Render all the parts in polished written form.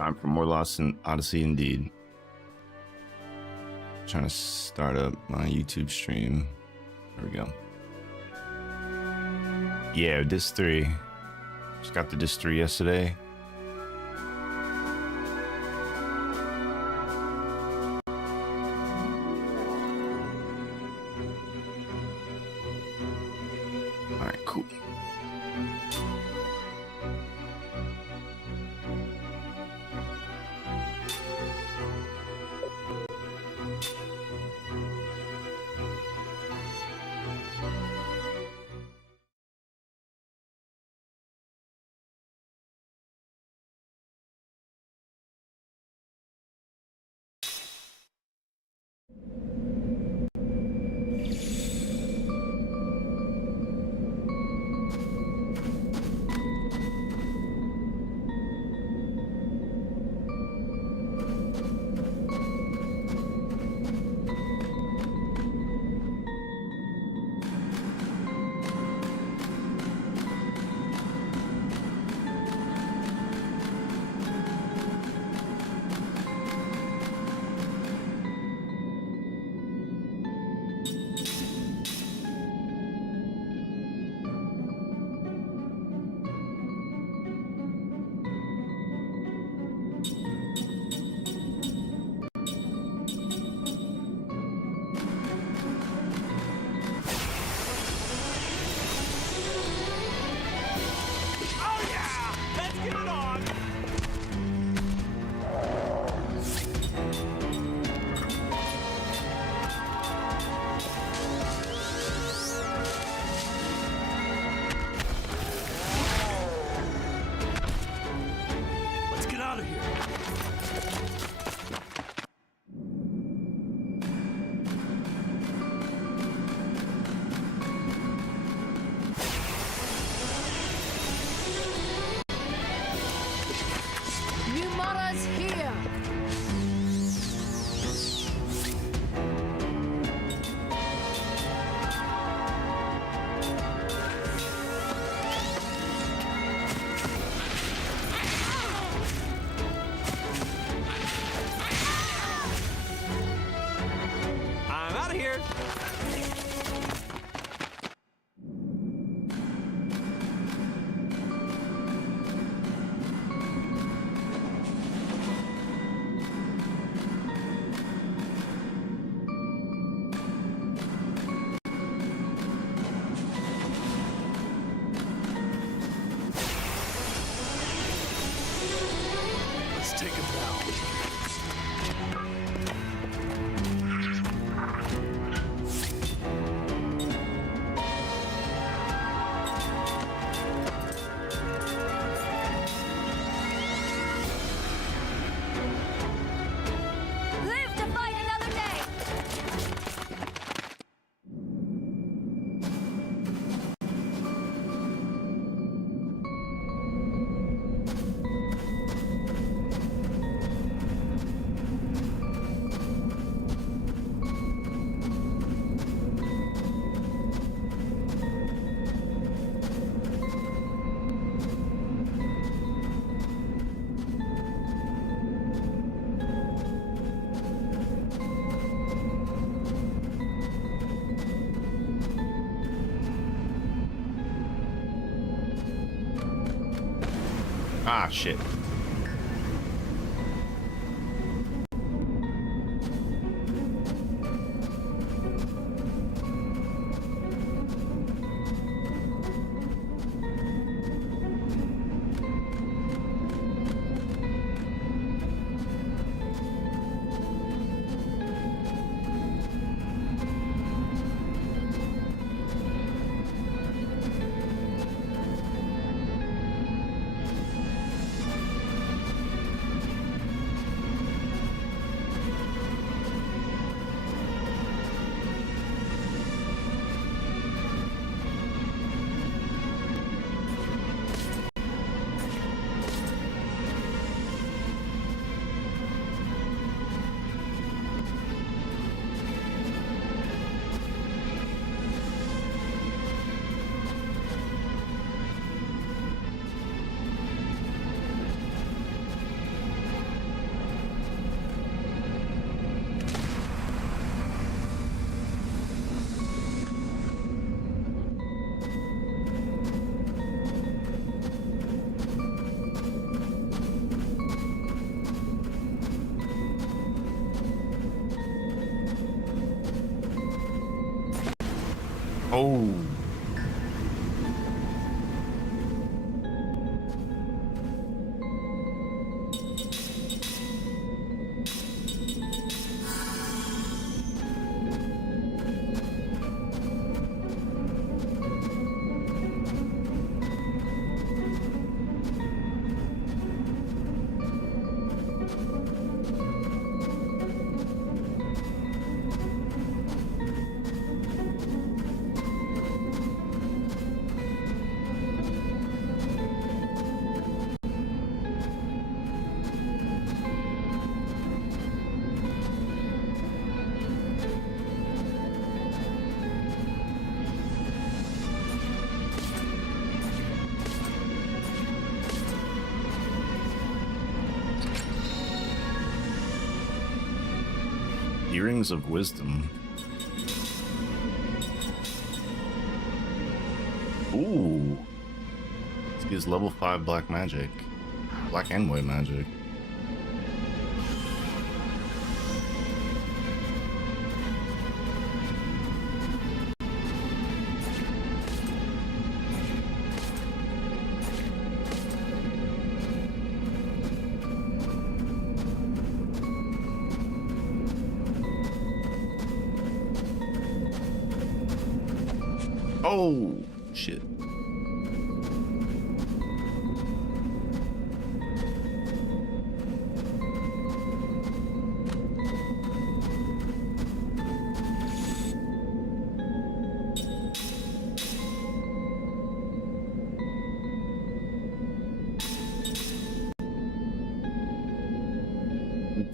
Time for more Lost in Odyssey indeed. Trying to start up my YouTube stream. There we go. Yeah, Disc 3. Just got the Disc 3 yesterday. Alright, cool. Ah, shit. Oh. Earrings of Wisdom. Ooh. This gives level 5 black magic. Black and white magic. Oh, shit.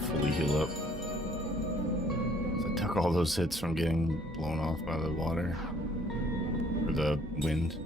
Fully heal up. So I took all those hits from getting blown off by the water. Or the wind.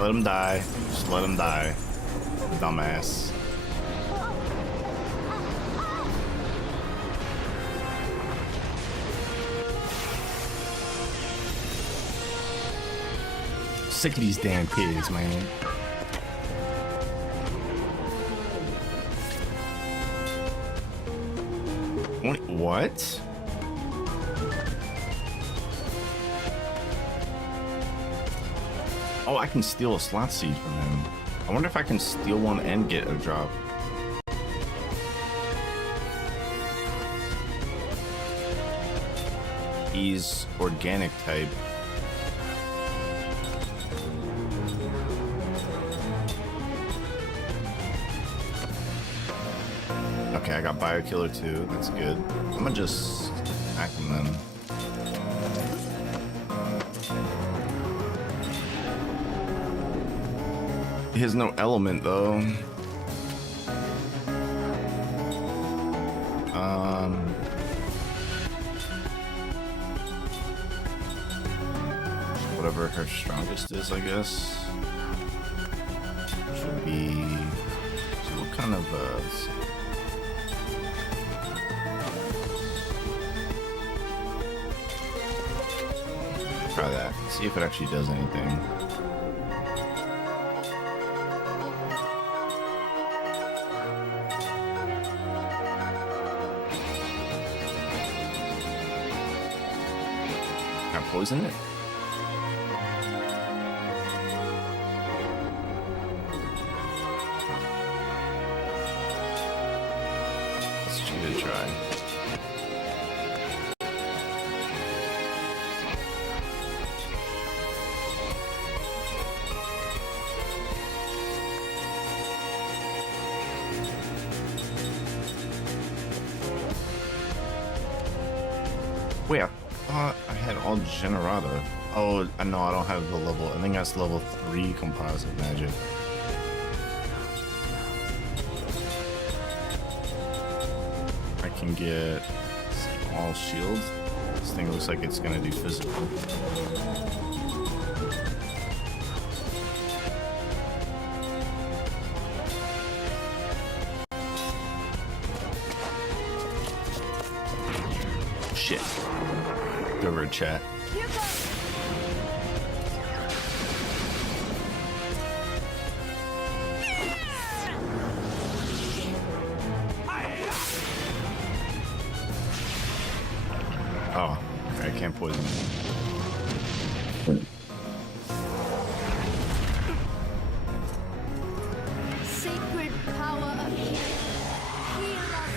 Let him die. Just let him die. Dumbass. Sick of these damn kids, man. What? Oh, I can steal a slot seed from him. I wonder if I can steal one and get a drop. He's organic type. Okay, I got Biokiller too. That's good. I'm gonna just attack him then. He has no element though. whatever her strongest is, I guess. Should be. So what kind of let's see. Try that. See if it actually does anything. Can I poison it? Let's give it a try. Wait, I thought I had all Generata. Oh, no, I don't have the level. I think that's level 3 composite magic. I can get all shield. This thing looks like it's gonna do physical. Shit. Go over to chat. Oh, okay, I can't poison it. Sacred power of healing. Heal us.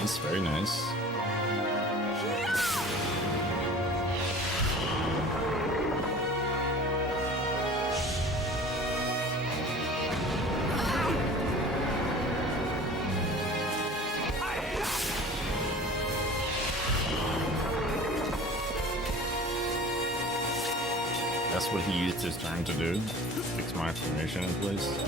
Nice, very nice. That's what he used his turn to do. Fix my formation in place.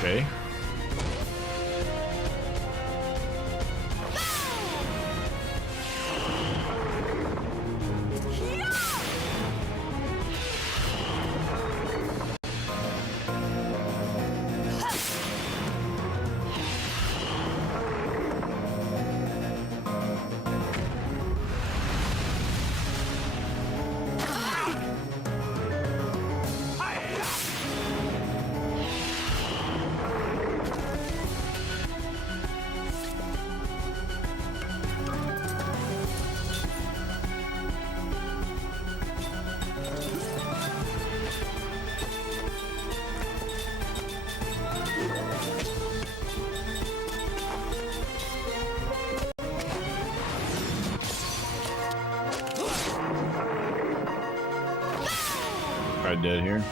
Okay. Probably dead here.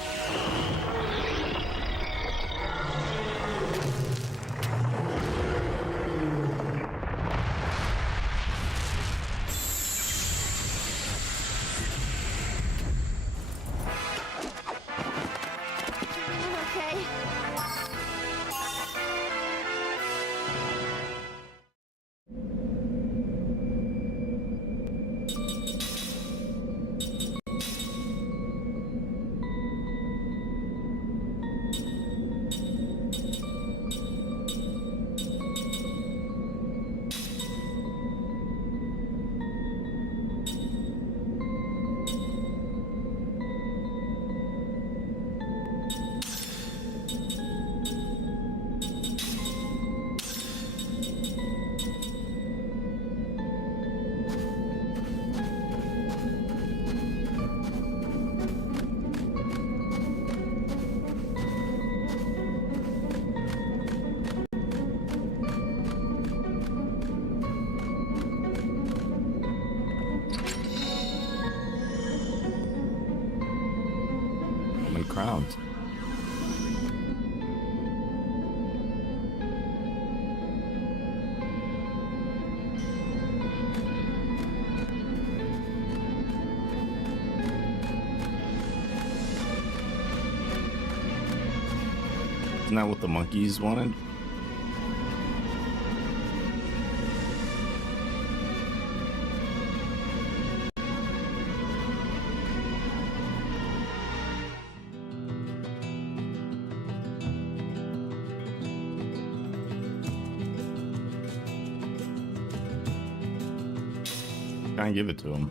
Okay. around. Isn't that what the monkeys wanted? Can't give it to him.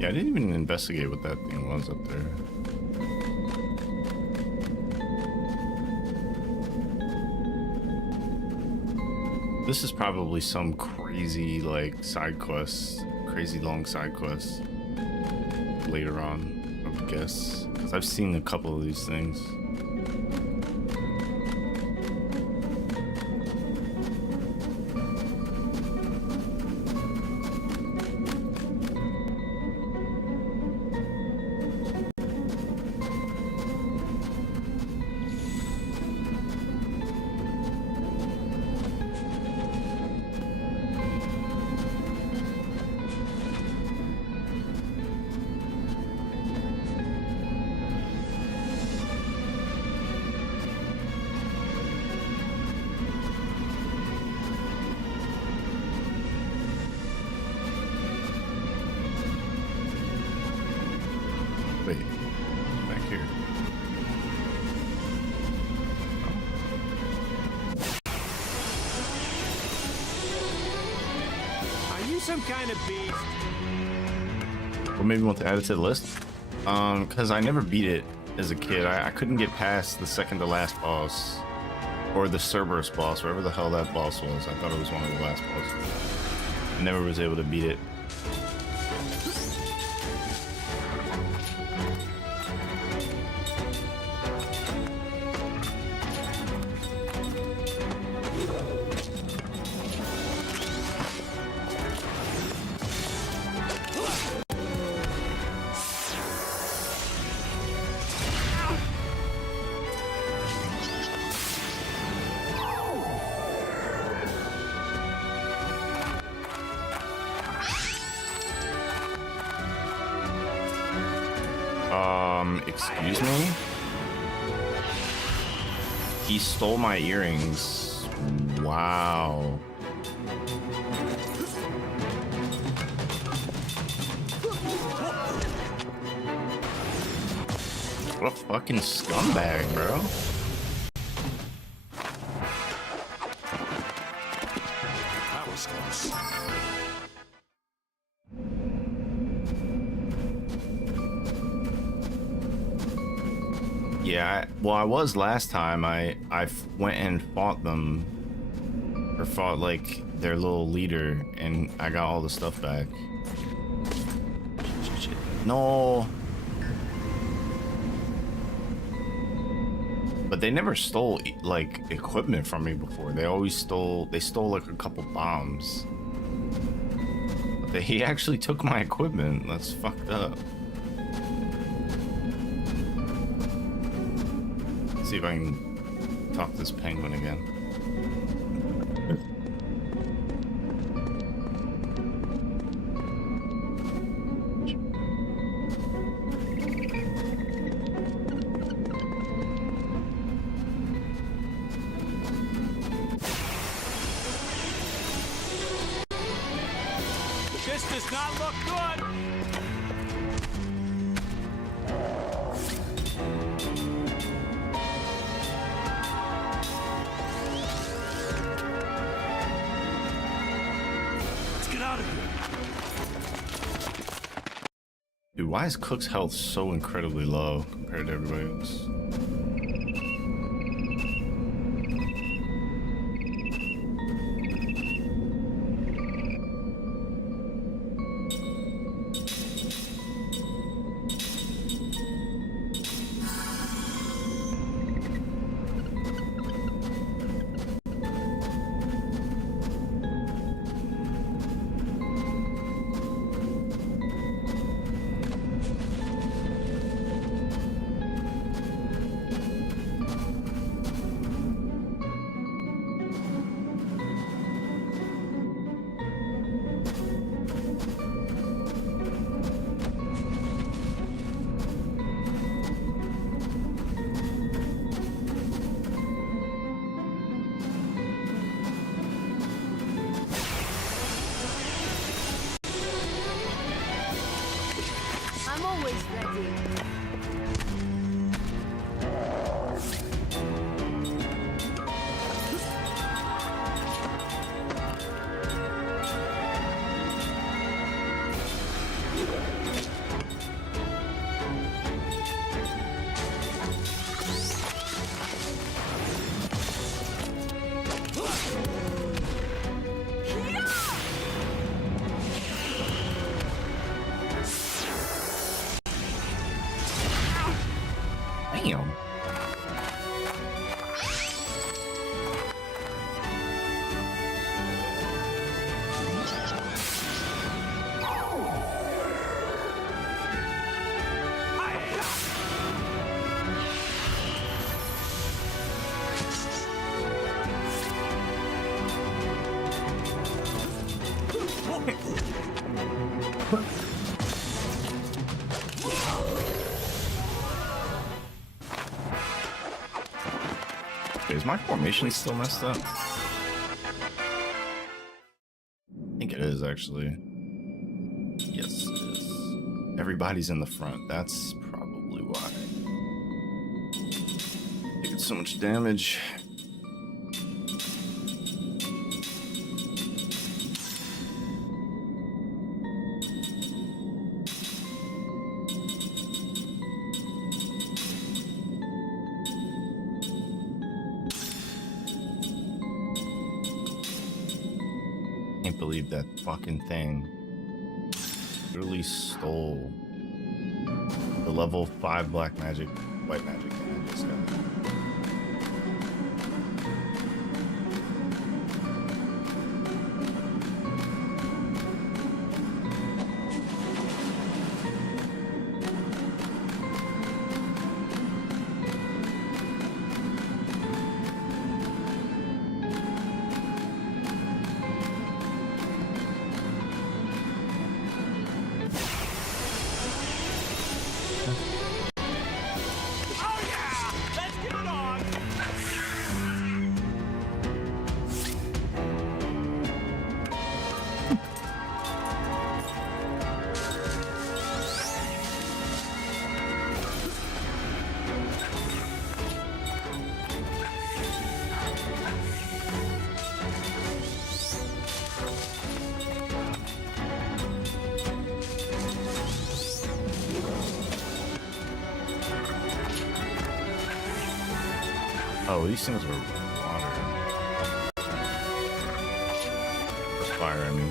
Yeah, I didn't even investigate what that thing was up there. This is probably some crazy, like, side quest, crazy long side quest later on, I would guess. 'Cause I've seen a couple of these things. Wait, back here. Are you some kind of beast? Or maybe want to add it to the list? Because I never beat it as a kid. I couldn't get past the second to last boss. Or the Cerberus boss, wherever the hell that boss was. I thought it was one of the last bosses. I never was able to beat it. Excuse me? He stole my earrings. Wow. What a fucking scumbag, bro. That was close. Yeah, well, I was last time. I went and fought them, or fought like their little leader, and I got all the stuff back. Shit. No. But they never stole like equipment from me before. They always stole. They stole like a couple bombs. But he actually took my equipment. That's fucked up. See if I can talk to this penguin again. This does not look good. why is Cook's health so incredibly low compared to everybody else? I'm always ready. Damn. Is my formation still messed up? I think it is, actually. Yes, it is. Everybody's in the front. That's probably why. Taking so much damage. Can't believe that fucking thing literally stole the level 5 black magic, white magic thing I just got. Oh yeah! Let's get it on! Oh, these things were water. Fire, I mean.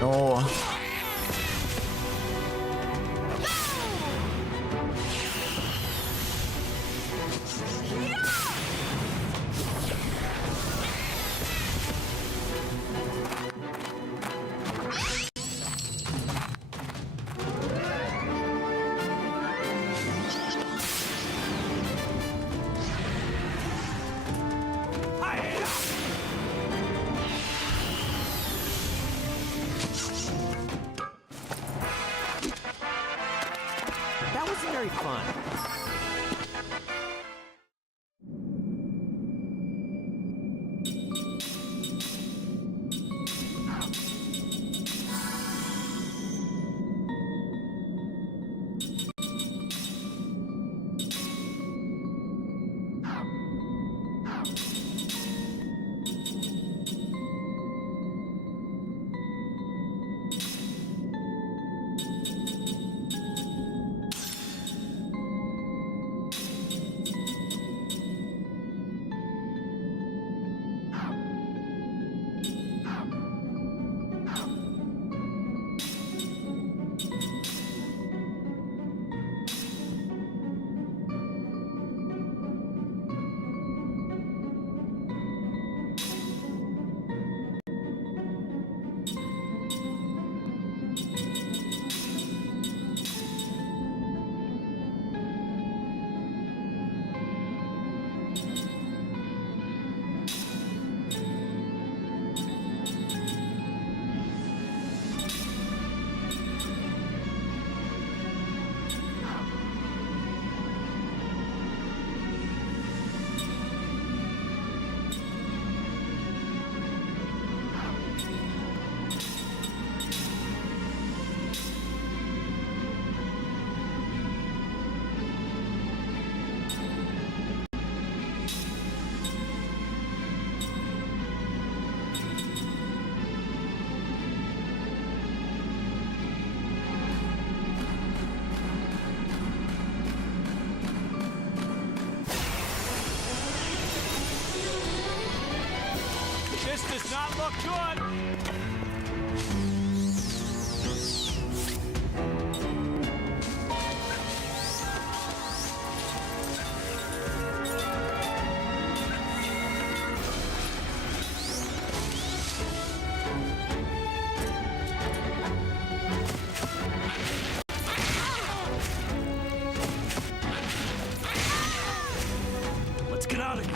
No. That wasn't very fun. This does not look good. Let's get out of here.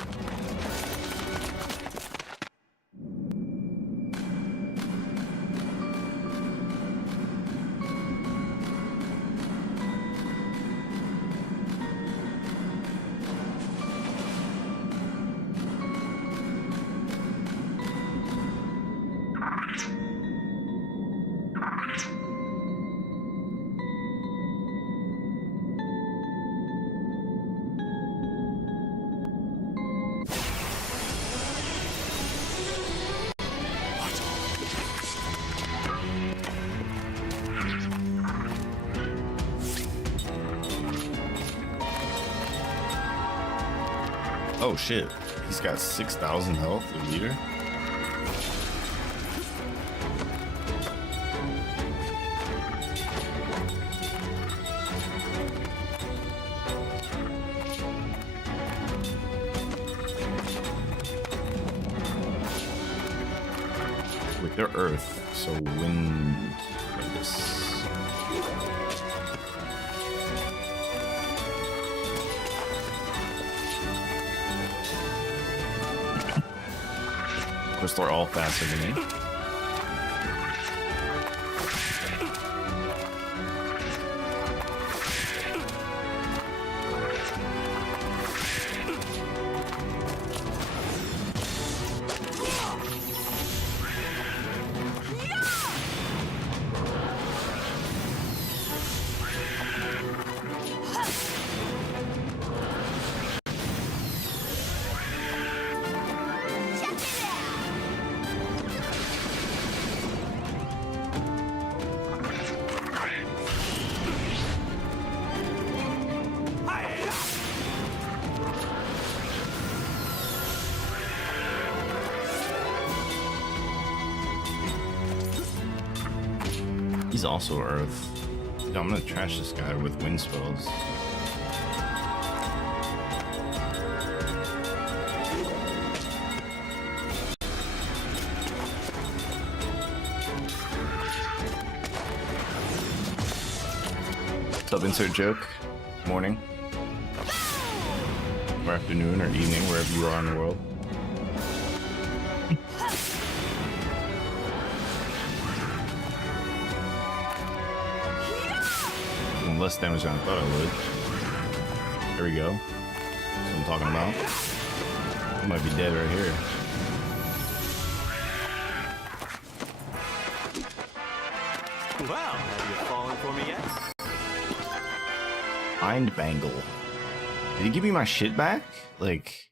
Oh shit, he's got 6,000 health, the leader. With their earth, so wind like this. Of course, they're all faster than me. He's also Earth. Yo, I'm gonna trash this guy with wind spells. What's up, insert joke? Morning. Or afternoon or evening, wherever you are in the world. Less damage than I thought I would. There we go. That's what I'm talking about. He might be dead right here. Well, have you fallen for me yet? Mind Bangle. Did he give me my shit back? Like...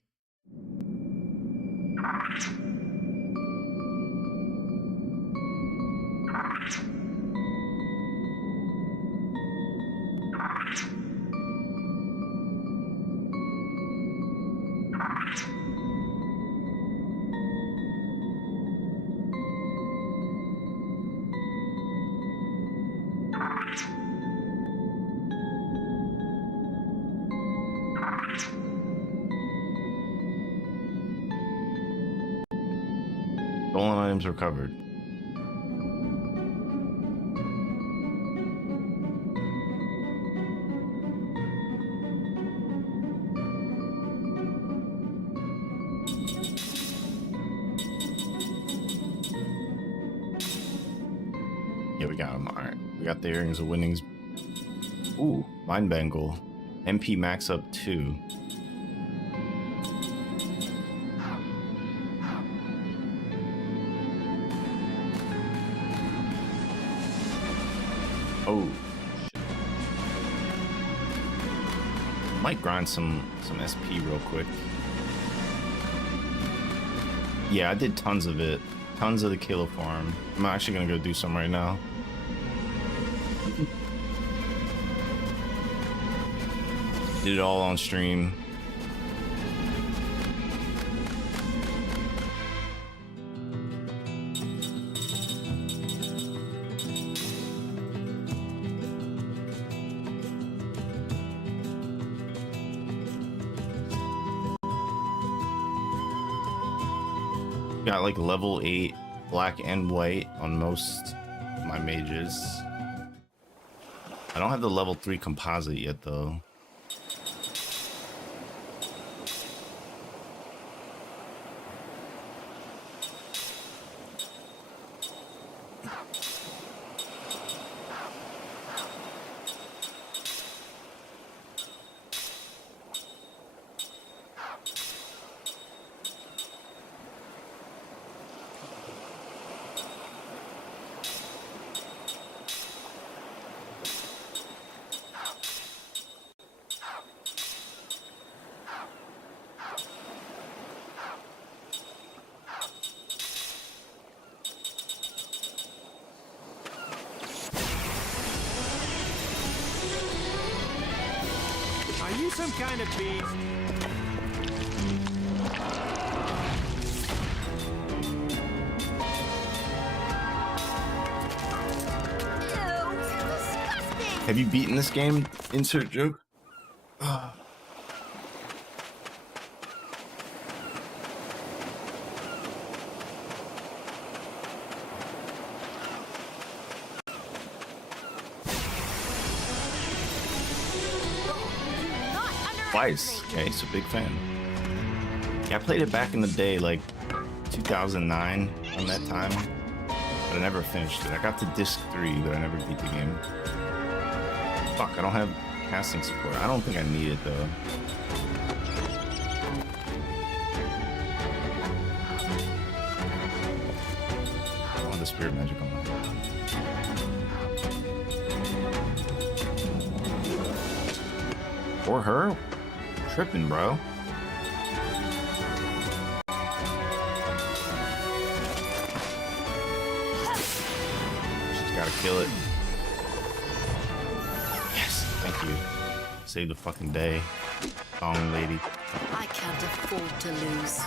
Stolen items recovered. Yeah, we got him. Alright. We got the earrings of winnings. Ooh, Mind Bangle. MP max up 2. Oh, shit. Might grind some SP real quick. Yeah, I did tons of it. Tons of the Kilo farm. I'm actually gonna go do some right now. Did it all on stream. Got like level 8 black and white on most of my mages. I don't have the level 3 composite yet though. Are you some kind of beast? Ew, disgusting! Have you beaten this game? Insert joke. Not Twice. Okay, so big fan. Yeah, I played it back in the day, like 2009 on that time, but I never finished it. I got to disc 3, but I never beat the game. Fuck, I don't have casting support. I don't think I need it though. I want the spirit magic on my or her? Tripping, bro. She's gotta kill it. Yes, thank you. Save the fucking day. Song lady. I can't afford to lose.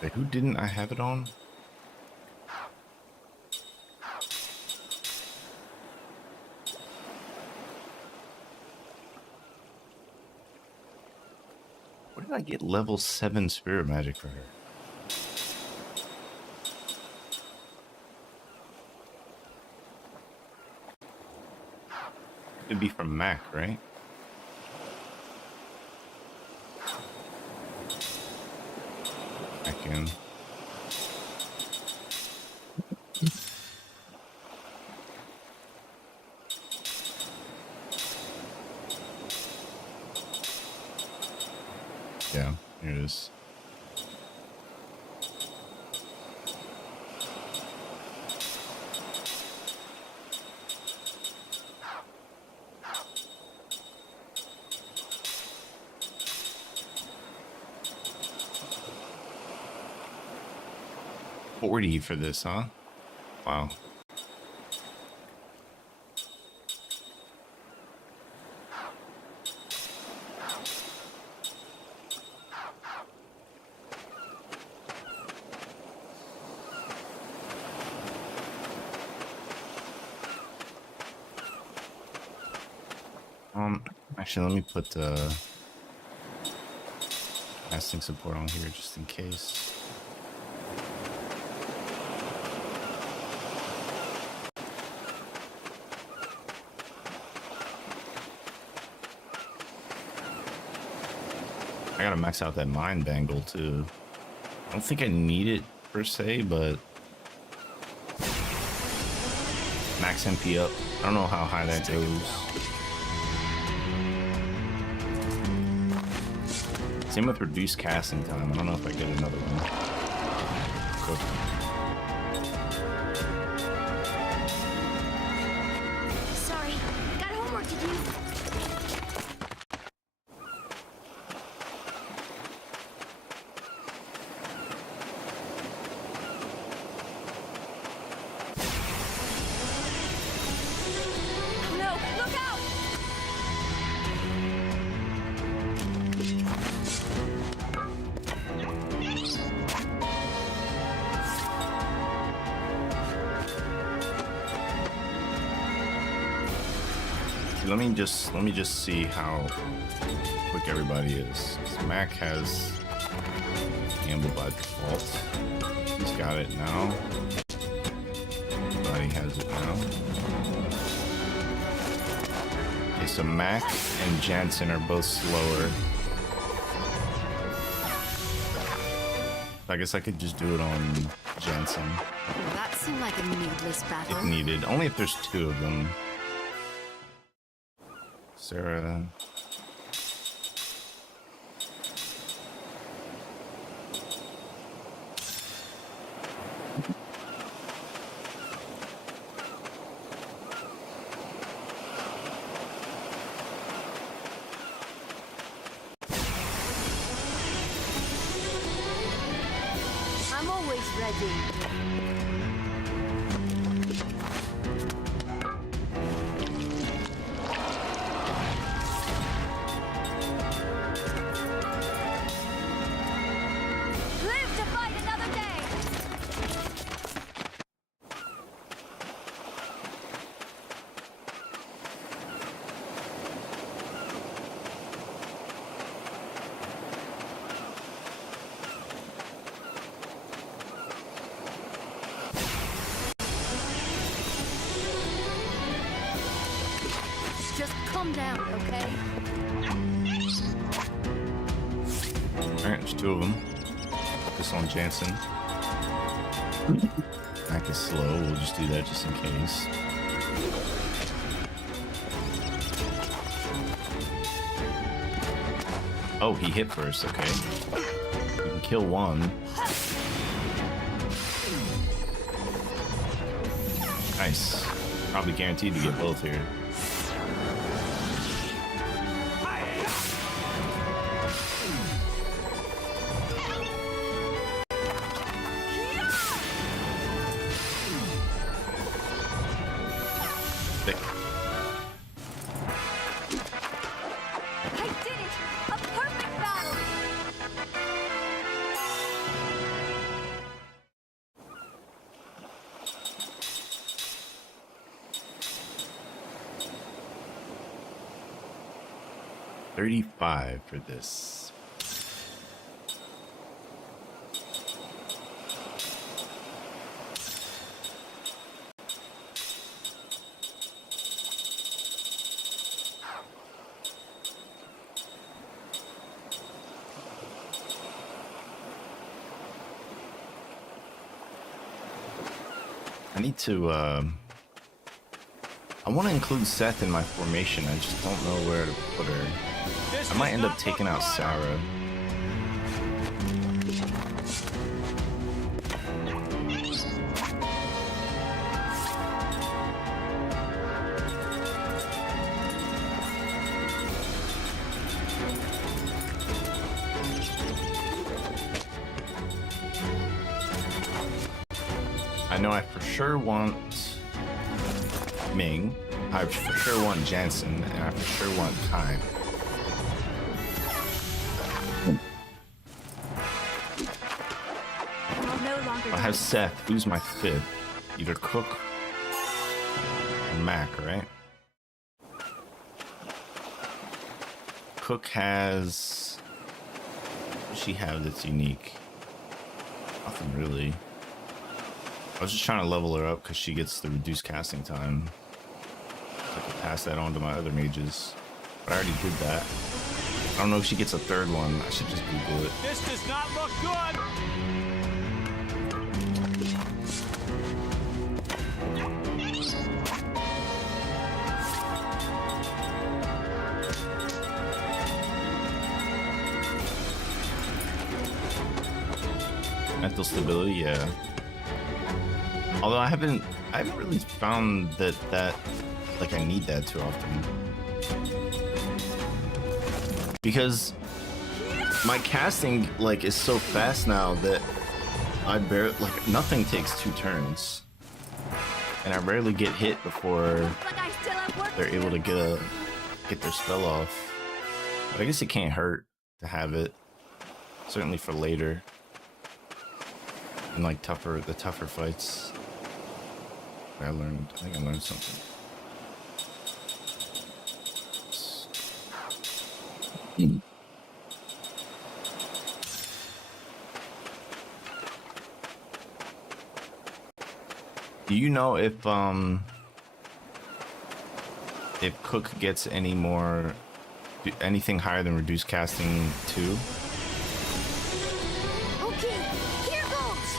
Wait, who didn't I have it on? Where did I get level 7 spirit magic for her? It'd be from Mac, right? In. Yeah, here it is. $40 for this, huh? Wow. Actually, let me put casting support on here just in case. I gotta max out that mind bangle too. I don't think I need it per se, but max MP up. I don't know how high that goes. Same with reduced casting time. I don't know if I get another one. Cool. Sorry, got homework to do. Actually, let me just see how quick everybody is. 'Cause Mac has Gamble by default. He's got it now. Everybody has it now. Okay, so Mac and Jansen are both slower. I guess I could just do it on Jansen That seemed like a needless battle. if needed. Only if there's two of them. Sarah. I'm always ready. Live to fight another day. Just calm down, okay? Alright, there's two of them. Focus on Jansen. Mac is slow. We'll just do that just in case. Oh, he hit first. Okay. We can kill one. Nice. Probably guaranteed to get both here. Thick. I did it! A perfect battle! $35 for this. I need to, I want to include Seth in my formation. I just don't know where to put her. I might end up taking out Sarah. I know I for sure want Ming. I for sure want Jansen, and I for sure want Kai. I'll no longer I have Seth. Who's my fifth? Either Cook or Mac, right? Cook has... What does she have that's unique? Nothing really. I was just trying to level her up because she gets the reduced casting time. So I could pass that on to my other mages. But I already did that. I don't know if she gets a third one. I should just Google it. This does not look good! Mental stability, yeah. Although I haven't really found that like I need that too often. Because my casting like is so fast now that I barely like nothing takes 2 turns. And I rarely get hit before But I still have work they're to able do. to get their spell off. But I guess it can't hurt to have it. Certainly for later. And like the tougher fights. I think I learned something. Do you know if Cook gets any more, anything higher than reduced casting 2? Okay, here goes.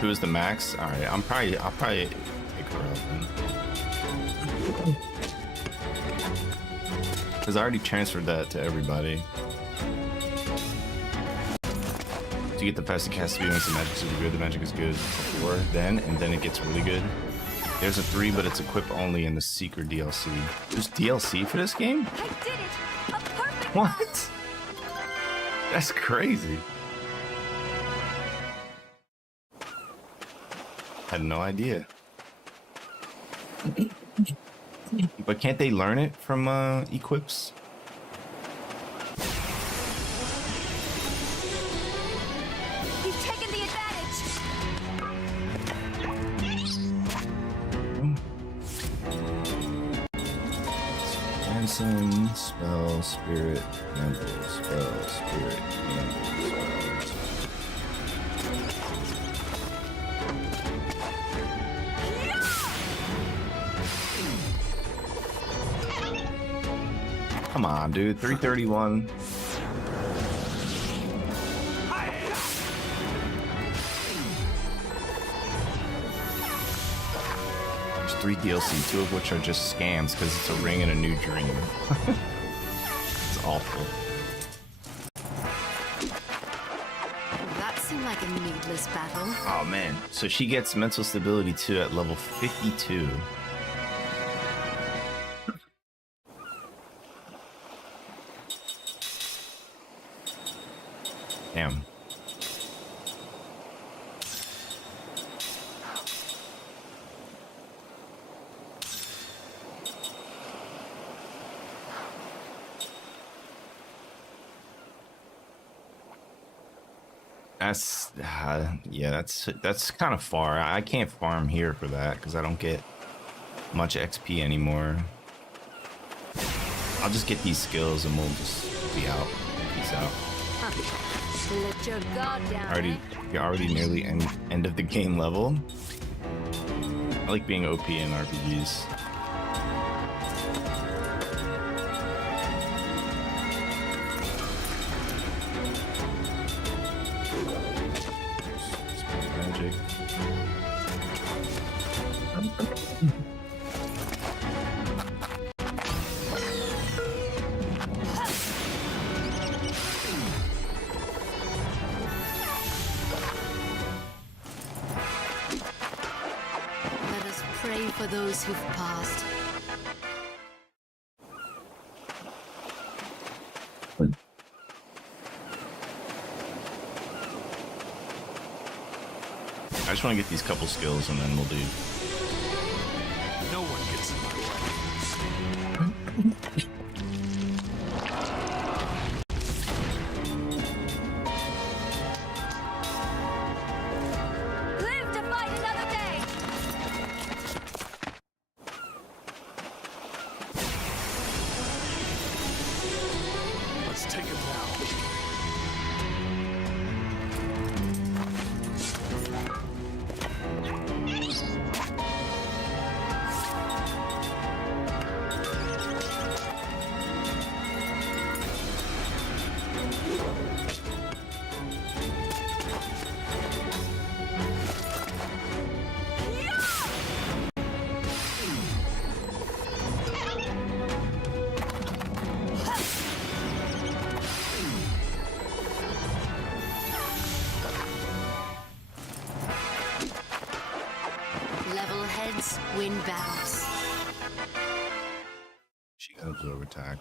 Who is the max? All right, I'll probably take her out then. Because I already transferred that to everybody. To get the fastest cast speed makes the magic super good. The magic is good before then, and then it gets really good. There's a 3, but it's equip only in the secret DLC. There's DLC for this game? I did it. A perfect What? That's crazy. Had no idea. But can't they learn it from equips? You've taken the advantage. Dancing, spell, spirit, handle, spell, spirit, handle, spell. Come on, dude. 331. There's 3 DLC, 2 of which are just scams because it's a ring and a new dream. It's awful. That seemed like a needless battle. Oh man. So she gets mental stability 2 at level 52. Damn. That's kind of far. I can't farm here for that because I don't get much XP anymore. I'll just get these skills and we'll just be out. Peace out. Let your guard down. You're already nearly end of the game level. I like being OP in RPGs. Magic. Let us pray for those who've passed. I just want to get these couple skills and then we'll do. No one gets in my way. Live to fight another day. Let's take him now. Level heads win battles. She got absorb attack.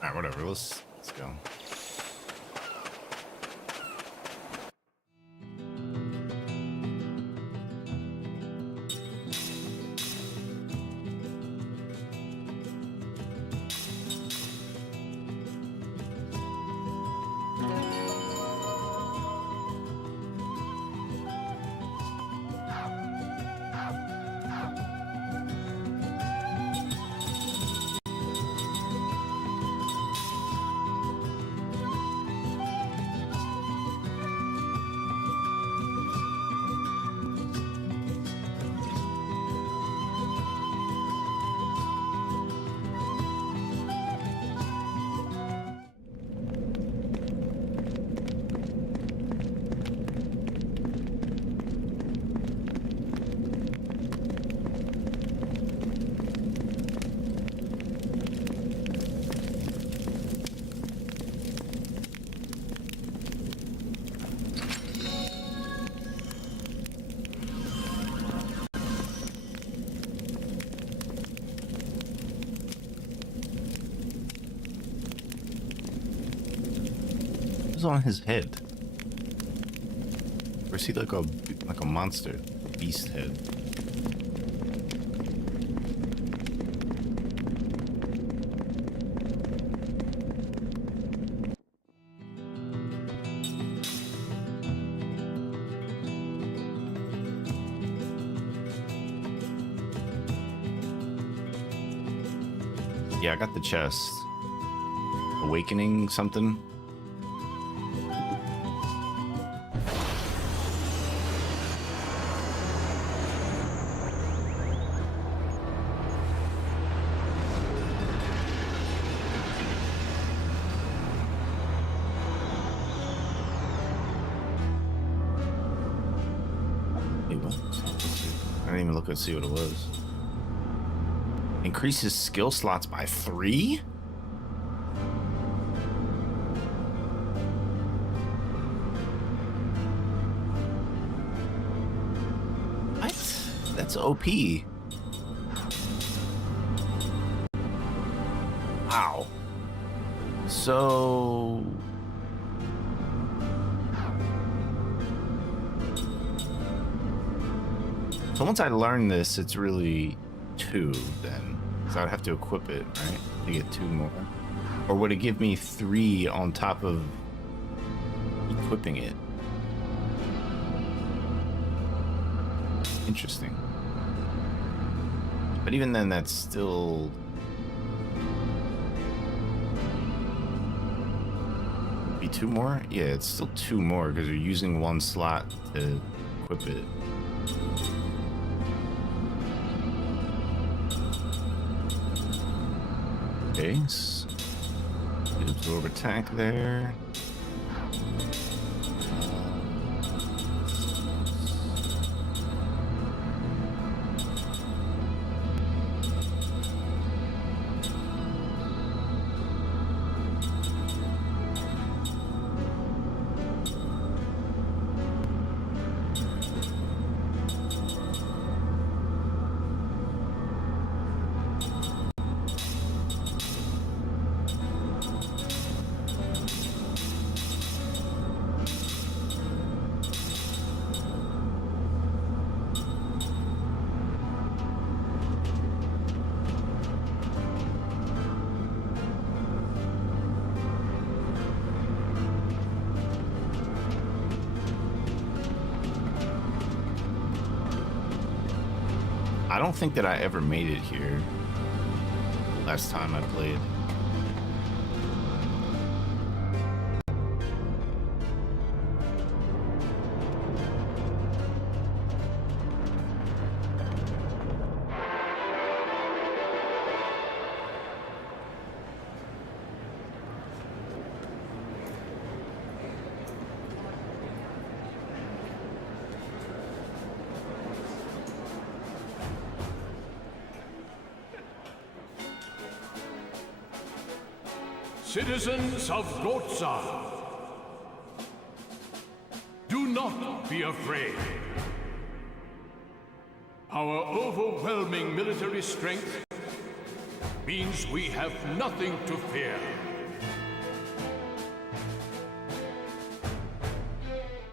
Alright, whatever. Let's go. on his head? Or is he like a monster? A beast head? Yeah, I got the chest. Awakening something. Wait, what? I didn't even look and see what it was. Increases skill slots by 3? What? That's OP. Wow. So... So once I learn this, it's really 2 then. So I'd have to equip it, right? To get 2 more. Or would it give me 3 on top of equipping it? Interesting. But even then, that's still... Be 2 more? Yeah, it's still 2 more because you're using 1 slot to equip it. Okay, absorb attack there. I don't think that I ever made it here last time I played. Citizens of Gotza, do not be afraid. Our overwhelming military strength means we have nothing to fear.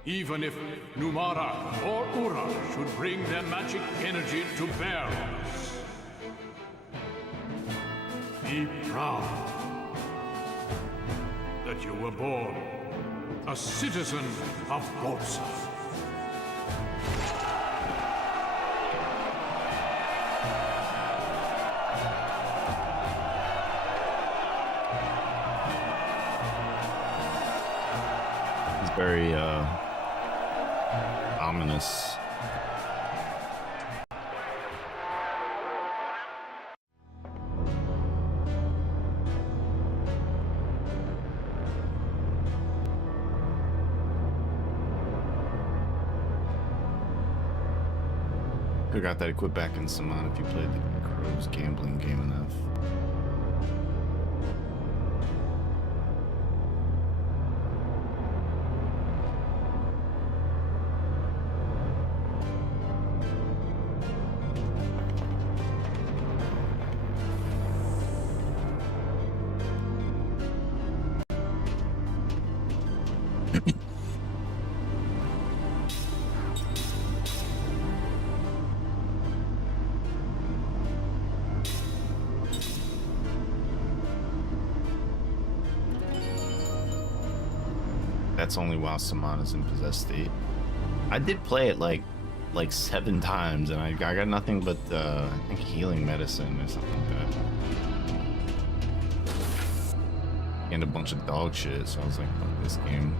Even if Numara or Ura should bring their magic energy to bear on us. Be proud that you were born a citizen of Gotza. It's very ominous. I got that equipped back in Saman if you played the Crow's gambling game enough. that's only while Samana's in possessed state. I did play it like 7 times, and I got nothing but I think healing medicine or something like that. And a bunch of dog shit, so I was like, fuck this game.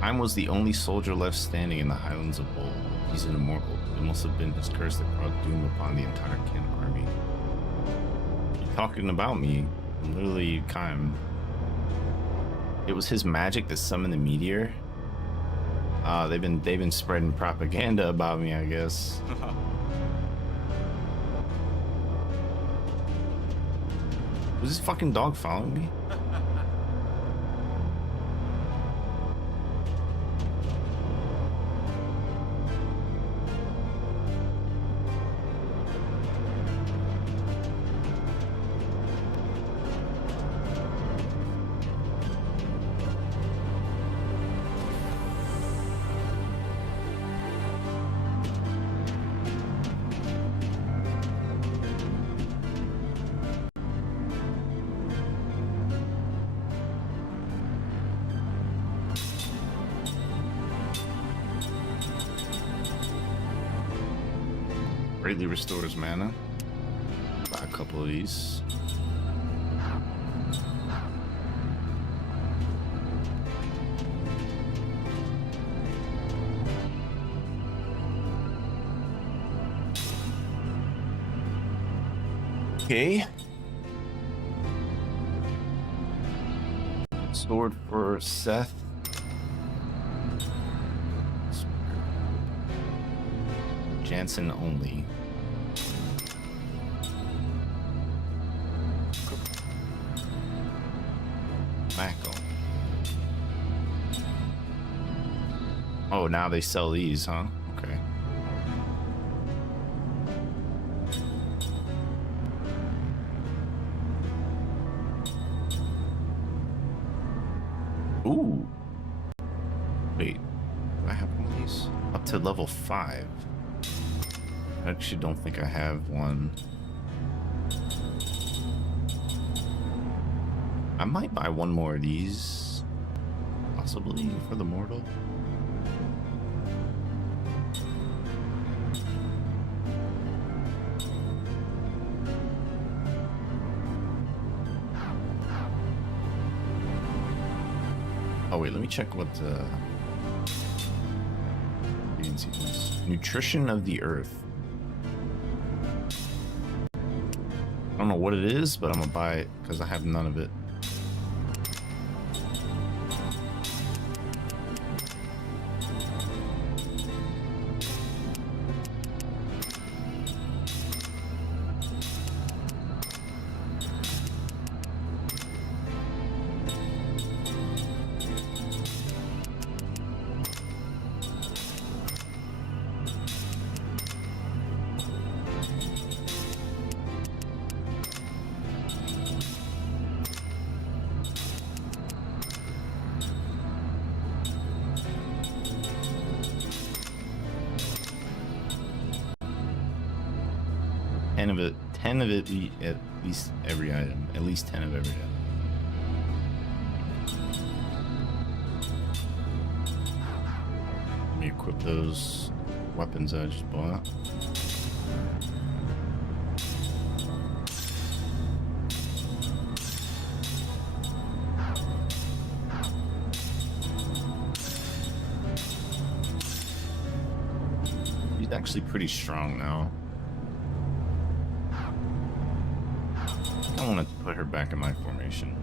Time was the only soldier left standing in the Highlands of Bull. He's an immortal. It must have been his curse that brought doom upon the entire Kin army. You're talking about me. I'm literally Kaim. It was his magic that summoned the meteor. They've been spreading propaganda about me, I guess. Was this fucking dog following me? Greatly restores mana. Buy a couple of these. Okay. Sword for Seth. Jansen only. Mako. Oh, now they sell these, huh? Okay. Ooh. Wait. Do I have one of these? Up to level 5. I actually don't think I have one. I might buy one more of these, possibly for the mortal. Oh wait, let me check what Nutrition of the Earth. I don't know what it is, but I'm gonna buy it because I have none of it. Ten of it at least every item. At least 10 of every item. Let me equip those weapons I just bought. He's actually pretty strong now. I want to put her back in my formation.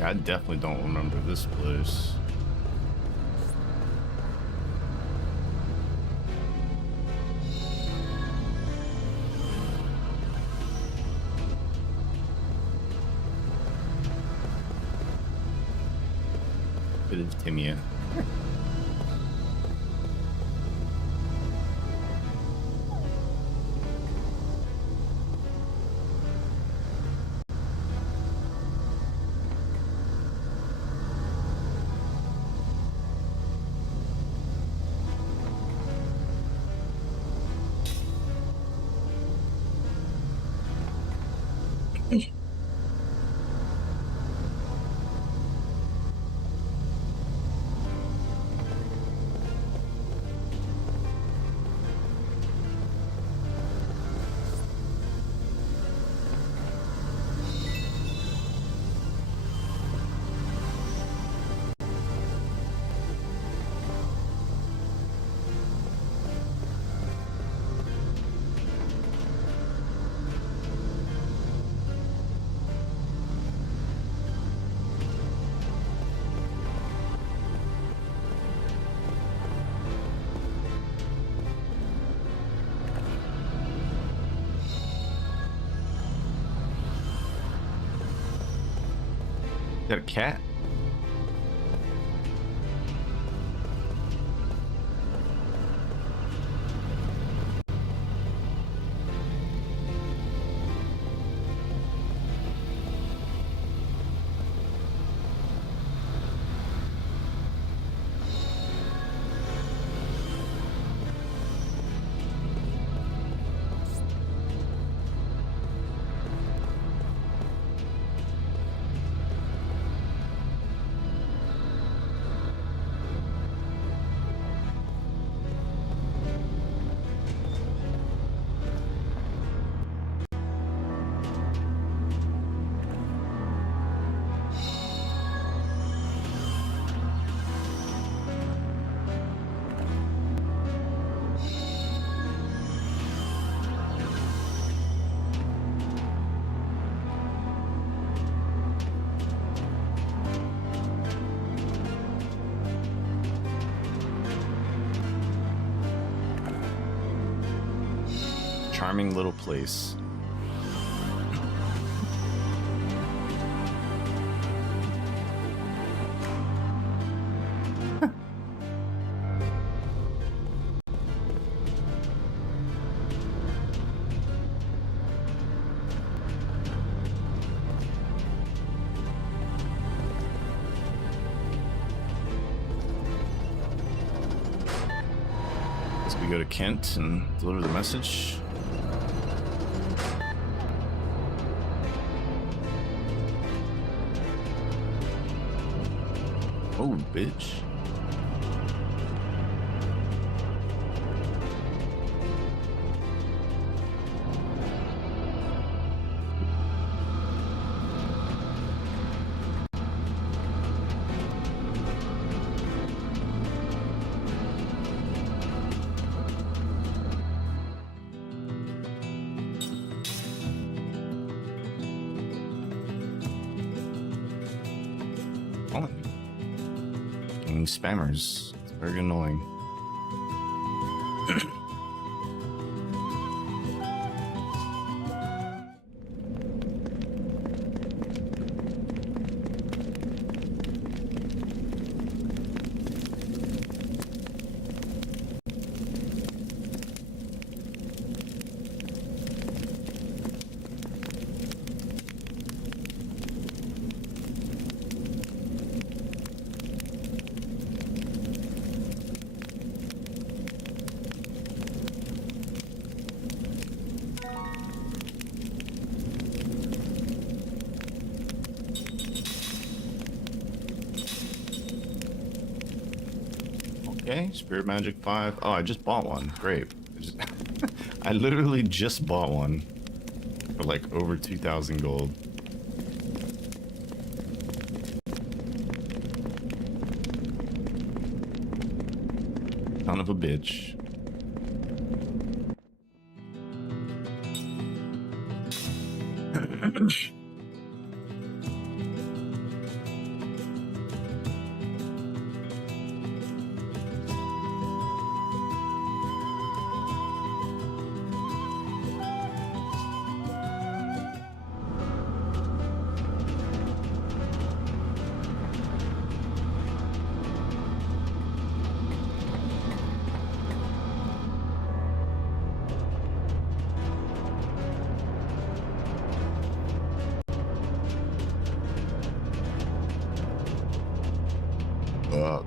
Yeah, I definitely don't remember this place. Bit of Timia. Is that a cat? Charming little place. Guess we go to Kent and deliver the message. Oh, bitch. Oh. Spammers. It's very annoying. Okay, Spirit Magic 5. Oh, I just bought one. Great. I literally just bought one for like over 2,000 gold. Son of a bitch. Fuck.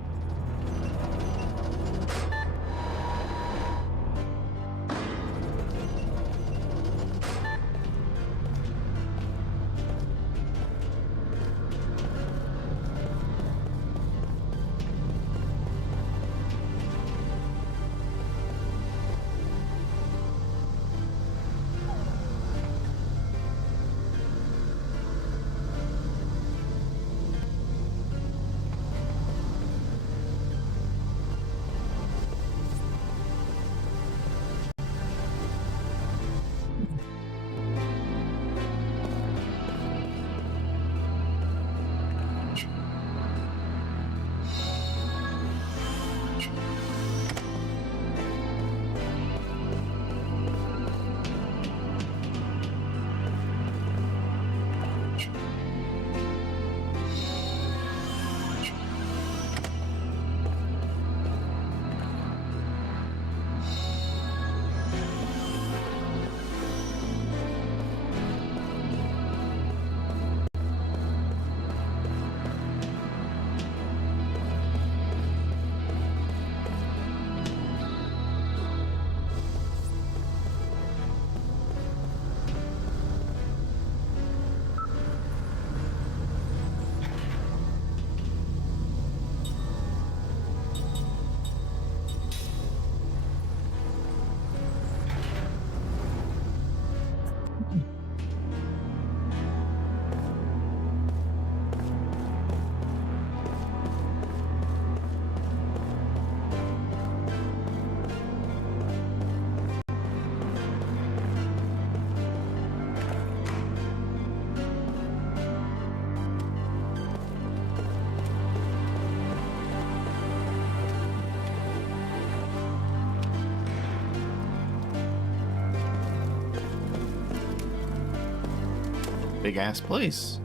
Big ass place.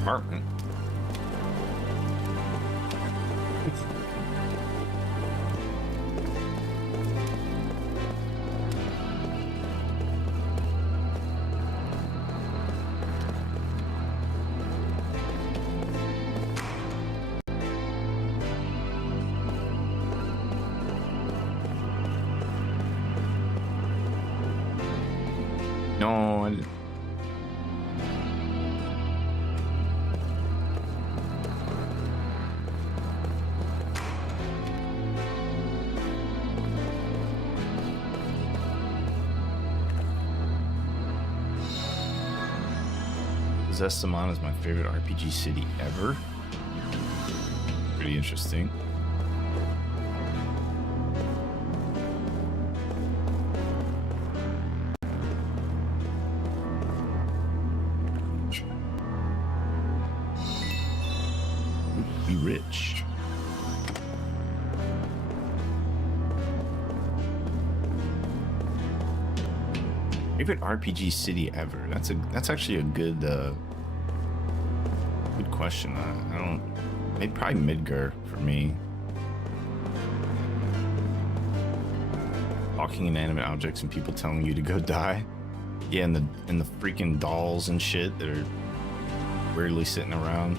Apartment. No, I didn't. Zestamon is my favorite RPG city ever. Pretty interesting. Be rich. Favorite RPG city ever? That's actually a good good question. I don't. Maybe probably Midgar for me. Talking inanimate objects and people telling you to go die. Yeah, and the freaking dolls and shit that are weirdly sitting around.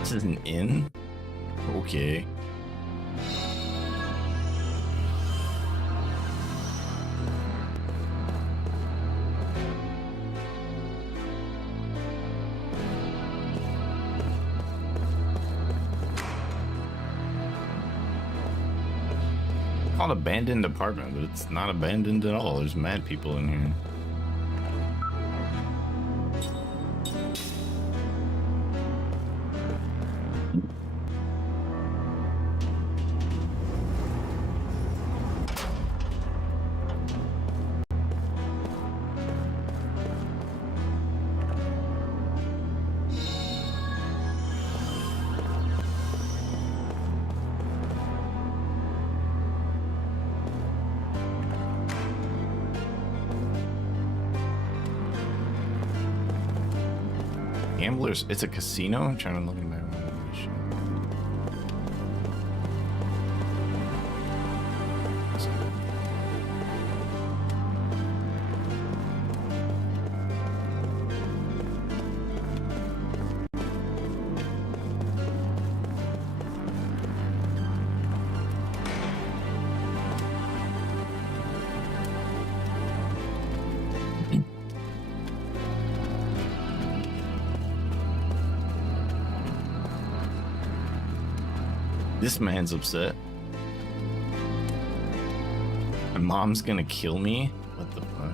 This is an inn? Okay. Called abandoned apartment, but it's not abandoned at all. There's mad people in here. gamblers. It's a casino. I'm trying to look at my information. This man's upset. My mom's gonna kill me? What the fuck?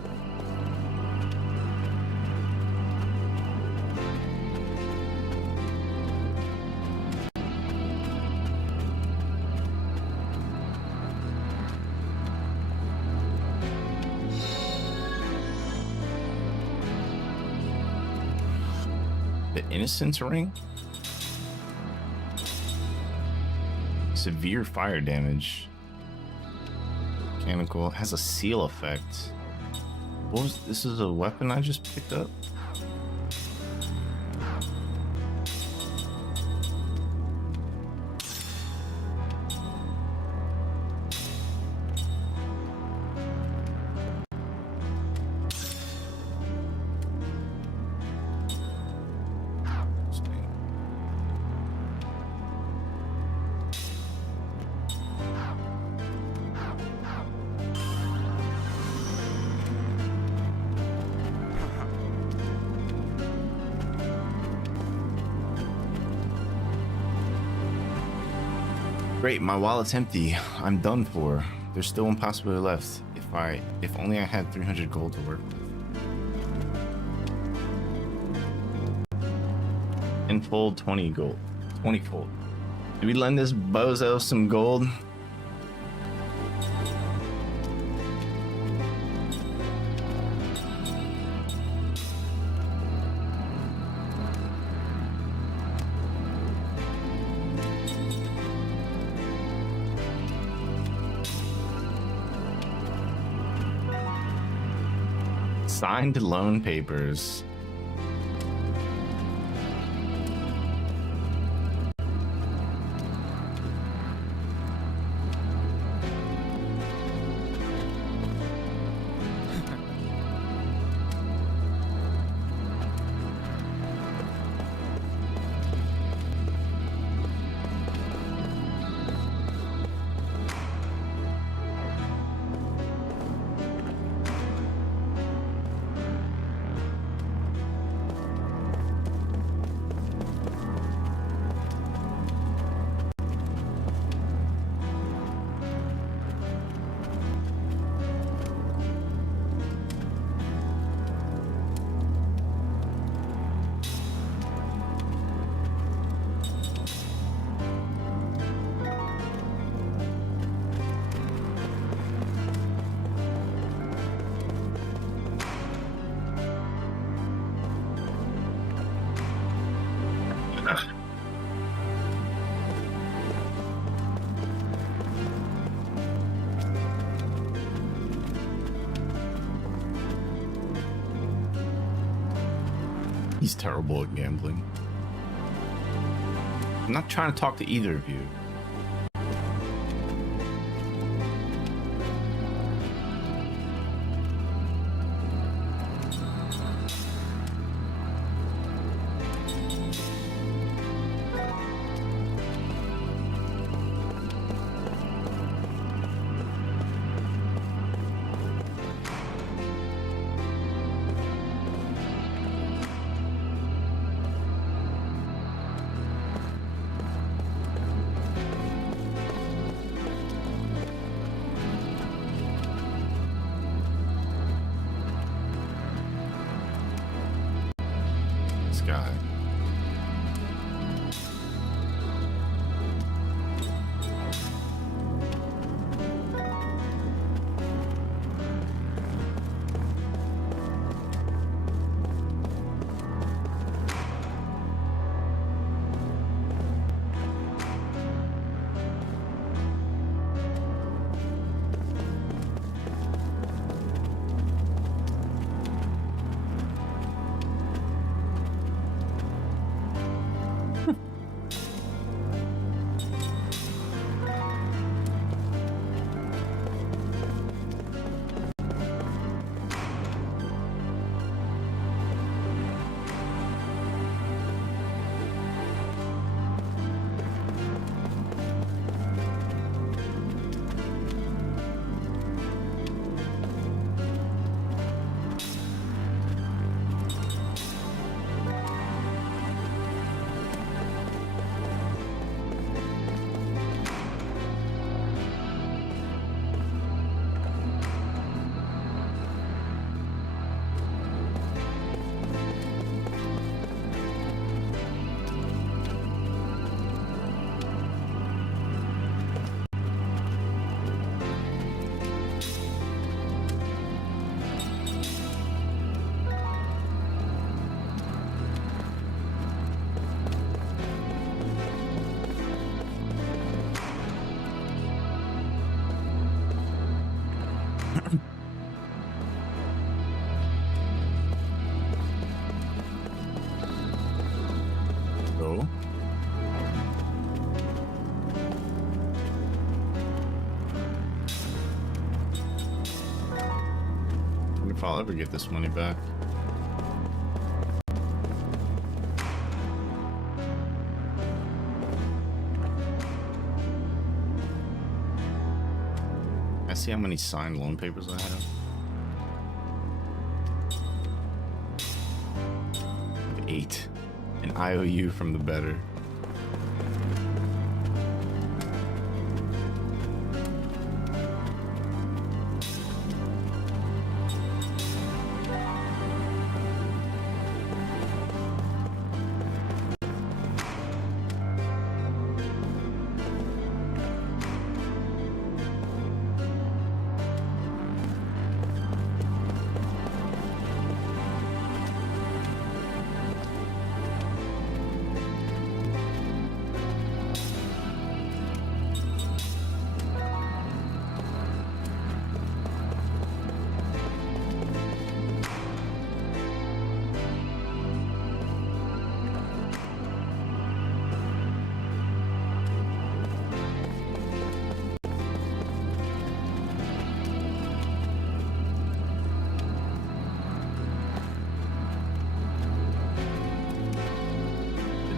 The innocence ring? Severe fire damage. Mechanical. Has a seal effect. What was this? Is a weapon I just picked up? Great, my wallet's empty. I'm done for. There's still one possibility left. If only I had 300 gold to work with. Tenfold, 20 gold. 20-fold. Did we lend this bozo some gold? Signed loan papers. He's terrible at gambling. I'm not trying to talk to either of you. Guy. Go. I wonder if I'll ever get this money back. I see how many signed loan papers I have. I have 8. An IOU from the better.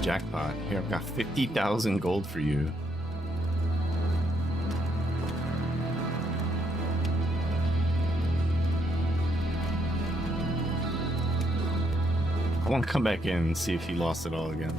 Jackpot. Here, I've got 50,000 gold for you. I want to come back in and see if he lost it all again.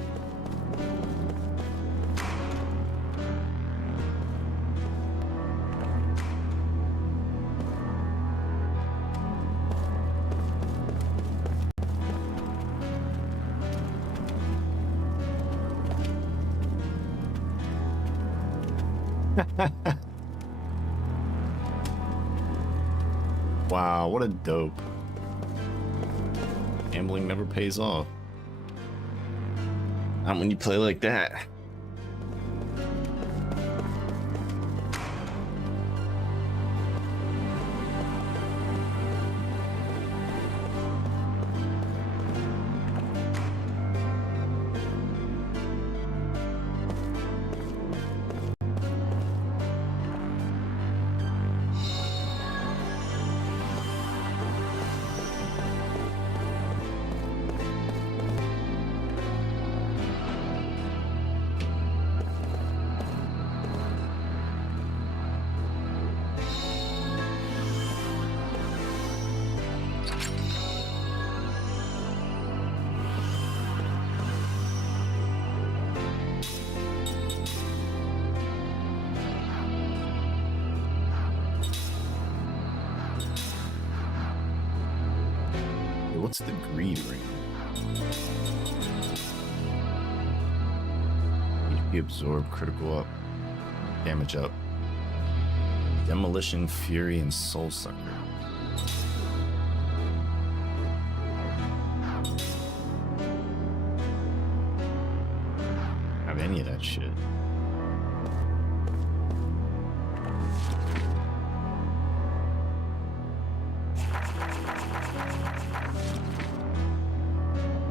Wow, what a dope. Gambling never pays off. Not when you play like that. What's the greed ring? HP absorb, critical up, damage up, demolition, fury, and soul sucker. Have any of that shit.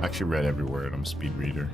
I actually read every word. I'm a speed reader.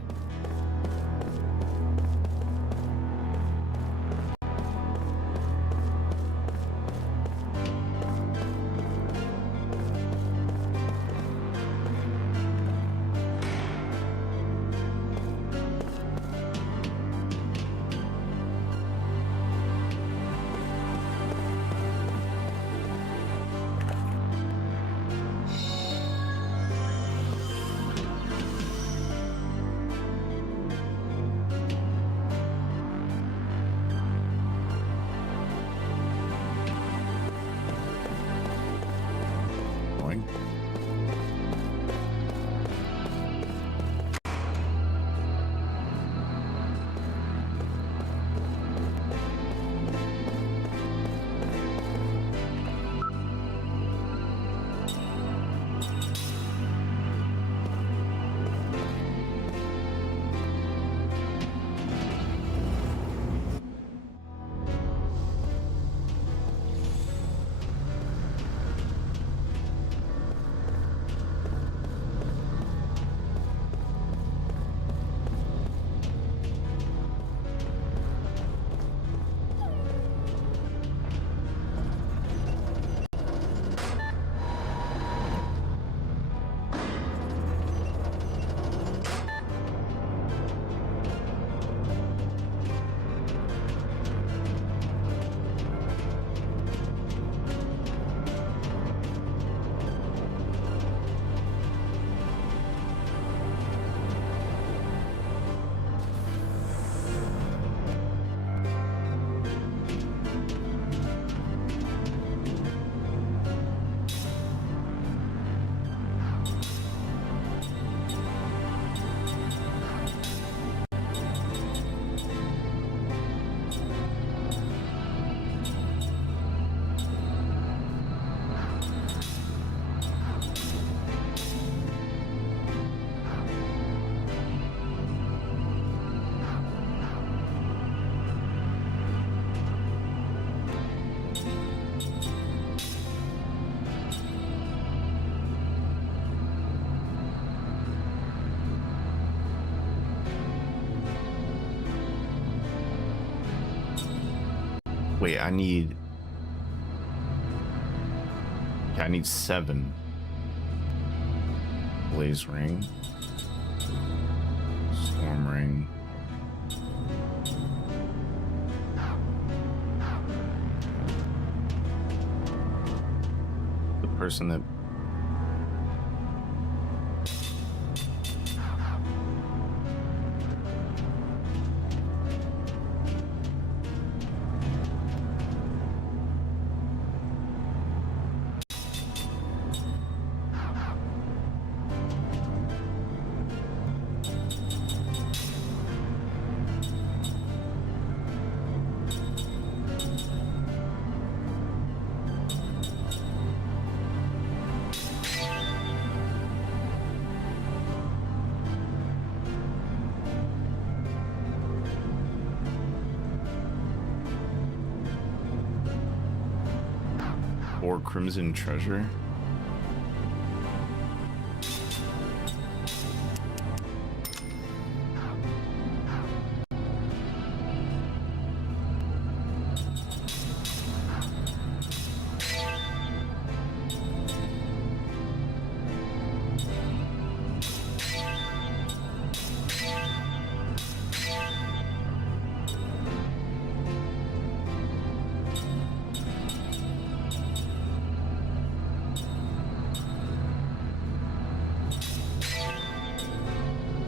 wait, I need 7. Blaze ring. Storm ring. The person that or Crimson Treasure.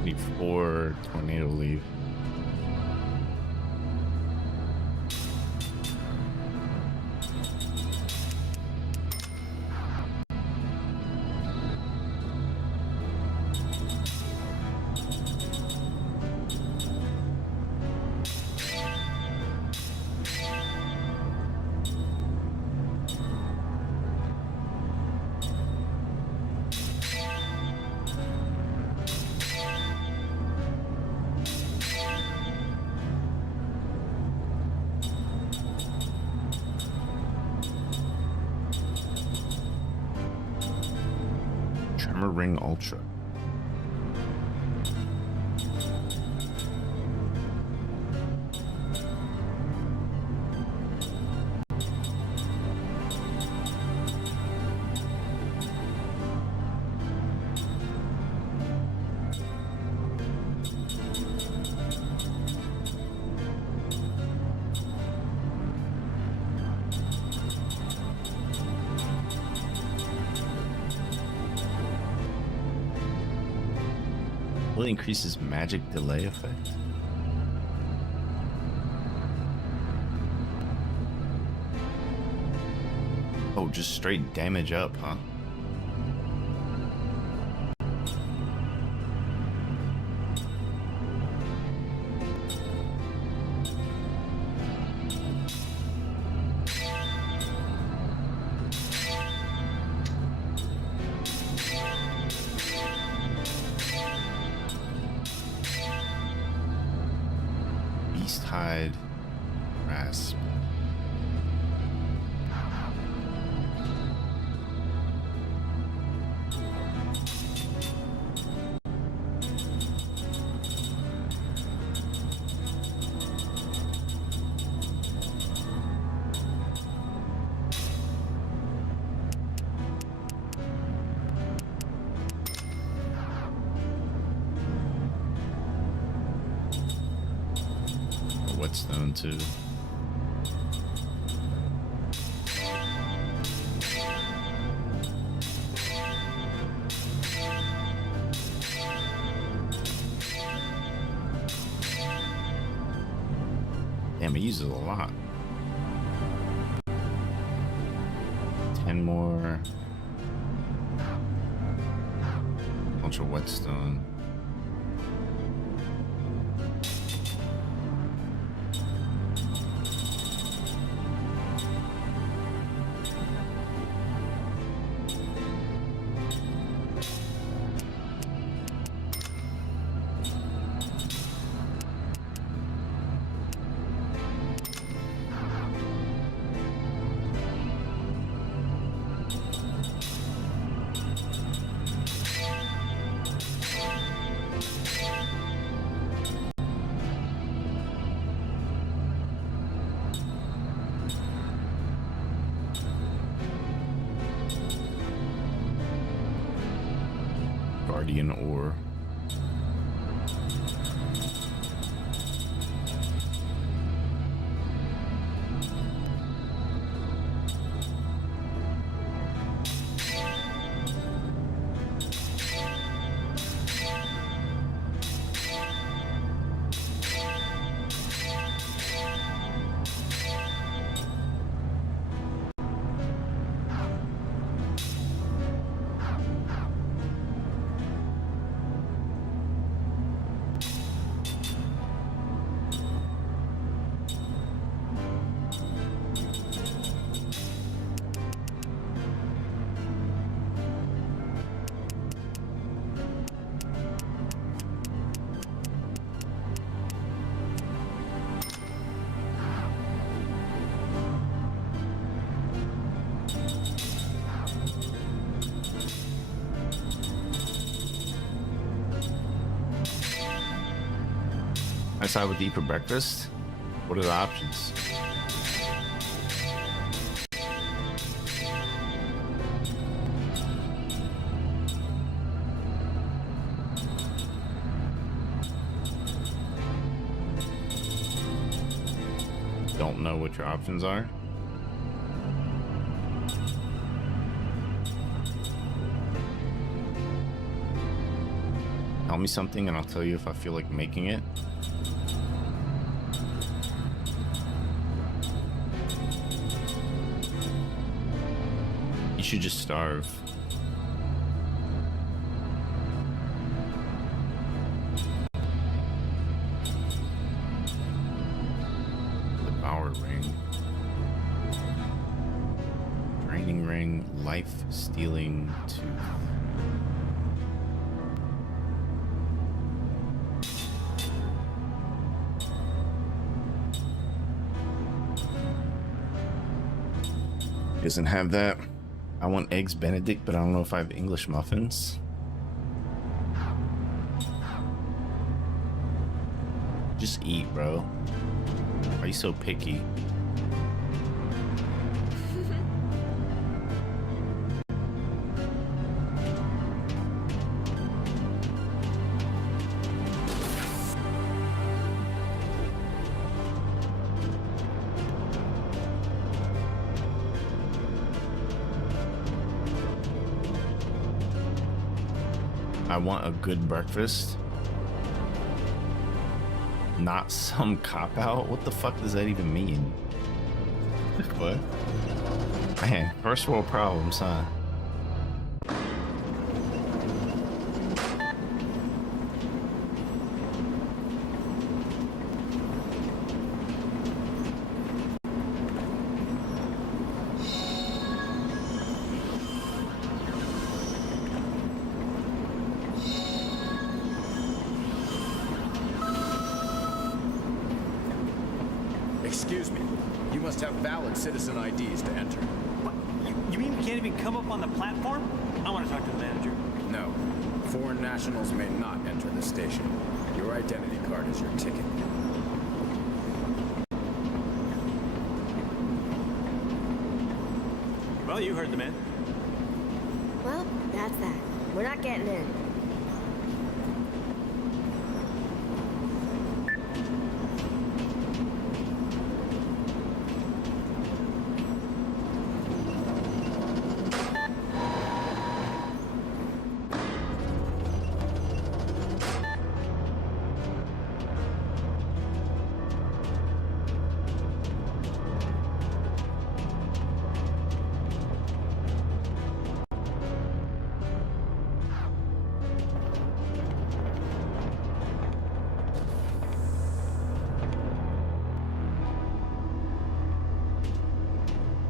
Need 4 tornado leaf. Tremor Ring Ultra. Will increases magic delay effect. Oh, just straight damage up, huh? Beast Hide Grasp. Whetstone too. Damn, it uses a lot. 10 more. Ultra Whetstone. guardian ore. I decide what to eat for breakfast. What are the options? Don't know what your options are. Tell me something and I'll tell you if I feel like making it. You should just starve. Devour ring. Draining ring. Life stealing tooth. Doesn't have that. I want eggs Benedict, but I don't know if I have English muffins. Just eat, bro. Why are you so picky? I want a good breakfast. Not some cop-out? What the fuck does that even mean? What? Man, first world problems, huh? Excuse me. You must have valid citizen IDs to enter. What? You mean we can't even come up on the platform? I want to talk to the manager. No. Foreign nationals may not enter the station. Your identity card is your ticket. Well, you heard the man. Well, that's that. We're not getting in.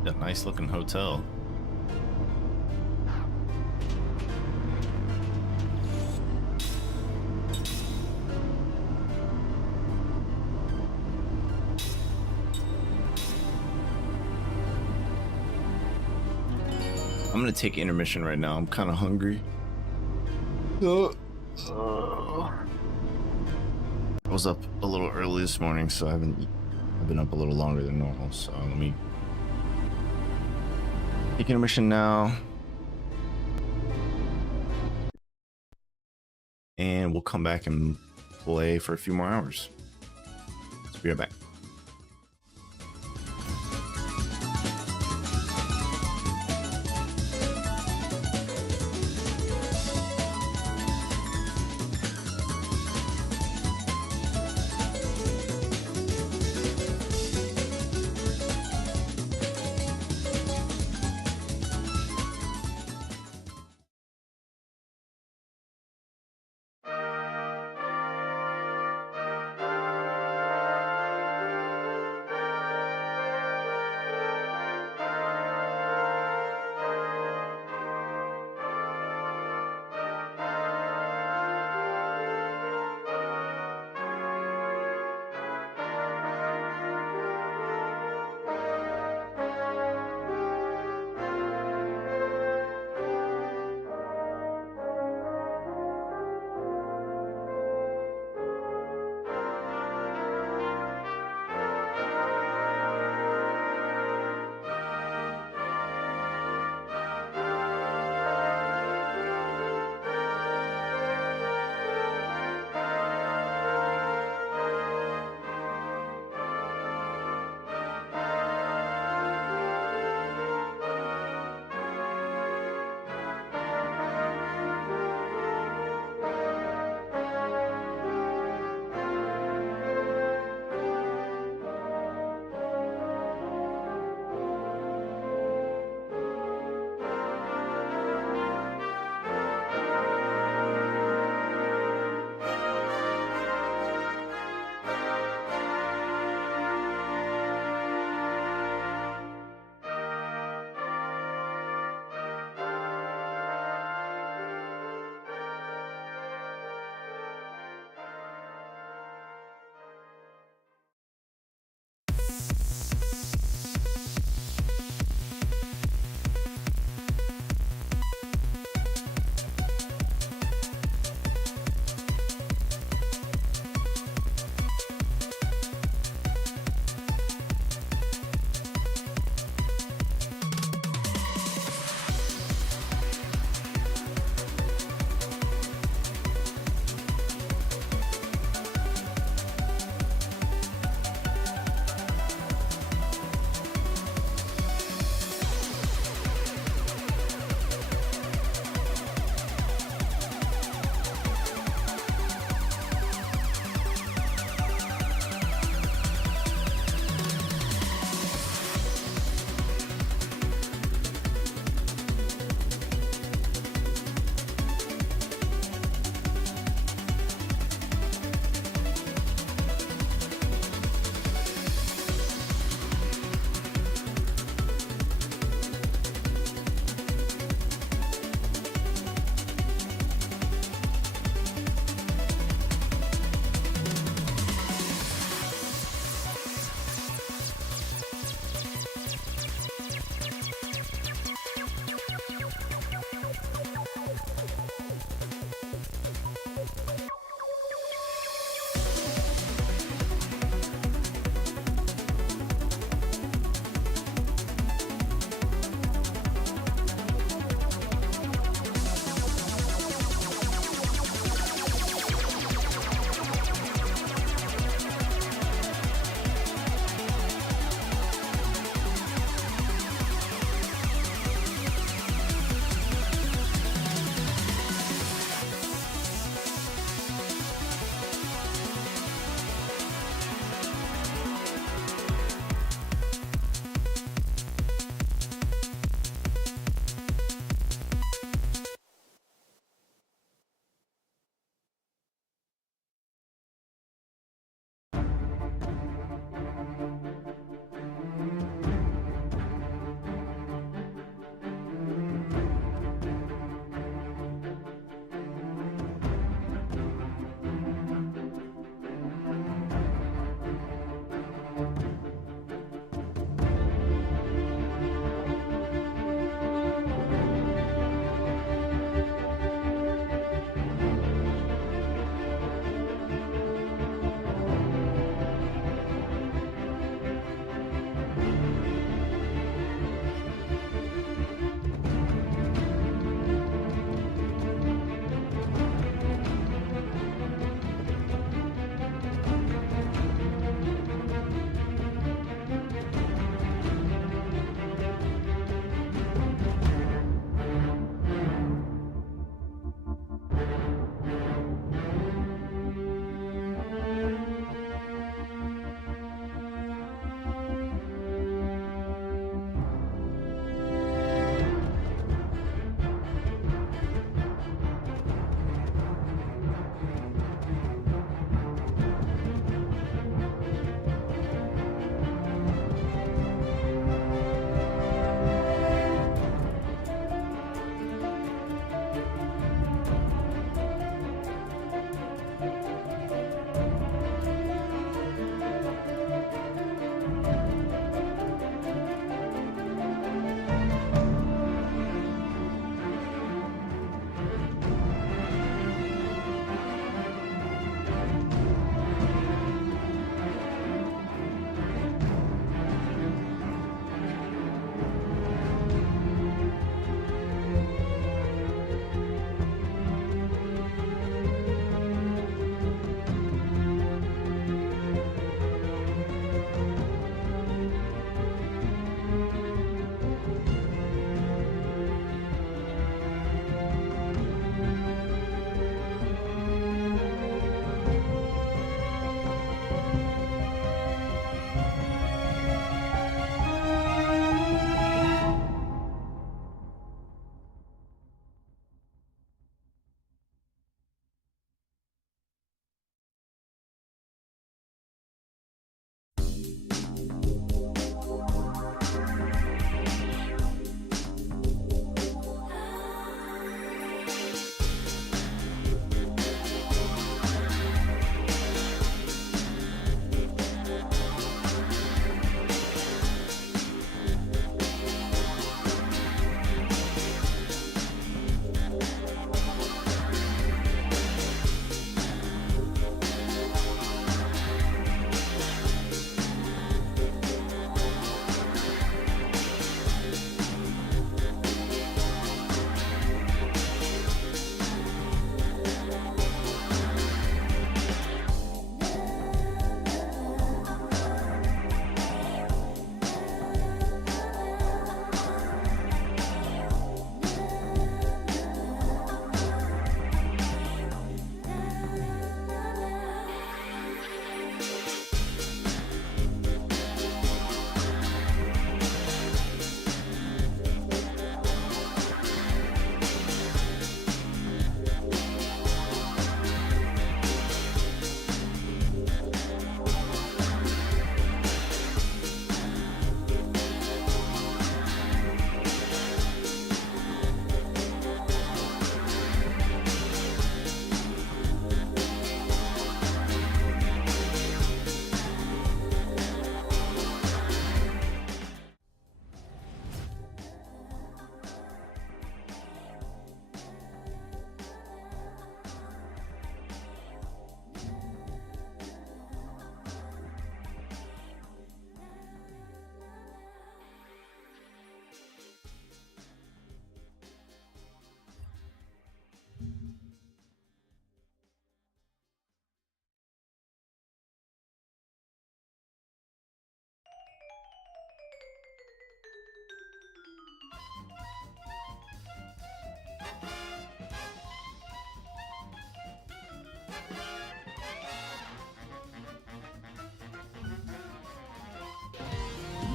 A nice looking hotel. I'm gonna take intermission right now. I'm kind of hungry. I was up a little early this morning, so I've been up a little longer than normal. So let me take intermission now. and we'll come back and play for a few more hours. So be right back.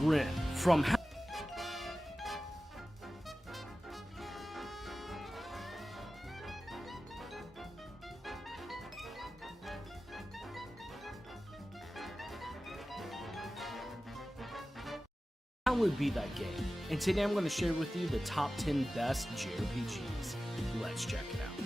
Rin from Hallowed Be Thy Game, and today I'm going to share with you the top 10 best JRPGs. Let's check it out.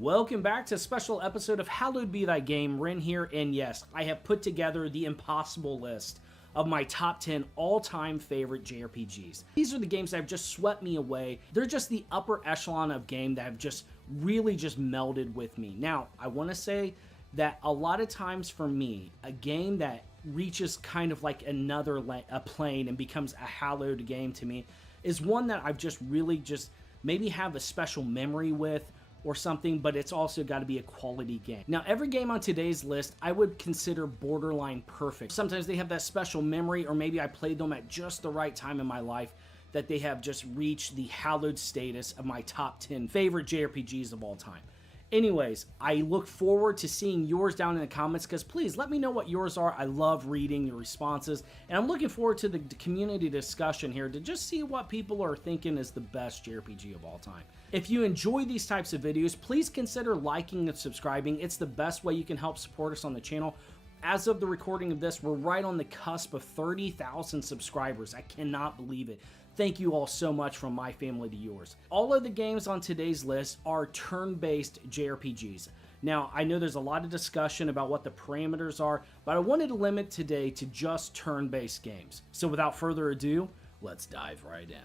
Welcome back to a special episode of Hallowed Be Thy Game. Rin here, and yes, I have put together the impossible list of my top 10 all-time favorite JRPGs. These are the games that have just swept me away. They're just the upper echelon of game that have just really just melded with me. Now, I want to say that a lot of times for me, a game that reaches kind of like another a plane and becomes a hallowed game to me is one that I've just really just maybe have a special memory with or something, but it's also got to be a quality game. Now, every game on today's list I would consider borderline perfect. Sometimes they have that special memory, or maybe I played them at just the right time in my life that they have just reached the hallowed status of my top 10 favorite JRPGs of all time. Anyways, I look forward to seeing yours down in the comments, because please let me know what yours are. I love reading your responses, and I'm looking forward to the community discussion here to just see what people are thinking is the best JRPG of all time. If you enjoy these types of videos, please consider liking and subscribing. It's the best way you can help support us on the channel. As of the recording of this, we're right on the cusp of 30,000 subscribers. I cannot believe it. Thank you all so much, from my family to yours. All of the games on today's list are turn-based JRPGs. Now, I know there's a lot of discussion about what the parameters are, but I wanted to limit today to just turn-based games. So without further ado, let's dive right in.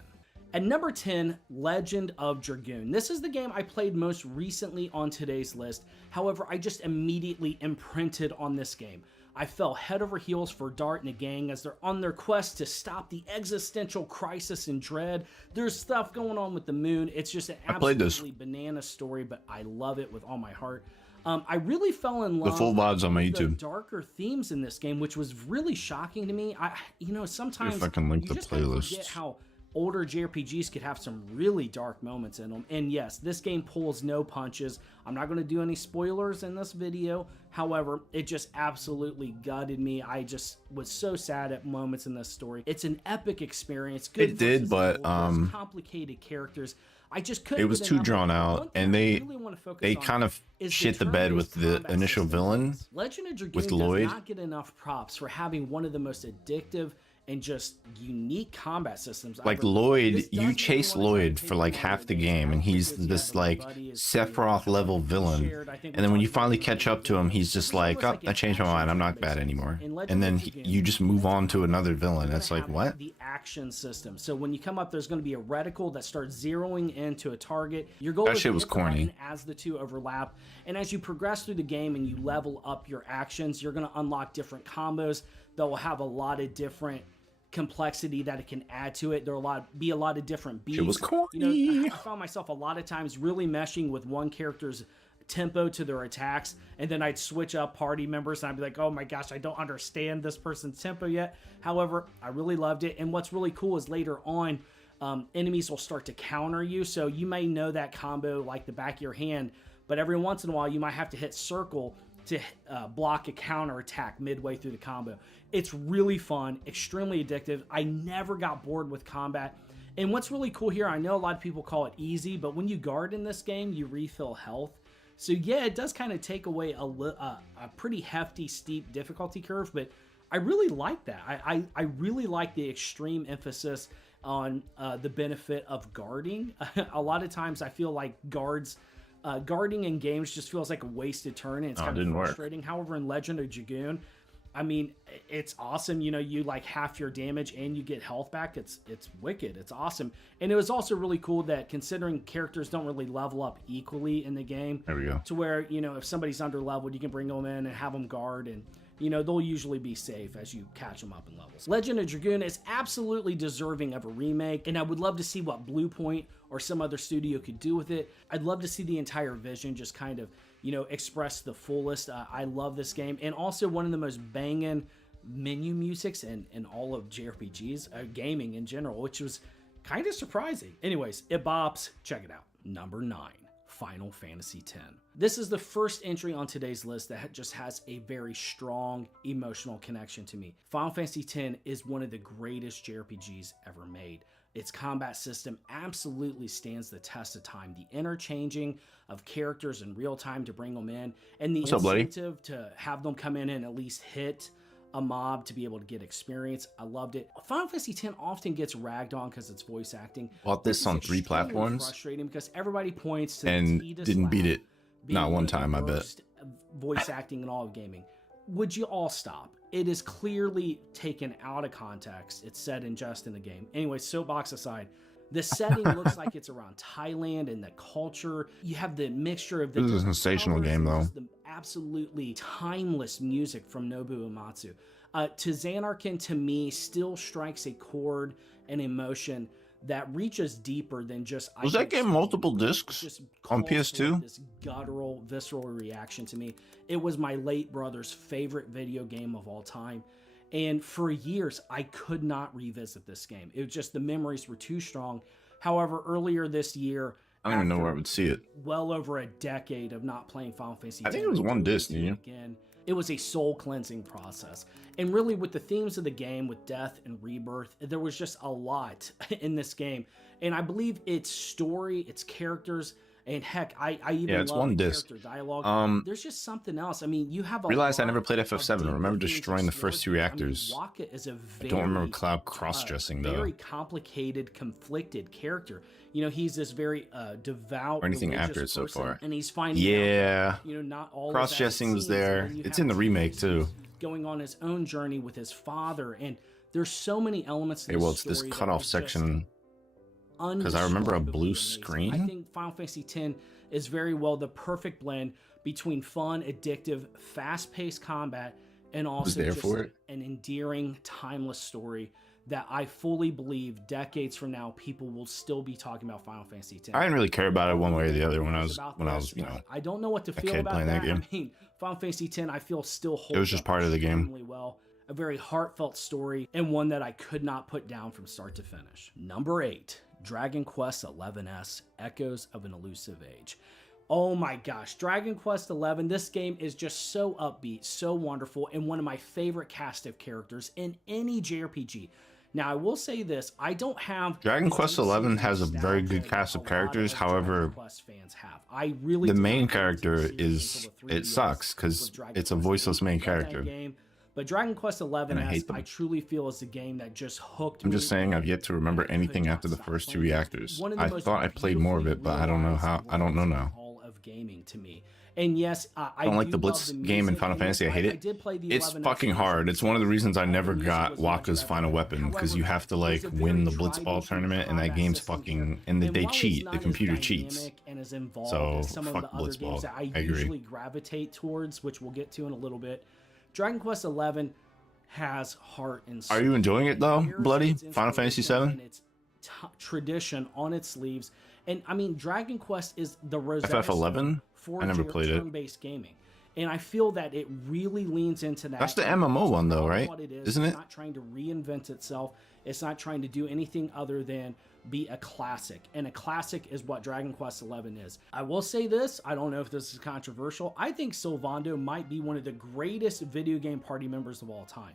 At number 10, Legend of Dragoon. This is the game I played most recently on today's list. However, I just immediately imprinted on this game. I fell head over heels for Dart and the gang as they're on their quest to stop the existential crisis in Dread. There's stuff going on with the moon. It's just an absolutely banana story, but I love it with all my heart. I really fell in love with full VODs on my YouTube. The darker themes in this game, which was really shocking to me. Sometimes if I can link you the just kind of playlist. forget how older JRPGs could have some really dark moments in them. And yes, this game pulls no punches. I'm not going to do any spoilers in this video. However, it just absolutely gutted me. I just was so sad at moments in this story. It's an epic experience. Good it did, but complicated characters. I just couldn't. It was too drawn out, and they kind of shit the bed with the initial villain. Legend of Dragoon with Lloyd. does not get enough props for having one of the most addictive and just unique combat systems. Like Lloyd, you chase Lloyd for like half the game, and he's this like Sephiroth level villain. And then when you finally catch up to him, he's just like, oh, I changed my mind, I'm not bad anymore. And then you just move on to another villain. It's like, what? The action system. So when you come up, there's going to be a reticle that starts zeroing into a target. Your goal is shit was corny. As the two overlap, and as you progress through the game and you level up your actions, you're going to unlock different combos that will have a lot of different complexity that it can add to it. There will be a lot of different beats. It was corny. I found myself a lot of times really meshing with one character's tempo to their attacks, and then I'd switch up party members and I'd be like, oh my gosh, I don't understand this person's tempo yet. However, I really loved it, and what's really cool is later on, enemies will start to counter you, so you may know that combo like the back of your hand, but every once in a while you might have to hit circle to block a counter attack midway through the combo. It's really fun, extremely addictive. I never got bored with combat. And what's really cool here, I know a lot of people call it easy, but when you guard in this game, you refill health. So yeah, it does kind of take away a pretty hefty, steep difficulty curve, but I really like that. I really like the extreme emphasis on the benefit of guarding. A lot of times I feel like guarding in games just feels like a wasted turn, and it's kind of frustrating. However, in Legend of Dragoon, I mean, it's awesome. You know, you like half your damage and you get health back. It's wicked. It's awesome. And it was also really cool that, considering characters don't really level up equally in the game, there we go, to where, you know, if somebody's under leveled, you can bring them in and have them guard, and you know, they'll usually be safe as you catch them up in levels. Legend of Dragoon is absolutely deserving of a remake, and I would love to see what Blue Point or some other studio could do with it. I'd love to see the entire vision just kind of, you know, express the fullest. I love this game, and also one of the most banging menu musics in all of JRPGs, gaming in general, which was kind of surprising. Anyways, it bops. Check it out. Number 9. Final Fantasy X. This is the first entry on today's list that just has a very strong emotional connection to me. Final Fantasy X is one of the greatest JRPGs ever made. Its combat system absolutely stands the test of time. The interchanging of characters in real time to bring them in, and the incentive to have them come in and at least hit a mob to be able to get experience. I loved it. Final Fantasy X often gets ragged on because it's voice acting. Bought this on 3 platforms. Frustrating because everybody points to and the didn't beat it. Not one time, I bet. Voice acting in all of gaming. Would you all stop? It is clearly taken out of context. It's said in just in the game. Anyway, soapbox aside, the setting looks like it's around Thailand and the culture. You have the mixture of the. This is a sensational game, though. The absolutely timeless music from Nobuo Uematsu. To Xanarkin, to me, still strikes a chord and emotion that reaches deeper than just. Was that game multiple discs on PS2? This guttural, visceral reaction to me. It was my late brother's favorite video game of all time. And for years, I could not revisit this game. It was just the memories were too strong. However, earlier this year, I don't even know where I would see it. Well over a decade of not playing Final Fantasy X. I think it was one disc, didn't you? Again, it was a soul cleansing process. And really with the themes of the game, with death and rebirth, there was just a lot in this game. And I believe its story, its characters, and heck, I even it's love one the disc. character dialogue. There's just something else. I mean, you have a Realized I lot never played of FF7. I deep remember themes destroying the first 2 explored. reactors. I mean, Wakka is a very, I don't remember Cloud cross-dressing, though. Very complicated, conflicted character. You know, he's this very devout, Or anything religious after it so person, far. and he's finding Yeah. out that, not all Cross-dressing was there. It's in the remake, too. Going on his own journey with his father, and there's so many elements. Hey, well, it's this cutoff section. Because I remember a blue screen. I think Final Fantasy X is very well the perfect blend between fun, addictive, fast-paced combat and also just an endearing, timeless story that I fully believe decades from now people will still be talking about Final Fantasy X. I didn't really care about it one way or the other when I was I don't know what to feel about playing that game. I mean, Final Fantasy X I feel still holds It was just part of the game. Well. A very heartfelt story and one that I could not put down from start to finish. Number 8, Dragon Quest XI's Echoes of an Elusive Age. Oh my gosh, Dragon Quest XI, this game is just so upbeat, so wonderful, and one of my favorite cast of characters in any JRPG. Now, I will say this, I don't have... Dragon Quest XI has a very good cast of characters, however, fans have. I really the main character it sucks, because it's a voiceless main character. But Dragon Quest XI, I truly feel is a game that just hooked me. I'm just saying I've yet to remember anything after the first 2 reactors. I thought I played more of it, but I don't know how. I don't know now. All of gaming to me. And yes, I don't like the Blitz game in Final Fantasy. I hate it. It's fucking hard. It's one of the reasons I never got Wakka's final weapon, because you have to like win the Blitzball tournament, and that game's fucking, and they cheat. The computer cheats. So fuck Blitzball. I agree. Usually gravitate towards, which we'll get to in a little bit. Dragon Quest XI has heart and soul. Are you enjoying it though, Bloody? Final Fantasy VII? Its tradition on its sleeves. And I mean, Dragon Quest is the Rosetta FF11? I never played it. Turn-based gaming. And I feel that it really leans into that. That's the MMO one though, right? Isn't it? It's not trying to reinvent itself. It's not trying to do anything other than be a classic. And a classic is what Dragon Quest XI is. I will say this, I don't know if this is controversial. I think Sylvando might be one of the greatest video game party members of all time.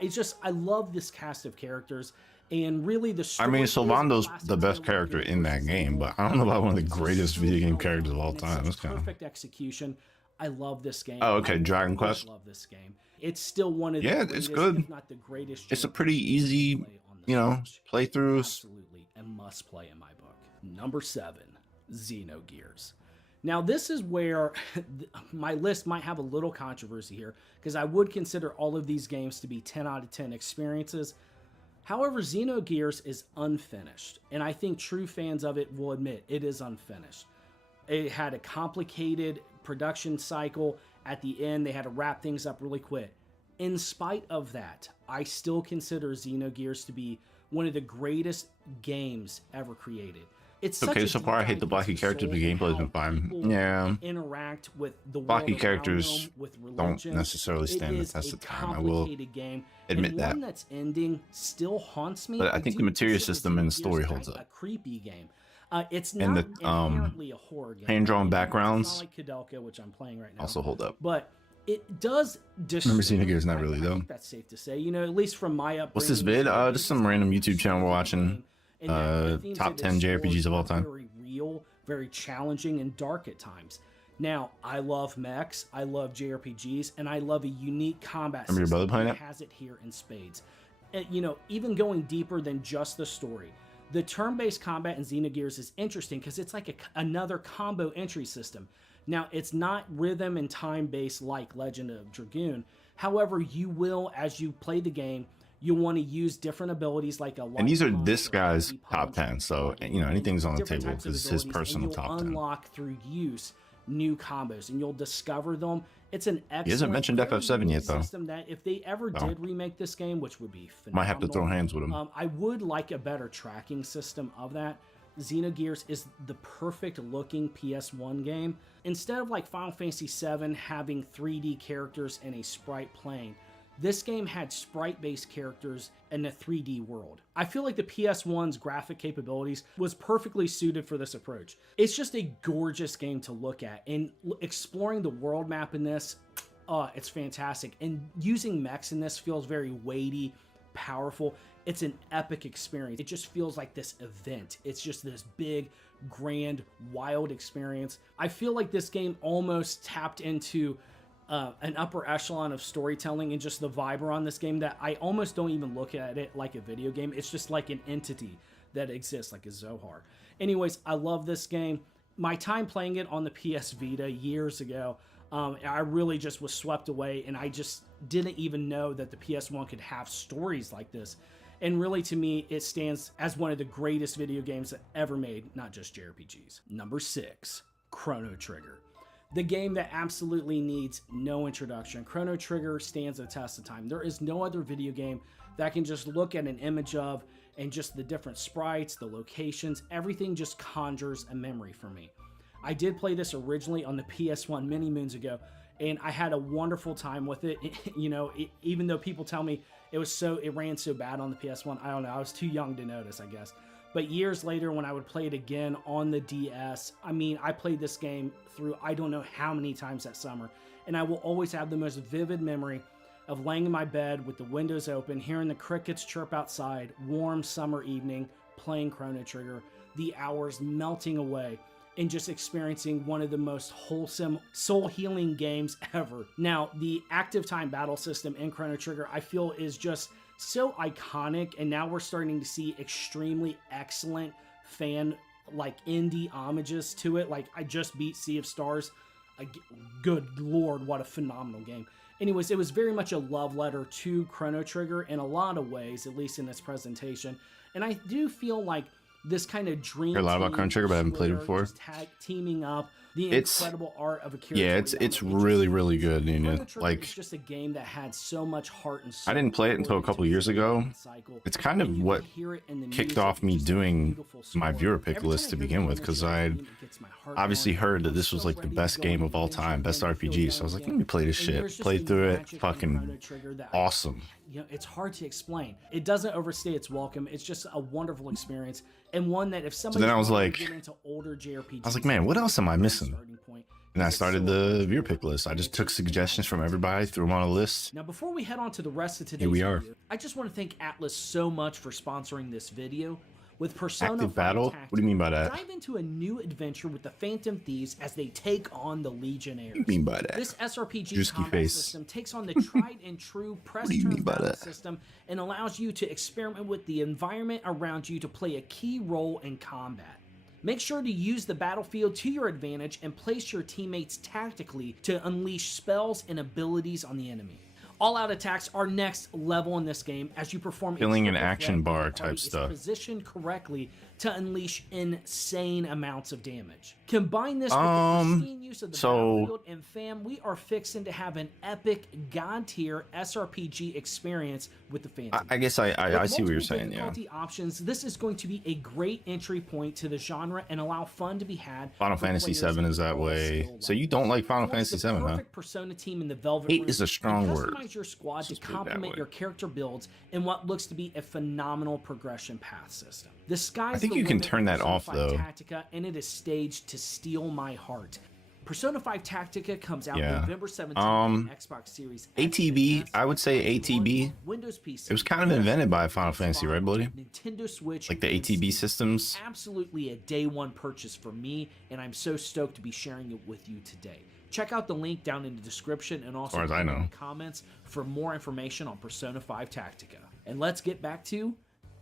It's just, I love this cast of characters. And really the story, I mean, Sylvando's the best character in that game, but I don't know about one of the greatest video game characters of all time. That's kind of perfect execution. I love this game. Oh, okay, Dragon Quest. I love this game. It's still one of the greatest, it's good. If not the greatest. It's a pretty easy, playthroughs. Absolutely, and must play in my book. Number 7, Xenogears. Now, this is where my list might have a little controversy here, because I would consider all of these games to be 10 out of 10 experiences. However, Xenogears is unfinished, and I think true fans of it will admit it is unfinished. It had a complicated production cycle. At the end, they had to wrap things up really quick. In spite of that, I still consider Xenogears to be one of the greatest games ever created. it's Okay, such a so deep far I hate dive the blocky into characters, soul the and gameplay's how been fine. people Yeah. interact with the world Blocky around characters them, with don't religion. necessarily stand the It is test a of time. I will complicated game, admit and that. one that's ending still haunts me. But I think the do materia consider system and the Xenogears story kind holds of up. a creepy game. It's And not the inherently a horror game. hand-drawn It's backgrounds not like Kudelka, which I'm playing right now. also hold up. But it does Remember Xenogears? Not really, I though. think that's safe to say. You know, at least from my upbringing. What's this vid? Xenogears Just some is random kind of YouTube channel we're watching. and the themes Top it 10 JRPGs explores of all are time. Very real, very challenging, and dark at times. Now, I love mechs, I love JRPGs, and I love a unique combat Remember your system. brother playing and it? has it here in spades. And, you know, even going deeper than just the story. The turn-based combat in Xenogears is interesting because it's like another combo entry system. Now, it's not rhythm and time-based like Legend of Dragoon. However, you will, as you play the game, you'll want to use different abilities like a And these are light punch this or guy's heavy top punch, 10. So, or, you know, anything's on the different table types of because it's his abilities, personal and you'll top 10. unlock through use new combos, and you'll discover them. It's an excellent. He hasn't mentioned very FF7 yet, unique though. system that if they ever did remake this game, which would be phenomenal, Might have to throw hands with him. I would like a better tracking system of that. Xenogears is the perfect looking PS1 game. Instead of like Final Fantasy VII having 3D characters in a sprite plane, this game had sprite-based characters in a 3D world. I feel like the PS1's graphic capabilities was perfectly suited for this approach. It's just a gorgeous game to look at, and exploring the world map in this, it's fantastic. And using mechs in this feels very weighty, powerful. It's an epic experience. It just feels like this event. It's just this big, grand, wild experience. I feel like this game almost tapped into an upper echelon of storytelling and just the vibe around this game that I almost don't even look at it like a video game. It's just like an entity that exists, like a Zohar. Anyways, I love this game. My time playing it on the PS Vita years ago, I really just was swept away, and I just didn't even know that the PS1 could have stories like this. And really, to me, it stands as one of the greatest video games ever made, not just JRPGs. Number 6, Chrono Trigger. The game that absolutely needs no introduction. Chrono Trigger stands the test of time. There is no other video game that I can just look at an image of, and just the different sprites, the locations, everything just conjures a memory for me. I did play this originally on the PS1 many moons ago, and I had a wonderful time with it. You know, even though people tell me it ran so bad on the PS1, I don't know, I was too young to notice, I guess. But years later, when I would play it again on the DS, I mean, I played this game through I don't know how many times that summer, and I will always have the most vivid memory of laying in my bed with the windows open, hearing the crickets chirp outside, warm summer evening, playing Chrono Trigger, the hours melting away, and just experiencing one of the most wholesome, soul-healing games ever. Now, the active time battle system in Chrono Trigger, I feel, is just so iconic, and now we're starting to see extremely excellent indie homages to it. Like, I just beat Sea of Stars. Good lord, what a phenomenal game. Anyways, it was very much a love letter to Chrono Trigger in a lot of ways, at least in its presentation. And I do feel like this kind of dream. Heard a lot about Chrono Trigger, but I haven't played it before. Teaming up, the incredible art of Akira. Yeah, it's really, really good. You know, like, it's just a game that had so much heart and soul. I didn't play it until a couple years ago. It's kind of what kicked off me doing my viewer pick list to begin with, because I obviously heard that this was like the best game of all time, best RPG. So I was like, let me play this shit. Played through it, fucking awesome. You know, it's hard to explain. It doesn't overstay its welcome. It's just a wonderful experience, and one that if somebody then I was like, into older JRPGs, I was like, man, what else am I missing? And I started the viewer pick list. I just took suggestions from everybody, threw them on a list. Now, before we head on to the rest of today's Here we are. video, I just want to thank Atlas so much for sponsoring this video. With Persona Active 5 battle? Tactics, What do you mean by that? dive into a new adventure with the Phantom Thieves as they take on the Legionnaires. What do you mean by that? This SRPG Drewski combat face. system takes on the tried and true press do you turn mean by battle that? system and allows you to experiment with the environment around you to play a key role in combat. Make sure to use the battlefield to your advantage and place your teammates tactically to unleash spells and abilities on the enemy. All-out attacks are next level in this game as you perform Filling an triple action threat bar where the type party is stuff. positioned correctly to unleash insane amounts of damage. Combine this with the pristine use of the battlefield, and fam, we are fixing to have an epic god-tier SRPG experience with the Phantom. I guess I see what you're With saying, yeah. difficulty options, this is going to be a great entry point to the genre and allow fun to be had. Final for Fantasy players 7 of is that all way. skill So you levels. don't like Final Plus, Fantasy the 7, huh? perfect Persona team in the Velvet Hate Room, is a strong and word. customize your squad to Let's just put it that complement way. your character builds in what looks to be a phenomenal progression path system. The sky's I think the you can limit turn for that Persona off, 5 though. Tactica, and it is staged to steal my heart. Persona 5 Tactica comes out Yeah. November 17th on Xbox Series X and ATB, S, I would say Xbox One, ATB. Windows PC. It was kind of invented by Final Fantasy, right, buddy? Nintendo Switch, Like the and ATB Steam. systems. Absolutely a day one purchase for me, and I'm so stoked to be sharing it with you today. Check out the link down in the description and also far as I in know. the comments for more information on Persona 5 Tactica. And let's get back to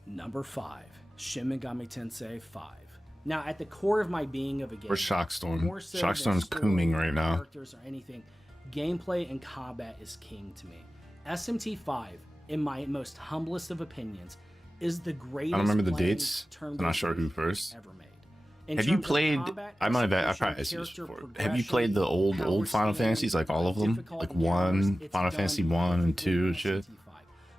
number 5, Shin Megami Tensei 5. Now, at the core of my being of a game, Where's Shockstorm? more so than Shockstorm's story, cooming right now. characters or anything, gameplay and combat is king to me. SMT5, in my most humblest of opinions, is the greatest. I don't remember the playing dates. I'm not turn-based sure who game first. ever made. In Have you terms of played? combat, I might have. I execution, probably asked you this character before. Have you played the progression, old power Final scaling, Fantasies, like all of them, difficult like encounters, 1, it's Final done Fantasy 1 and 2 and shit? SMT5.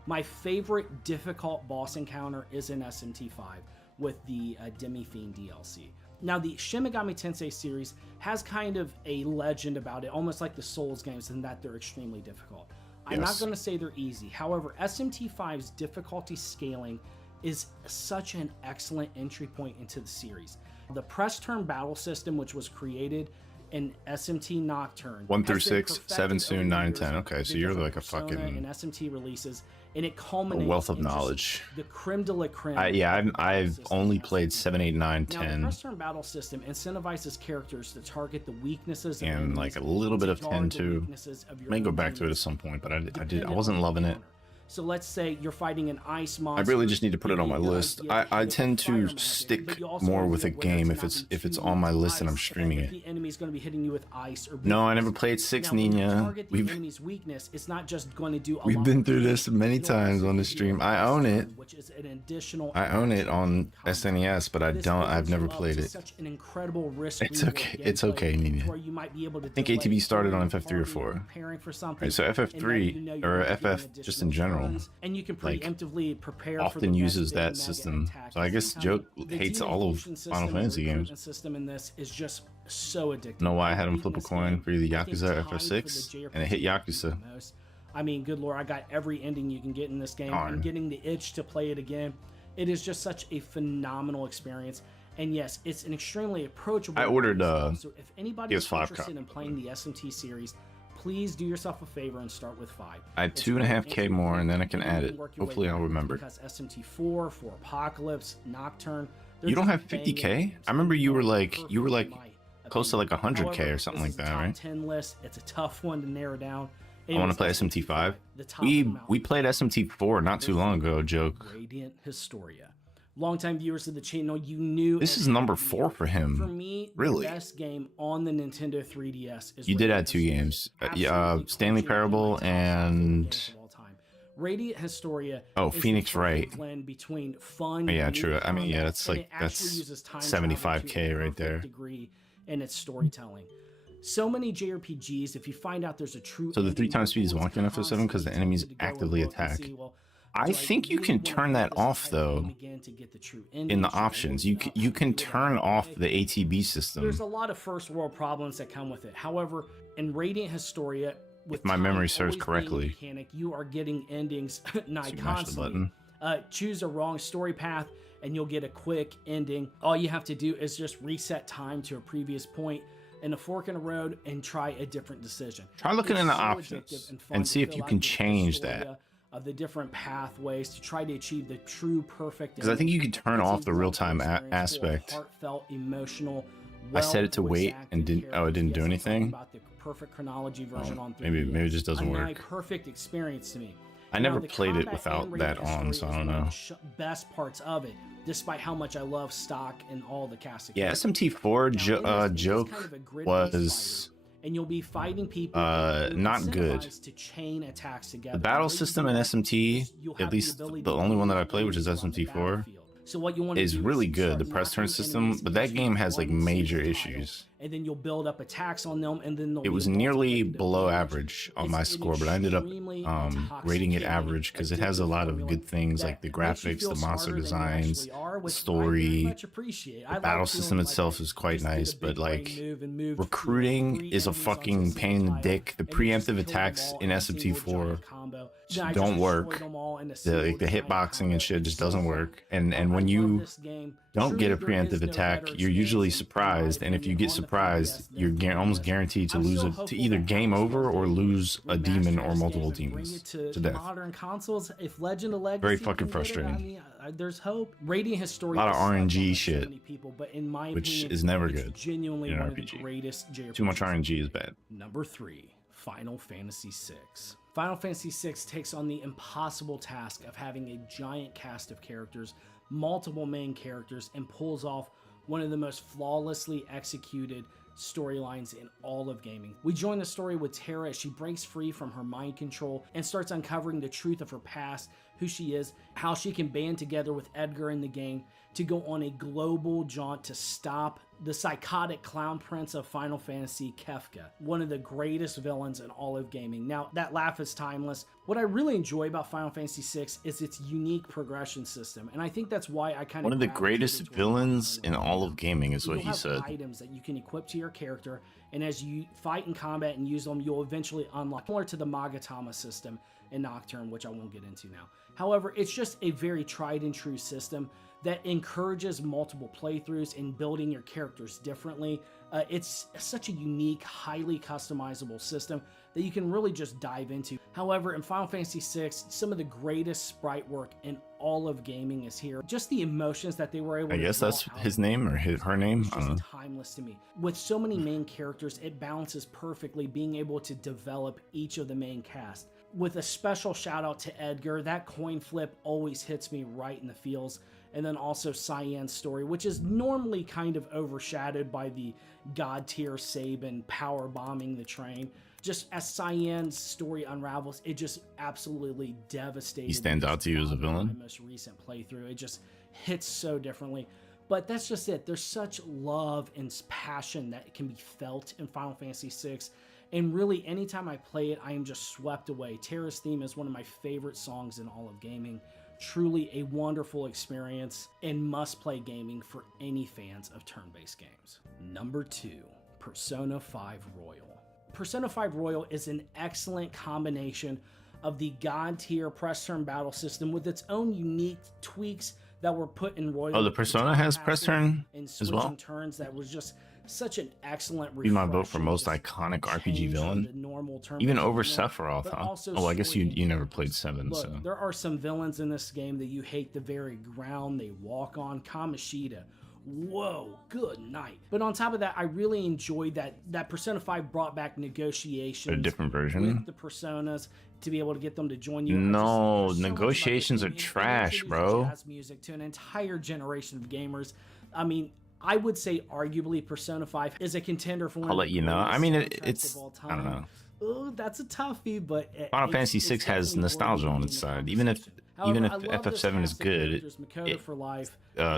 My favorite difficult boss encounter is in SMT5 with the Demi-Fiend DLC. Now, the Shin Megami Tensei series has kind of a legend about it, almost like the Souls games, in that they're extremely difficult. I'm not Yes. going to say they're easy. However, SMT5's difficulty scaling is such an excellent entry point into the series. The press turn battle system, which was created in SMT Nocturne, 1 through has been 6, perfected 7 over soon, the 9 and years 10. with Okay, so the you're different like a Persona fucking and SMT releases, and it culminates wealth of in just knowledge. the creme de la creme. Yeah, of the battle I've system only in played SMT. 7, 8, 9, Now, the 10, press turn battle system incentivizes characters to target the weaknesses of and enemies like a little bit to of guard 10 the too. weaknesses of your May go own back to it at enemies, some point, but I dependent wasn't on the loving it. encounter. So let's say you're fighting an ice I monster. really just need to put it on my you list. get I hit with tend fire to magic, stick but you also more wanna with a know whether game to if not it's be too on my list and I'm ice, streaming if it. the enemy's going to be hitting you with ice or No, I weakness. never played 6, Now, when you Nina. target the enemy's weakness, it's not just going to do a We've lot been of through damage. this many It'll times also on the give you stream. a I ice own it. stun, which is an additional I own it on combat. SNES, but I This don't. I've opens never you up played to it. Such an incredible risk. It's okay. It's okay, Nina. Where you might be able to I think delay ATB started on starting FF3 or party 4. preparing for something, Right, so and then FF3 you know or you're FF doing just in additional general, runs, and you can like, preemptively prepare for often the uses next that big mega system. attack So I that's guess coming. Joke The hates demon all of fusion system Final and Fantasy games. recruitment system in this is just so addictive. Know why I had him Beating flip a this coin game, for the I think, Yakuza tied for FF6, the and it hit JRPG Yakuza. the most. I mean, good lord, I got every ending you can get in this game. Darn. I'm getting the itch to play it again. It is just such a phenomenal experience. And yes, it's an extremely approachable. I ordered, game. So if anybody is PS5 interested copy. in playing the SMT series, please do yourself a favor and start with 5. I had It's 2.5K more, and then I can you add it. work your way Hopefully, I'll back remember. Because SMT4 for Apocalypse, Nocturne. they're You don't just have banging 50K? games. I remember you were They're like perfect you were in like my close to opinion. like 100K However, or something this like is a that, top right? 10 list. It's a tough one to narrow down. I want to play Anyways, SMT5. the top We amount. played SMT4 not too long ago. Joke. Radiant Historia. Longtime viewers of the channel, you knew This is number 4 for For him. me, Really? the best game on the Nintendo 3DS is You did Radiant add 2 Historia. games. Absolutely Stanley crushing it in my Parable top 5 favorite and games of all time. Radiant Historia. Oh, is the Phoenix perfect Wright. blend between fun. Yeah, and true. I mean, yeah, combat, that's and like- it actually that's uses time 75K travel to a right there. perfect degree in its storytelling. So many JRPGs, if you find out there's a true. So the 3 ending, times speed is it's wonky enough for 7 because the constantly enemies tempted to go and actively look and attack. see, well, I do think you really can wanna turn play that this off type of though. game again to get the true In ending? the Should I options, look it you up? can Figure it turn out? off Okay. the ATB system. There's a lot of first world problems that come with it. However, in Radiant Historia, with my time memory serves always being a correctly. mechanic, you are getting endings nigh So you mash the constantly. button. Choose a wrong story path and you'll get a quick ending. All you have to do is just reset time to a previous point in a fork in the road and try a different decision. Try looking It's in the so options addictive and fun and to see if fill you out can your change Historia that. of the different pathways to try to achieve the true perfect. Because I think you can turn It's a off the real-time wonderful experience full of aspect. Heartfelt, emotional. I set it to well-voice wait and acted didn't- oh, it didn't do characters. Yes, I'm talking anything? About the perfect chronology version on 3DS. Maybe it just doesn't A nigh work. perfect experience to me. I Now, never the played it combat without and that Radiant on, so History I is don't one of know. the best parts of it, despite how much I love stock and all the cast of Yeah, characters. SMT4 Now, in this game, it's joke kind of a grid-based was fighter, and you'll be fighting people. Not good. To chain attacks together. The battle system in SMT, at least the only one that I play, which is SMT4, so what you want is really good. The press turn system, but that game has like major issues. And then you'll build up attacks on them, and then it was nearly below average on my score, but I ended up rating it average because it has a lot of good things like the graphics, the monster designs, the story. The battle system itself is quite nice, but like recruiting is a fucking pain in the dick. The preemptive attacks in SMT4 don't work. The hitboxing and shit just doesn't work. And when you don't get a preemptive attack, you're usually surprised, and if you get surprised, you're almost guaranteed to lose to either game over or lose a demon or multiple demons to death. Modern consoles, if Legend of Legacy very fucking frustrating. I mean, there's hope. Radiant has story. A lot of RNG shit, but in my which opinion, is never good genuinely in an one RPG. Of the greatest JRPGs. Too much RNG is bad. Number 3, Final Fantasy VI. Final Fantasy VI takes on the impossible task of having a giant cast of characters, multiple main characters, and pulls off one of the most flawlessly executed storylines in all of gaming. We join the story with Terra as she breaks free from her mind control and starts uncovering the truth of her past, who she is, how she can band together with Edgar in the game to go on a global jaunt to stop the psychotic clown prince of Final Fantasy, Kefka, one of the greatest villains in all of gaming. Now, that laugh is timeless. What I really enjoy about Final Fantasy VI is its unique progression system, and I think that's why I kind of... One of the greatest villains in all of gaming is what he said. Items that you can equip to your character, and as you fight in combat and use them, you'll eventually unlock, similar to the Magatama system in Nocturne, which I won't get into now. However, it's just a very tried and true system that encourages multiple playthroughs and building your characters differently. It's such a unique, highly customizable system that you can really just dive into. However, in Final Fantasy VI, some of the greatest sprite work in all of gaming is here. Just the emotions that they were able to... I guess that's his name or her name. I don't know. Timeless to me. With so many main characters, it balances perfectly, being able to develop each of the main cast. With a special shout out to Edgar, that coin flip always hits me right in the feels. And then also Cyan's story, which is normally kind of overshadowed by the god tier Sabin power bombing the train. Just as Cyan's story unravels, it just absolutely devastated. He stands out to you as a villain? My most recent playthrough, it just hits so differently. But that's just it. There's such love and passion that can be felt in Final Fantasy VI. And really, anytime I play it, I am just swept away. Terra's theme is one of my favorite songs in all of gaming. Truly a wonderful experience and must-play gaming for any fans of turn-based games. Number 2, Persona 5 Royal. Persona 5 Royal is an excellent combination of the god-tier press turn battle system with its own unique tweaks that were put in Royal. Oh, the Persona has press turn as well? Turns that was just such an excellent... Be my vote for most iconic RPG villain, even over Sephiroth, huh? Oh, I guess you never played 7. Look, so there are some villains in this game that you hate the very ground they walk on. Kamoshida, whoa, good night. But on top of that, I really enjoyed that Persona 5 brought back negotiations, a different version with the personas to be able to get them to join you. No, negotiations are trash, bro. Jazz music to an entire generation of gamers. I mean, I would say arguably Persona 5 is a contender for one. I'll let you know. I mean, it's, I don't know. Oh, that's a toughie, but Final Fantasy VI has nostalgia on its side. Even if FF7 is good,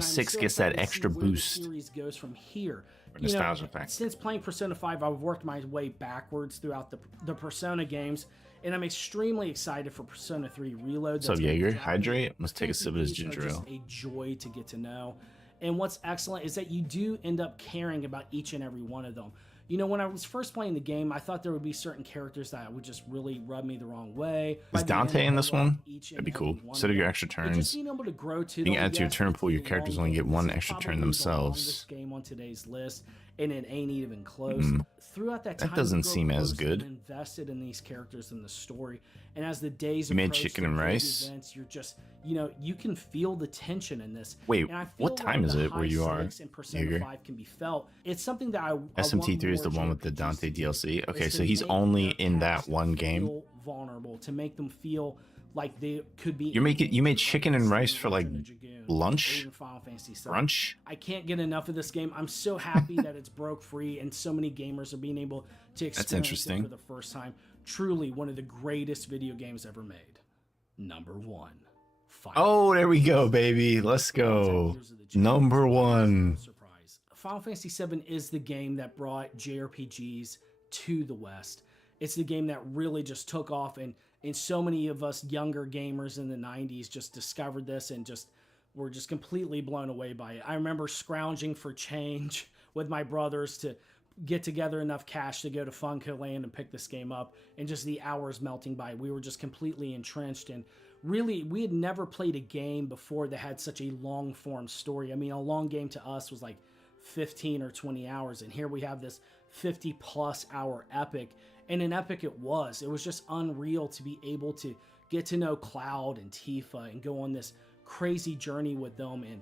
6 gets that extra boost. Goes from here. Nostalgia factor. Since playing Persona 5, I've worked my way backwards throughout the Persona games, and I'm extremely excited for Persona 3 Reload. What's up, Jaeger? Hydrate? Let's take a sip of this ginger ale. A joy to get to know. And what's excellent is that you do end up caring about each and every one of them. You know, when I was first playing the game, I thought there would be certain characters that would just really rub me the wrong way. Is Dante in this one? That'd be cool. Instead of your extra turns, you can add to your turn pool. Your characters only get one extra turn themselves. This game on today's list, and it ain't even close. Throughout that time, that doesn't seem as good. Invested in these characters in the story, and as the days you made chicken and rice. Events, you're just, you can feel the tension in this. Wait, what time is it where you are? Persona 5 can be felt. It's something that SMT3 is the one with the Dante DLC. Okay, so he's only in that one game. Vulnerable to make them feel like they could be. You made chicken and rice for like lunch, Final Fantasy VII. brunch. I can't get enough of this game. I'm so happy that it's broke free and so many gamers are being able to experience it for the first time. Truly one of the greatest video games ever made. Number 1. Oh, there we go, baby. Let's go. Number 1. Surprise. Final Fantasy VII is the game that brought JRPGs to the West. It's the game that really just took off, and so many of us younger gamers in the 90s just discovered this and just were just completely blown away by it. I remember scrounging for change with my brothers to get together enough cash to go to Funko Land and pick this game up, and just the hours melting by. We were just completely entrenched, and really, we had never played a game before that had such a long form story. I mean, a long game to us was like 15 or 20 hours, and here we have this 50 plus hour epic, and an epic it was. It was just unreal to be able to get to know Cloud and Tifa and go on this crazy journey with them. And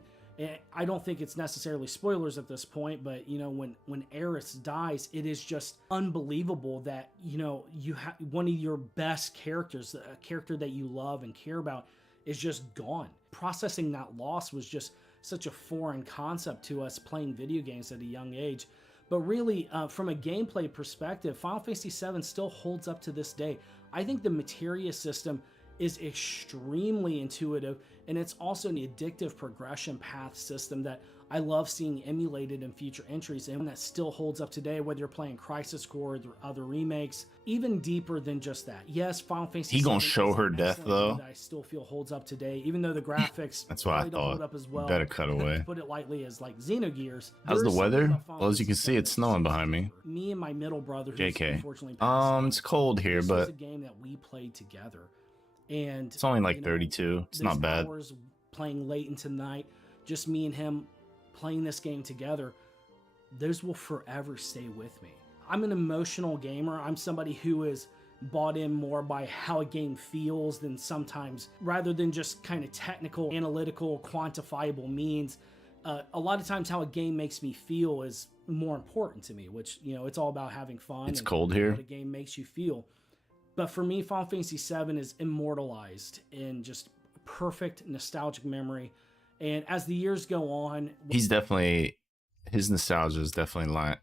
I don't think it's necessarily spoilers at this point, but you know, when Aerith dies, it is just unbelievable that, you know, you have one of your best characters, a character that you love and care about, is just gone. Processing that loss was just such a foreign concept to us playing video games at a young age. But really, from a gameplay perspective, Final Fantasy VII still holds up to this day. I think the materia system is extremely intuitive, and it's also an addictive progression path system that I love seeing emulated in future entries, and that still holds up today, whether you're playing Crisis Core or other remakes. Even deeper than just that. Yes, Final Fantasy He gonna VII show is her an death, excellent though. game that I still feel holds up today, even though the graphics That's what I really don't hold thought. up as well. Better cut away. To put it lightly, as like Xenogears. How's the There's weather? something about Final Well, as you can Fantasy see, it's VII snowing behind me. Me and my middle brother, who's JK. unfortunately passed away, It's cold here, this was but a game that we played together, and it's only like you know, 32. It's those not bad. hours playing late into the night, just me and him playing this game together, those will forever stay with me. I'm an emotional gamer. I'm somebody who is bought in more by how a game feels than sometimes, rather than just kind of technical, analytical, quantifiable means. A lot of times how a game makes me feel is more important to me, which, you know, it's all about having fun. It's and cold here. what a game makes you feel. But for me, Final Fantasy VII is immortalized in just perfect nostalgic memory. And as the years go on, His nostalgia is definitely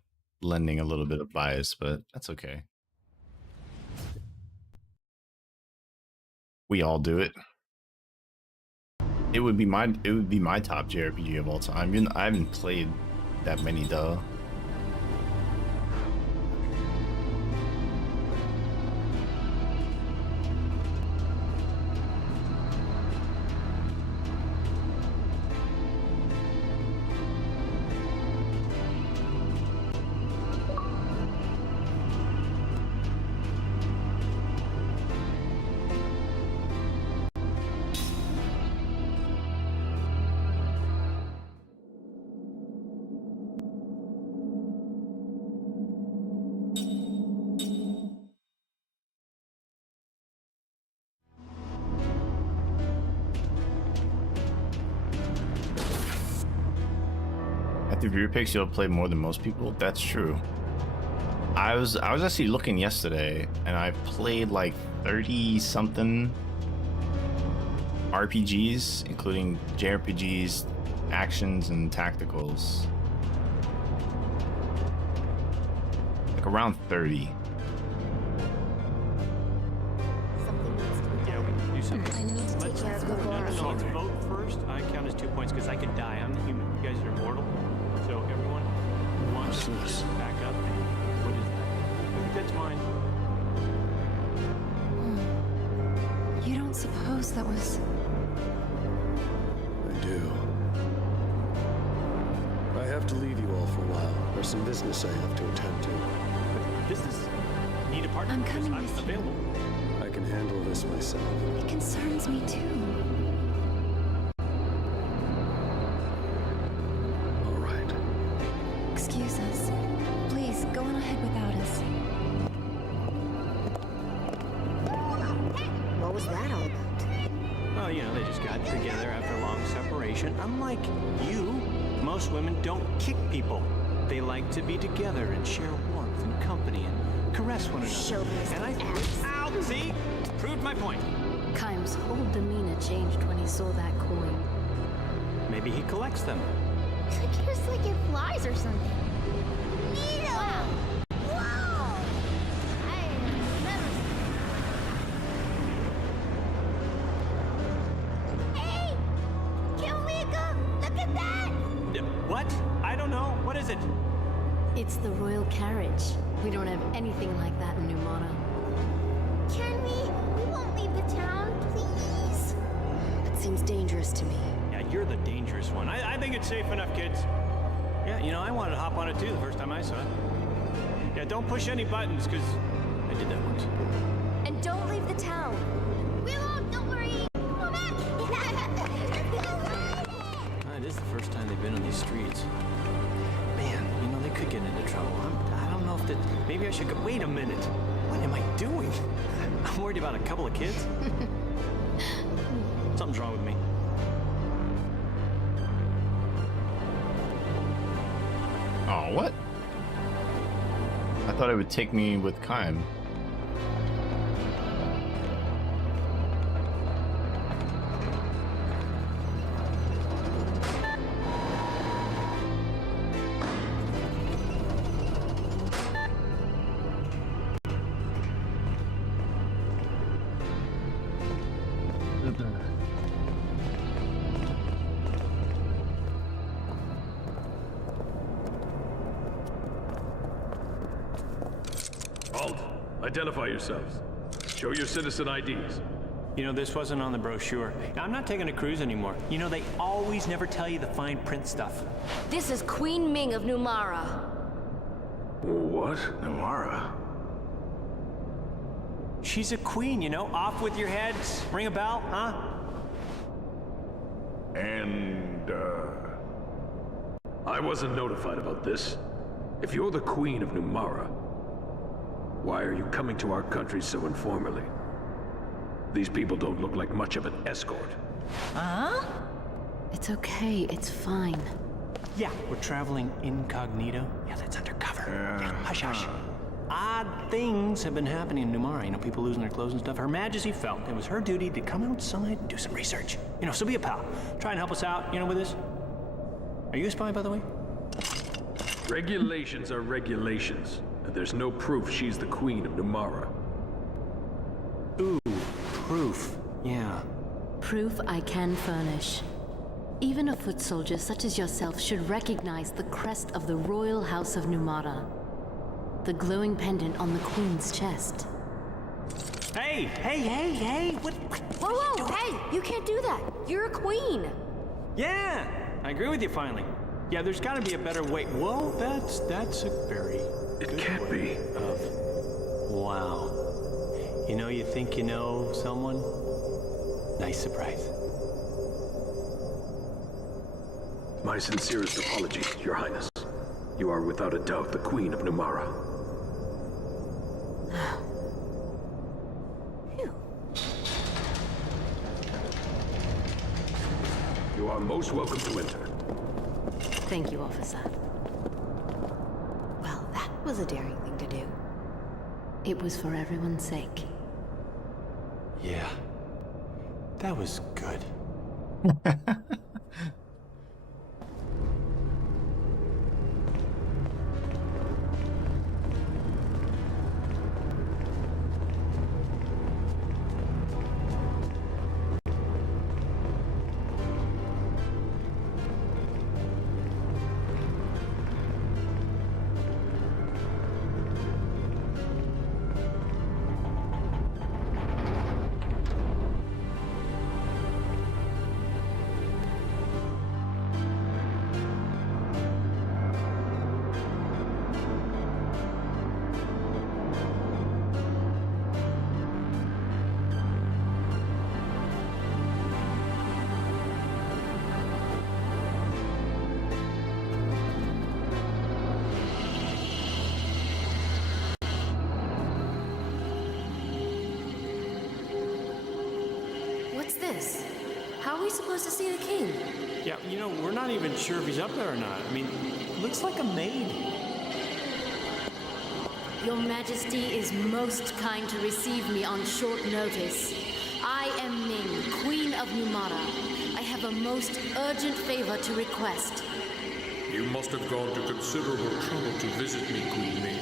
lending a little bit of bias, but that's okay. We all do it. It would be my top JRPG of all time. I haven't played that many though. After viewer picks, you'll play more than most people. That's true. I was actually looking yesterday, and I played like 30 something RPGs, including JRPGs, actions, and tacticals. Like around 30. Something needs to be Yeah, done. we can do something. I need to take care of Gogora. No, let's vote first. I count as 2 points because I could die. I'm human. You guys are immortal. So everyone wants to back up. What is that? I think that's mine. You don't suppose that was... I do. I have to leave you all for a while. There's some business I have to attend to. Business? Need a partner? I'm Because coming I'm with you. available. I can handle this myself. It concerns me too. All right. Excuse us. Please, go on ahead without us. What was that all about? Well, you know, they just got together after a long separation. Unlike you, most women don't kick people. They like to be together and share warmth and company and caress one another. Show me and I some ass. Ow! See? Proved my point. Kaim's whole demeanor changed when he saw that coin. Maybe he collects them. It's just like it flies or something. Neato! Wow. Whoa! I never seen. Hey! Kilmika! Look at that! What? I don't know. What is it? It's the royal carriage. We don't have anything like that in Numara. Can we? We won't leave the town, please. It seems dangerous to me. Yeah, you're the dangerous one. I think it's safe enough, kids. Yeah, you know, I wanted to hop on it too the first time I saw it. Yeah, don't push any buttons, because I did that once. And don't leave the town. We won't, don't worry. Come back! It is the first time they've been on these streets. Man, you know, they could get into trouble. I don't know if that... Maybe I should go... Wait a minute. What am I doing? I'm worried about a couple of kids. Something's wrong with me. Oh, what? I thought it would take me with Kaim. Halt! Identify yourselves. Show your citizen IDs. You know, this wasn't on the brochure. I'm not taking a cruise anymore. You know, they always never tell you the fine print stuff. This is Queen Ming of Numara. What? Numara? She's a queen, you know? Off with your heads. Ring a bell, huh? And, I wasn't notified about this. If you're the Queen of Numara, why are you coming to our country so informally? These people don't look like much of an escort. Huh? It's okay, it's fine. Yeah, we're traveling incognito. Yeah, that's undercover. Yeah, hush, hush. Odd things have been happening in Numara. You know, people losing their clothes and stuff. Her Majesty felt it was her duty to come outside and do some research. You know, so be a pal. Try and help us out, you know, with this. Are you a spy, by the way? Regulations are regulations, and there's no proof she's the Queen of Numara. Ooh, proof. Yeah. Proof I can furnish. Even a foot soldier such as yourself should recognize the crest of the Royal House of Numara. The glowing pendant on the Queen's chest. Hey! What? Whoa, whoa, hey! You can't do that. You're a queen. Yeah! I agree with you finally. Yeah, there's gotta be a better way. Whoa, that's a very It good can't way be. of... Wow. You know, you think you know someone? Nice surprise. My sincerest apologies, Your Highness. You are without a doubt the Queen of Numara. You are most welcome to enter. Thank you, officer. Well, that was a daring thing to do. It was for everyone's sake. Yeah. That was good. How are we supposed to see the king? Yeah, you know, we're not even sure if he's up there or not. I mean, looks like a maid. Your Majesty is most kind to receive me on short notice. I am Ming, Queen of Numara. I have a most urgent favor to request. You must have gone to considerable trouble to visit me, Queen Ming.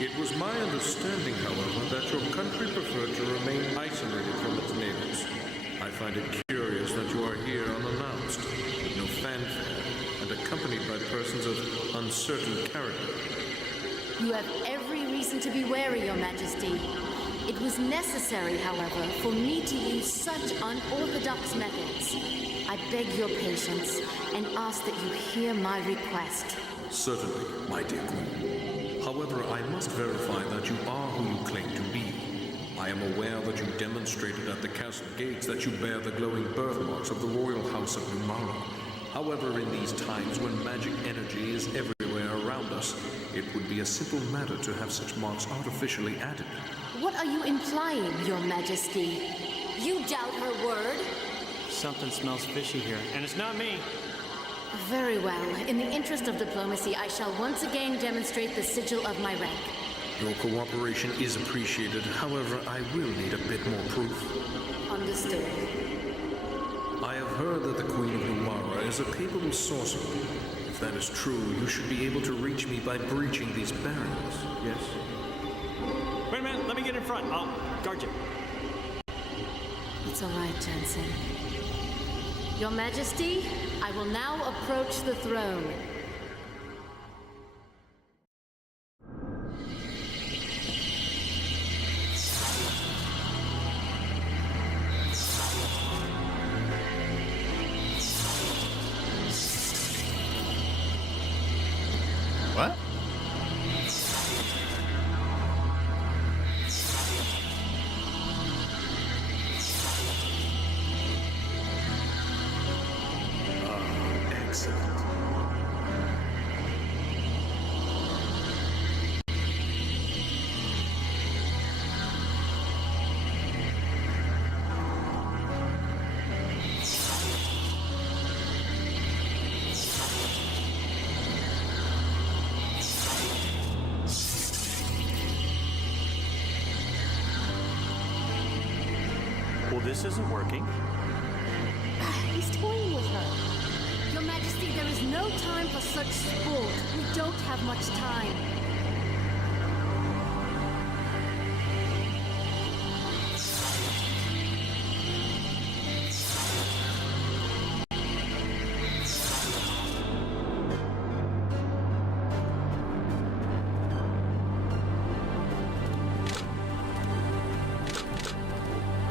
It was my understanding, however, that your country preferred to remain isolated from its neighbors. I find it curious that you are here unannounced, with no fanfare, and accompanied by persons of uncertain character. You have every reason to be wary, Your Majesty. It was necessary, however, for me to use such unorthodox methods. I beg your patience and ask that you hear my request. Certainly, my dear Queen. However, I must verify that you are who you claim to be. I am aware that you demonstrated at the castle gates that you bear the glowing birthmarks of the royal house of Numara. However, in these times when magic energy is everywhere around us, it would be a simple matter to have such marks artificially added. What are you implying, Your Majesty? You doubt her word? Something smells fishy here, and it's not me. Very well. In the interest of diplomacy, I shall once again demonstrate the sigil of my rank. Your cooperation is appreciated. However, I will need a bit more proof. Understood. I have heard that the Queen of Numara is a capable sorcerer. If that is true, you should be able to reach me by breaching these barriers. Yes? Wait a minute, let me get in front. I'll guard you. It's all right, Jensen. Your Majesty, I will now approach the throne. What? Excellent. Well, this isn't working. He's toying with her. Your Majesty, there is no time for such sport. We don't have much time.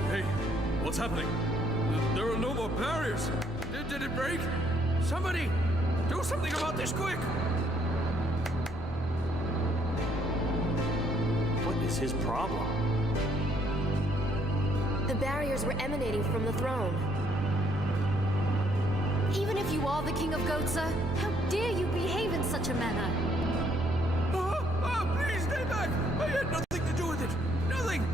Hey, what's happening? There are no more barriers. Did it break? Somebody, do something about this quick! What is his problem? The barriers were emanating from the throne. Even if you are the King of Goatsa, how dare you behave in such a manner? Please stay back! I had nothing to do with it! Nothing!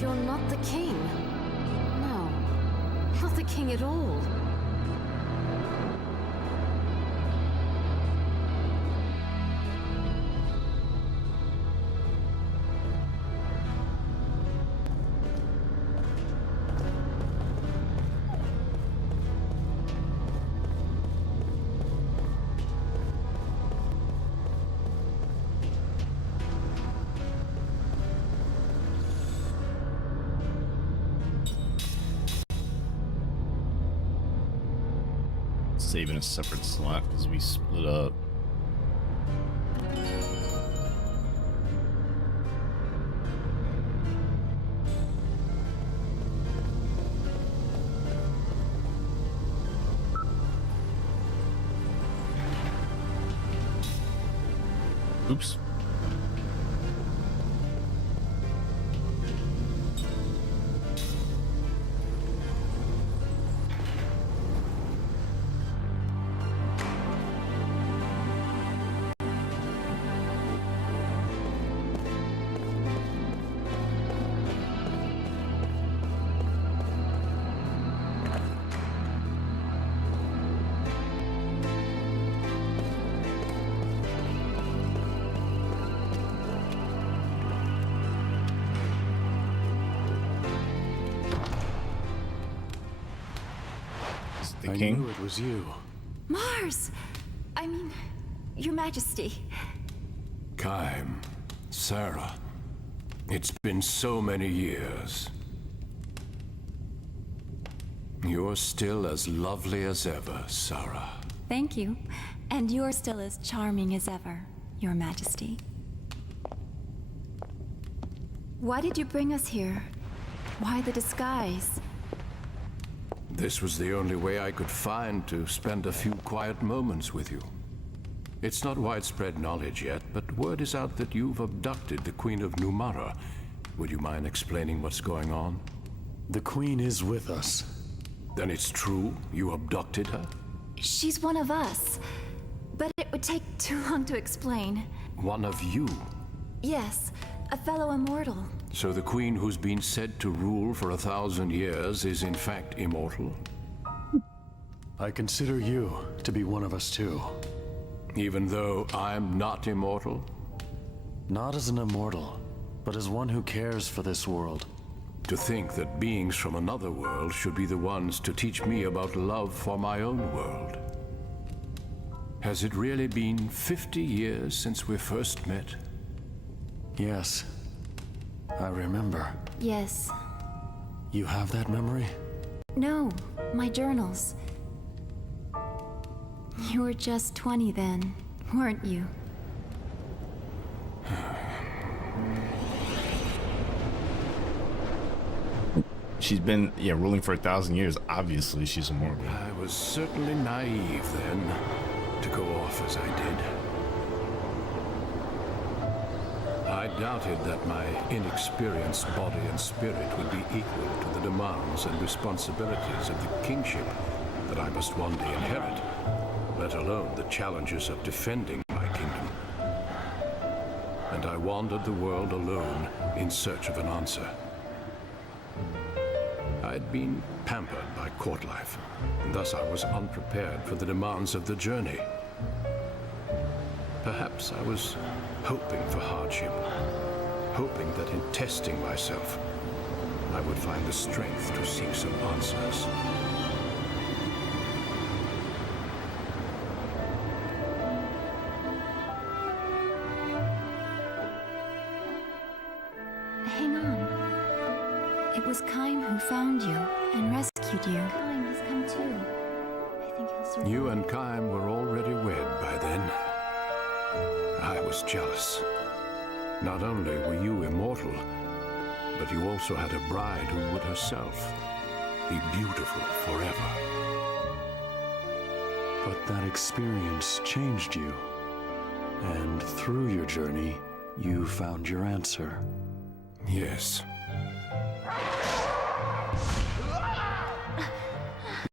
You're not the king. No, not the king at all. Saving a separate slot because we split up. Oops. a I king. knew it was you. Mars! I mean, Your Majesty. Kaim, Sarah, it's been so many years. You're still as lovely as ever, Sarah. Thank you. And you're still as charming as ever, Your Majesty. Why did you bring us here? Why the disguise? This was the only way I could find to spend a few quiet moments with you. It's not widespread knowledge yet, but word is out that you've abducted the Queen of Numara. Would you mind explaining what's going on? The Queen is with us. Then it's true you abducted her? She's one of us. But it would take too long to explain. One of you? Yes, a fellow immortal. So the Queen who's been said to rule for 1,000 years is in fact immortal? I consider you to be one of us too. Even though I'm not immortal? Not as an immortal, but as one who cares for this world. To think that beings from another world should be the ones to teach me about love for my own world. Has it really been 50 years since we first met? Yes, I remember. Yes. You have that memory? No, my journals. You were just 20 then, weren't you? She's been, ruling for 1,000 years. Obviously, she's immortal. I was certainly naive then, to go off as I did. I doubted that my inexperienced body and spirit would be equal to the demands and responsibilities of the kingship that I must one day inherit, let alone the challenges of defending my kingdom. And I wandered the world alone in search of an answer. I'd been pampered by court life, and thus I was unprepared for the demands of the journey. Perhaps I was hoping for hardship, hoping that in testing myself, I would find the strength to seek some answers. Hang on. It was Kaim who found you and rescued you. Kaim has come too. I think he'll survive. You and Kaim were already wed by then. I was jealous. Not only were you immortal, but you also had a bride who would herself be beautiful forever. But that experience changed you. And through your journey, you found your answer. Yes.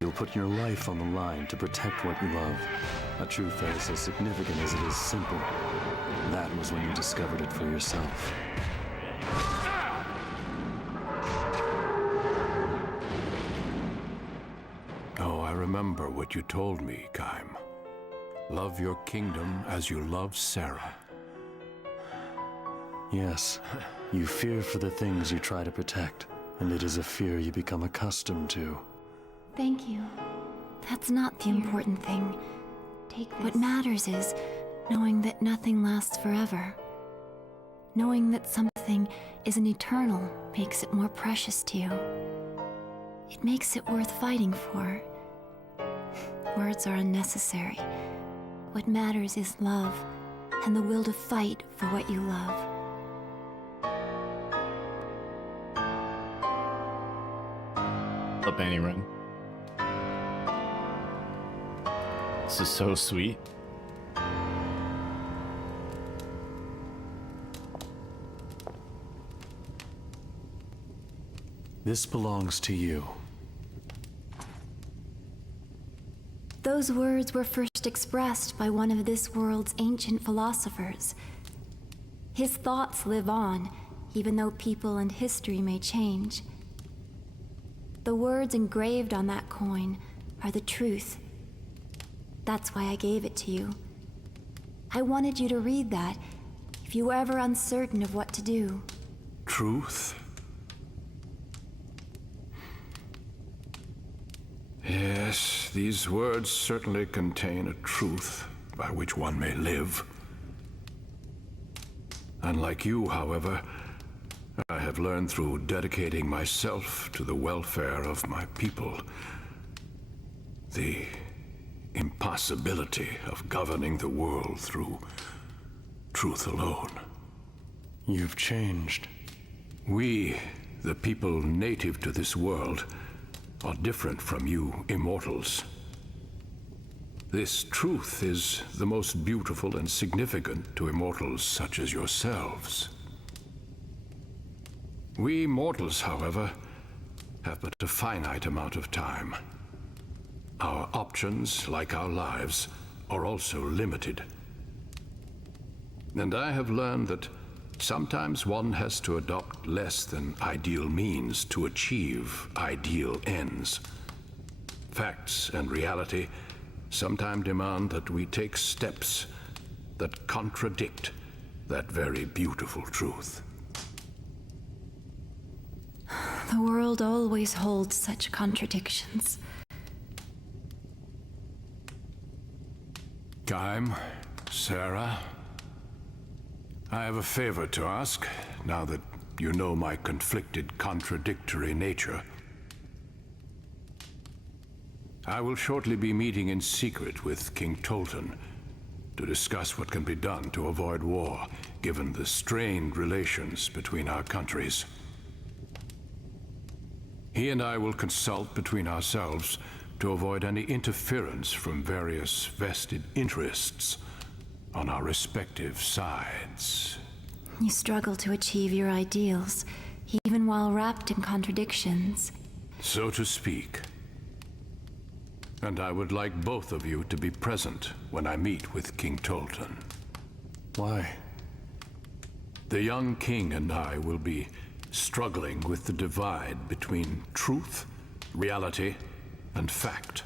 You'll put your life on the line to protect what you love. A truth that is as significant as it is simple. That was when you discovered it for yourself. Oh, I remember what you told me, Kaim. Love your kingdom as you love Sarah. Yes, you fear for the things you try to protect, and it is a fear you become accustomed to. Thank you. That's not the important thing. What matters is knowing that nothing lasts forever. Knowing that something isn't eternal makes it more precious to you. It makes it worth fighting for. Words are unnecessary. What matters is love and the will to fight for what you love. Up, Annie Run. This is so sweet. This belongs to you. Those words were first expressed by one of this world's ancient philosophers. His thoughts live on, even though people and history may change. The words engraved on that coin are the truth. That's why I gave it to you. I wanted you to read that if you were ever uncertain of what to do. Truth? Yes, these words certainly contain a truth by which one may live. Unlike you, however, I have learned through dedicating myself to the welfare of my people the impossibility of governing the world through truth alone. You've changed. We, the people native to this world, are different from you immortals. This truth is the most beautiful and significant to immortals such as yourselves. We mortals, however, have but a finite amount of time. Our options, like our lives, are also limited. And I have learned that sometimes one has to adopt less than ideal means to achieve ideal ends. Facts and reality sometimes demand that we take steps that contradict that very beautiful truth. The world always holds such contradictions. Gaim, Sarah, I have a favor to ask, now that you know my conflicted, contradictory nature. I will shortly be meeting in secret with King Tolton to discuss what can be done to avoid war, given the strained relations between our countries. He and I will consult between ourselves to avoid any interference from various vested interests on our respective sides. You struggle to achieve your ideals, even while wrapped in contradictions. So to speak. And I would like both of you to be present when I meet with King Tolton. Why? The young king and I will be struggling with the divide between truth, reality, and fact.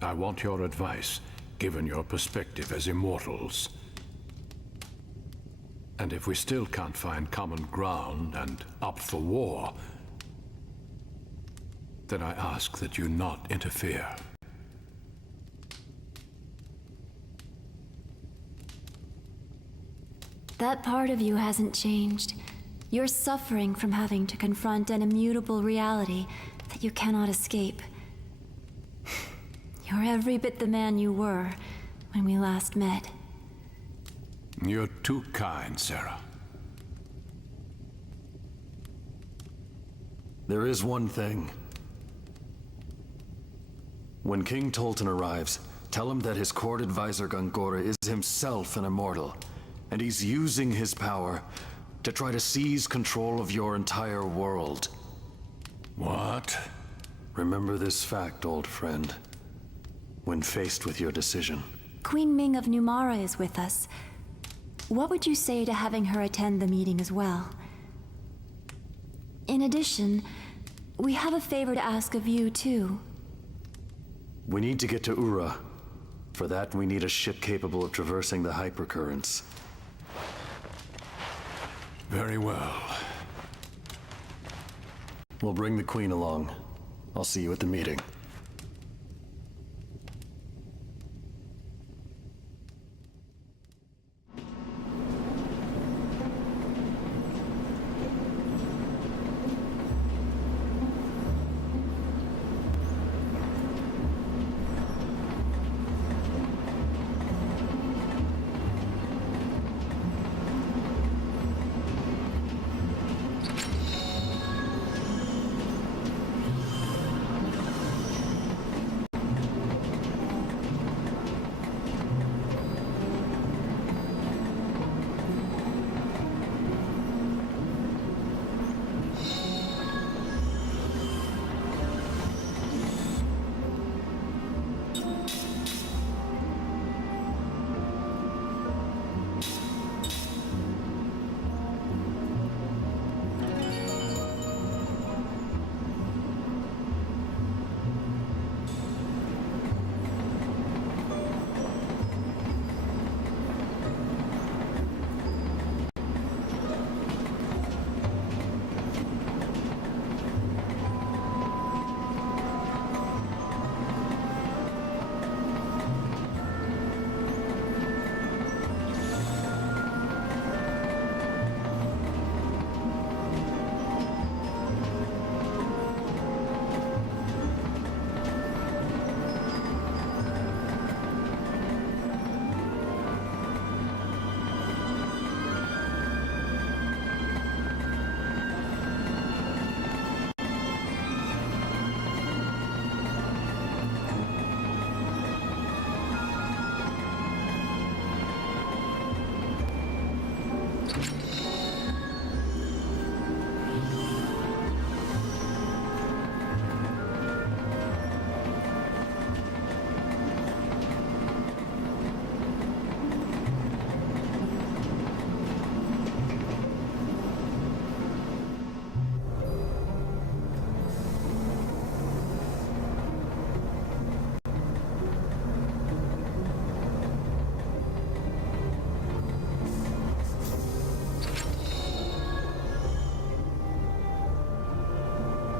I want your advice, given your perspective as immortals. And if we still can't find common ground and opt for war, then I ask that you not interfere. That part of you hasn't changed. You're suffering from having to confront an immutable reality that you cannot escape. You're every bit the man you were when we last met. You're too kind, Sarah. There is one thing. When King Tolton arrives, tell him that his court advisor Gongora is himself an immortal, and he's using his power to try to seize control of your entire world. What? Remember this fact, old friend, when faced with your decision. Queen Ming of Numara is with us. What would you say to having her attend the meeting as well? In addition, we have a favor to ask of you, too. We need to get to Ura. For that, we need a ship capable of traversing the hypercurrents. Very well. We'll bring the Queen along. I'll see you at the meeting.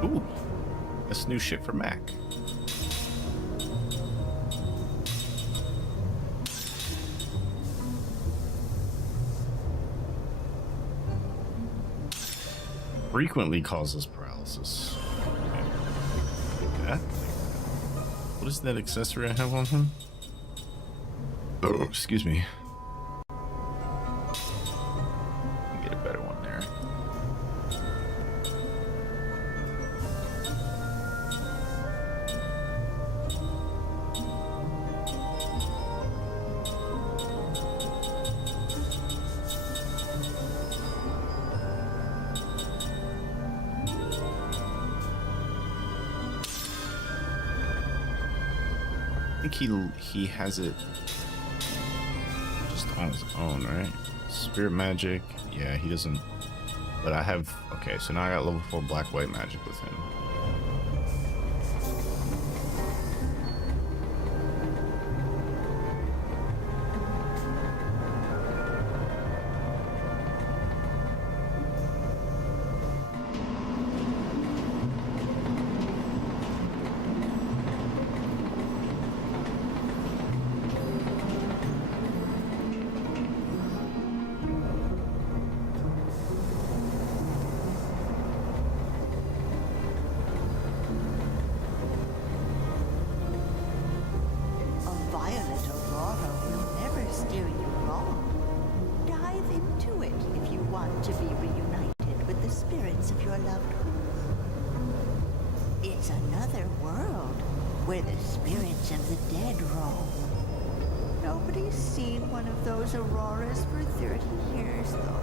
Ooh, that's new shit for Mac. Frequently causes paralysis. Okay. What is that accessory I have on him? Oh, excuse me. Get a better one there. I think he has it just on his own, right? Spirit magic, yeah, he doesn't. But I have, okay, so now I got level 4 black white magic with him. To be reunited with the spirits of your loved ones. It's another world where the spirits of the dead roam. Nobody's seen one of those auroras for 30 years, though.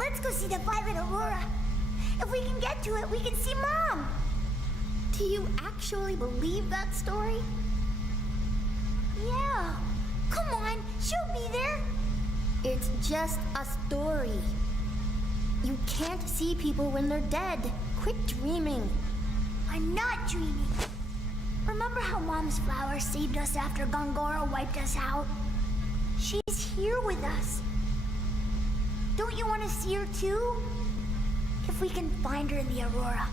Let's go see the Violet Aurora. If we can get to it, we can see Mom. Do you actually believe that story? Yeah. Come on, she'll be there. It's just a story. You can't see people when they're dead. Quit dreaming. I'm not dreaming. Remember how Mom's flower saved us after Gongora wiped us out? She's here with us. Don't you want to see her too? If we can find her in the Aurora,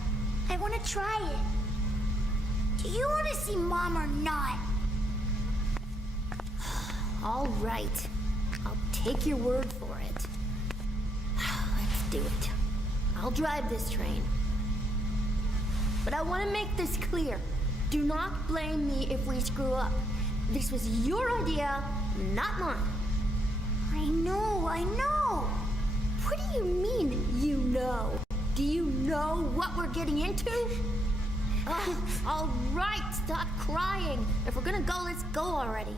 I want to try it. Do you want to see Mom or not? All right. I'll take your word for it. Let's do it. I'll drive this train. But I want to make this clear. Do not blame me if we screw up. This was your idea, not mine. I know, I know. What do you mean, you know? Do you know what we're getting into? All right, stop crying. If we're gonna go, let's go already.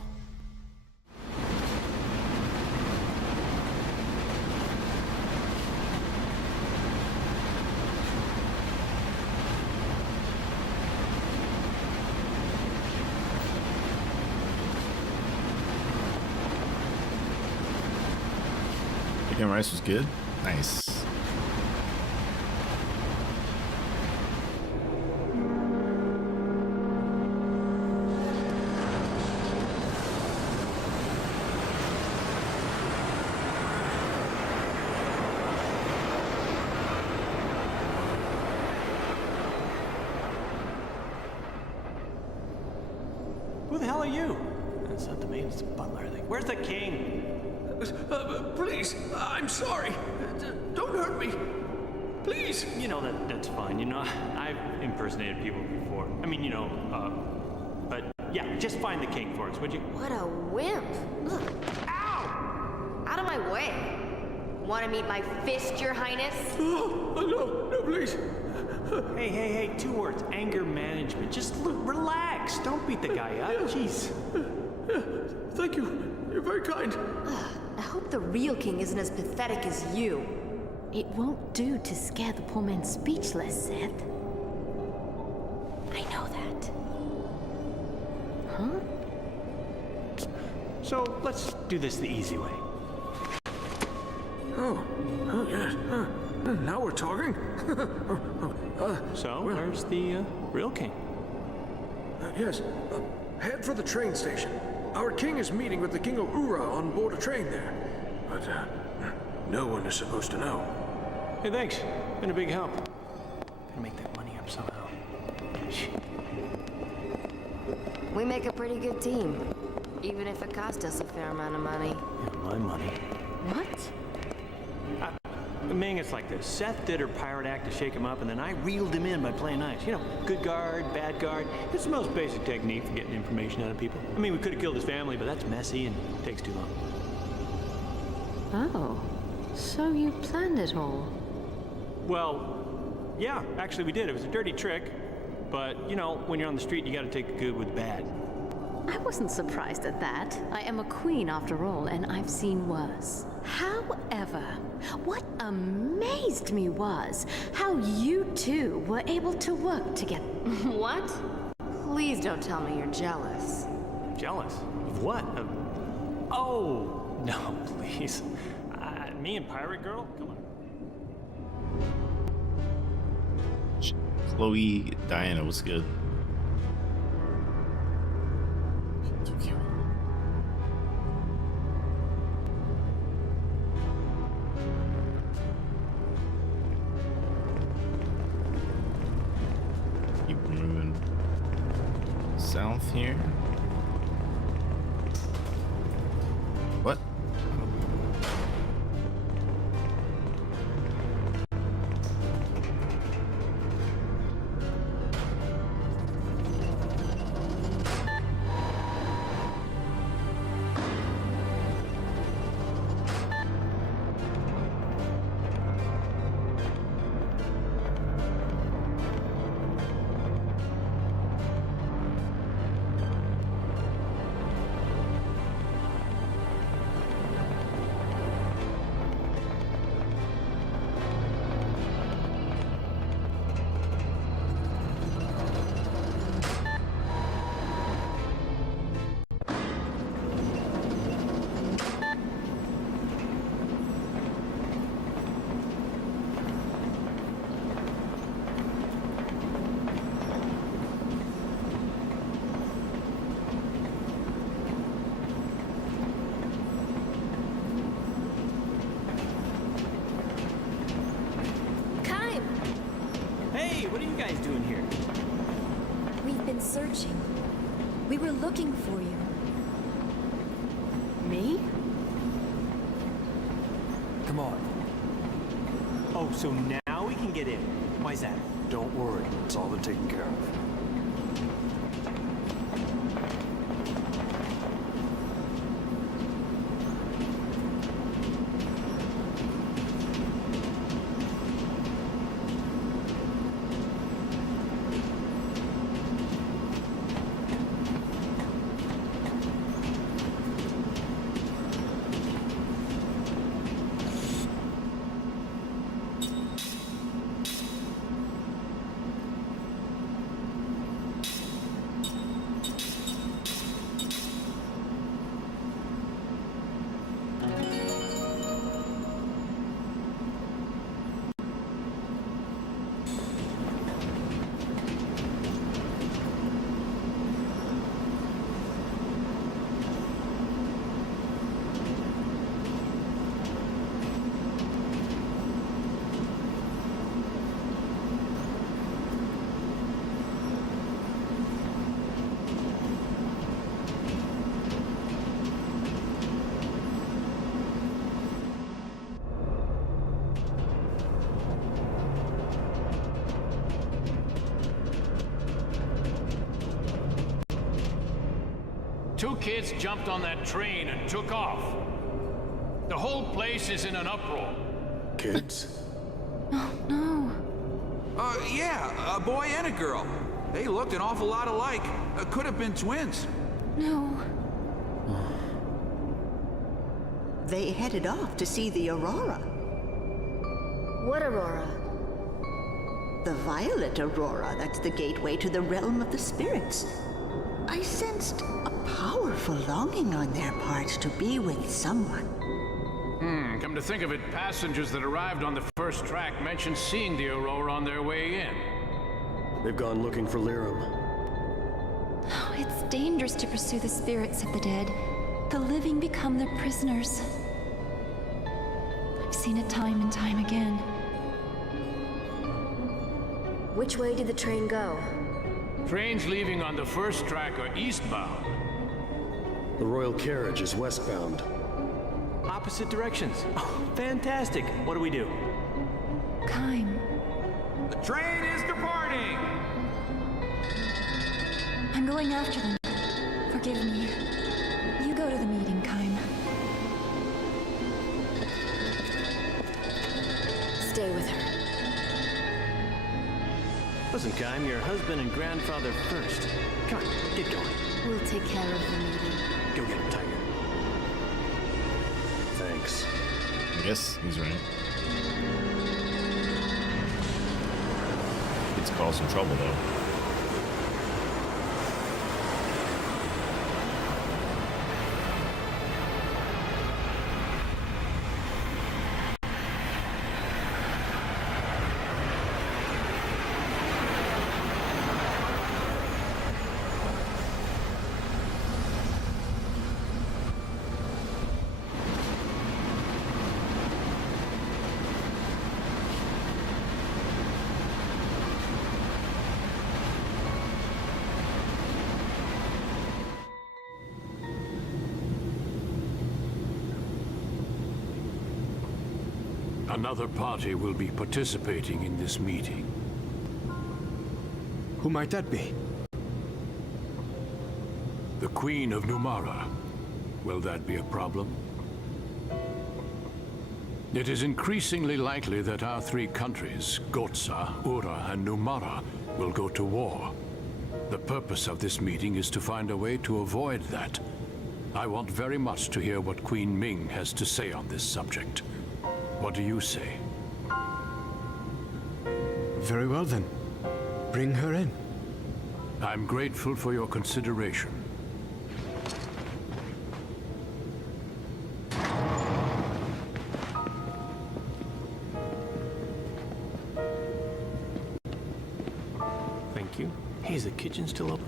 Chicken rice was good. Nice. Who the hell are you? That's not the maid, it's the butler. Where's the king? Please, I'm sorry. Don't hurt me. Please. You know, that's fine. You know, I've impersonated people before. I mean, you know, but yeah, just find the king for us, would you? What a wimp. Ugh. Ow! Out of my way. Want to meet my fist, Your Highness? Oh, no, please. Hey, 2 words. Anger management. Just relax. Don't beat the guy up. Jeez. Thank you. You're very kind. I hope the real king isn't as pathetic as you. It won't do to scare the poor man speechless, Seth. I know that. Huh? So, let's do this the easy way. Oh, yes. Now we're talking. So, where's the real king? Yes. Head for the train station. Our king is meeting with the King of Ura on board a train there. But, no one is supposed to know. Hey, thanks. Been a big help. Gotta make that money up somehow. We make a pretty good team. Even if it cost us a fair amount of money. Yeah, my money. What? Ming, it's like this. Seth did her pirate act to shake him up, and then I reeled him in by playing nice. You know, good guard, bad guard. It's the most basic technique for getting information out of people. I mean, we could have killed his family, but that's messy and takes too long. Oh, so you planned it all? Well, yeah, actually we did. It was a dirty trick, but, you know, when you're on the street, you gotta take the good with the bad. I wasn't surprised at that. I am a queen after all, and I've seen worse. However, what amazed me was how you two were able to work together. What? Please don't tell me you're jealous. Jealous? Of what? Oh, no, please. Me and Pirate Girl? Come on. Chloe, Diana, what's good? Keep moving south here. What? What are you guys doing here? We've been searching. We were looking for you. Me? Come on. Oh, so now we can get in. Why's that? Don't worry, it's all been taken care of. kids jumped on that train and took off. The whole place is in an uproar. Kids? Oh, no. Yeah, a boy and a girl. They looked an awful lot alike. Could have been twins. No. They headed off to see the aurora. What aurora? The violet aurora, that's the gateway to the realm of the spirits. I sensed a powerful longing on their part to be with someone. Come to think of it, passengers that arrived on the first track mentioned seeing the aurora on their way in. They've gone looking for Lirum. Oh, it's dangerous to pursue the spirits of the dead. The living become their prisoners. I've seen it time and time again. Which way did the train go? Trains leaving on the first track are eastbound. The royal carriage is westbound. Opposite directions. Oh, fantastic. What do we do? Kaim, The train is departing! I'm going after them. Forgive me. You go to the meeting, Kaim. Stay with her. Listen, Kaim, your husband and grandfather first. Come on, get going. We'll take care of the meeting. Go get him, Tiger. Thanks. I guess he's right. It's caused some trouble though. Another party will be participating in this meeting. Who might that be? The Queen of Numara. Will that be a problem? It is increasingly likely that our three countries, Gotza, Ura, and Numara, will go to war. The purpose of this meeting is to find a way to avoid that. I want very much to hear what Queen Ming has to say on this subject. What do you say? Very well then. Bring her in. I'm grateful for your consideration. Thank you. Hey, is the kitchen still open?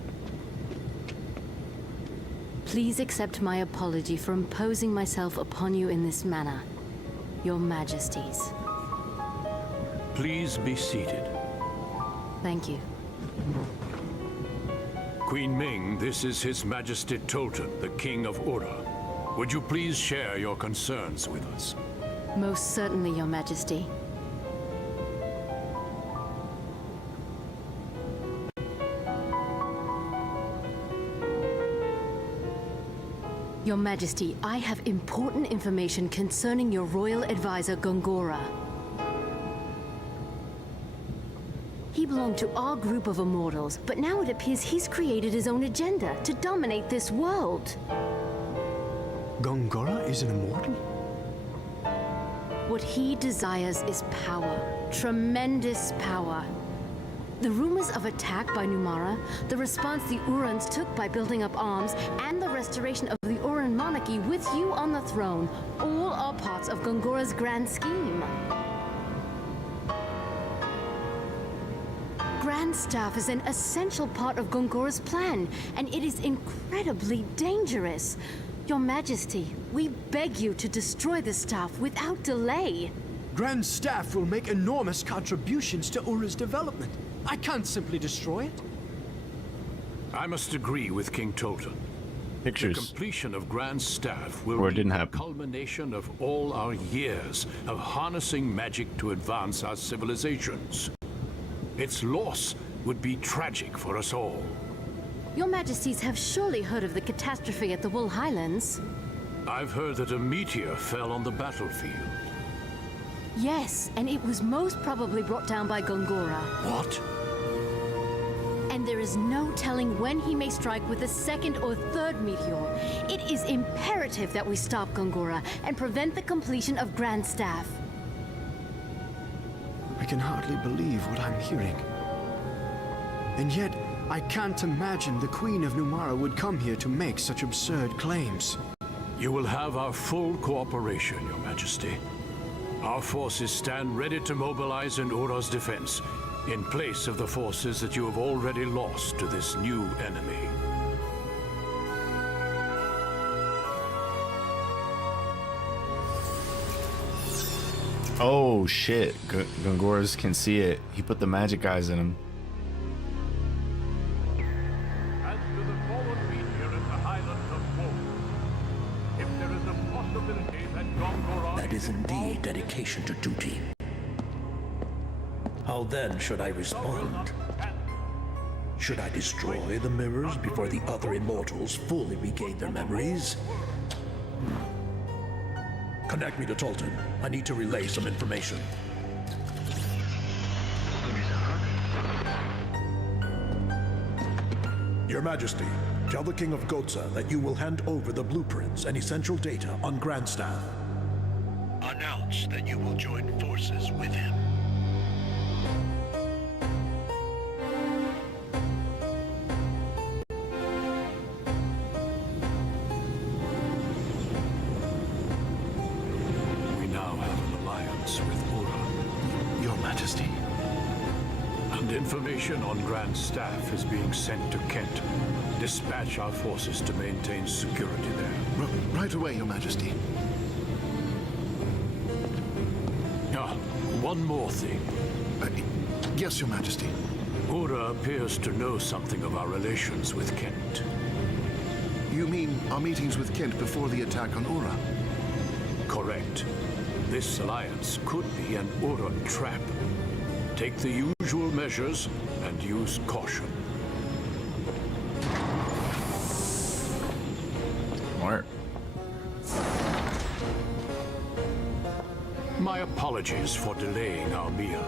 Please accept my apology for imposing myself upon you in this manner. Your Majesties. Please be seated. Thank you. Queen Ming, this is His Majesty Tolton, the King of Ura. Would you please share your concerns with us? Most certainly, Your Majesty. Your Majesty, I have important information concerning your royal advisor, Gongora. He belonged to our group of immortals, but now it appears he's created his own agenda to dominate this world. Gongora is an immortal? What he desires is power. Tremendous power. The rumors of attack by Numara, the response the Urans took by building up arms, and the restoration of the Uran monarchy with you on the throne, all are parts of Gongora's grand scheme. Grand Staff is an essential part of Gongora's plan, and it is incredibly dangerous. Your Majesty, we beg you to destroy the staff without delay. Grand Staff will make enormous contributions to Ura's development. I can't simply destroy it. I must agree with King Tolton. Pictures. The completion of Grand Staff will Or it be didn't the happen. culmination of all our years of harnessing magic to advance our civilizations. Its loss would be tragic for us all. Your Majesties have surely heard of the catastrophe at the Wool Highlands. I've heard that a meteor fell on the battlefield. Yes, and it was most probably brought down by Gongora. What? And there is no telling when he may strike with a second or third meteor. It is imperative that we stop Gongora and prevent the completion of Grand Staff. I can hardly believe what I'm hearing. And yet, I can't imagine the Queen of Numara would come here to make such absurd claims. You will have our full cooperation, Your Majesty. Our forces stand ready to mobilize in Ura's defense, in place of the forces that you have already lost to this new enemy. Oh shit, Gongoras can see it. He put the magic eyes in him. As to the fallen meteor in the Highlands of Wool, if there is a possibility that Gongora... That is indeed dedication to duty. How then should I respond? Should I destroy the mirrors before the other immortals fully regain their memories? Connect me to Tolton. I need to relay some information. Your Majesty, tell the King of Gotza that you will hand over the blueprints and essential data on Grandstaff. Announce that you will join forces with him. Information on Grand Staff is being sent to Kent. Dispatch our forces to maintain security there. Right away, Your Majesty. One more thing. Yes, Your Majesty. Ura appears to know something of our relations with Kent. You mean our meetings with Kent before the attack on Ura? Correct. This alliance could be an Uran trap. Take the usual measures and use caution. Smart. My apologies for delaying our meal.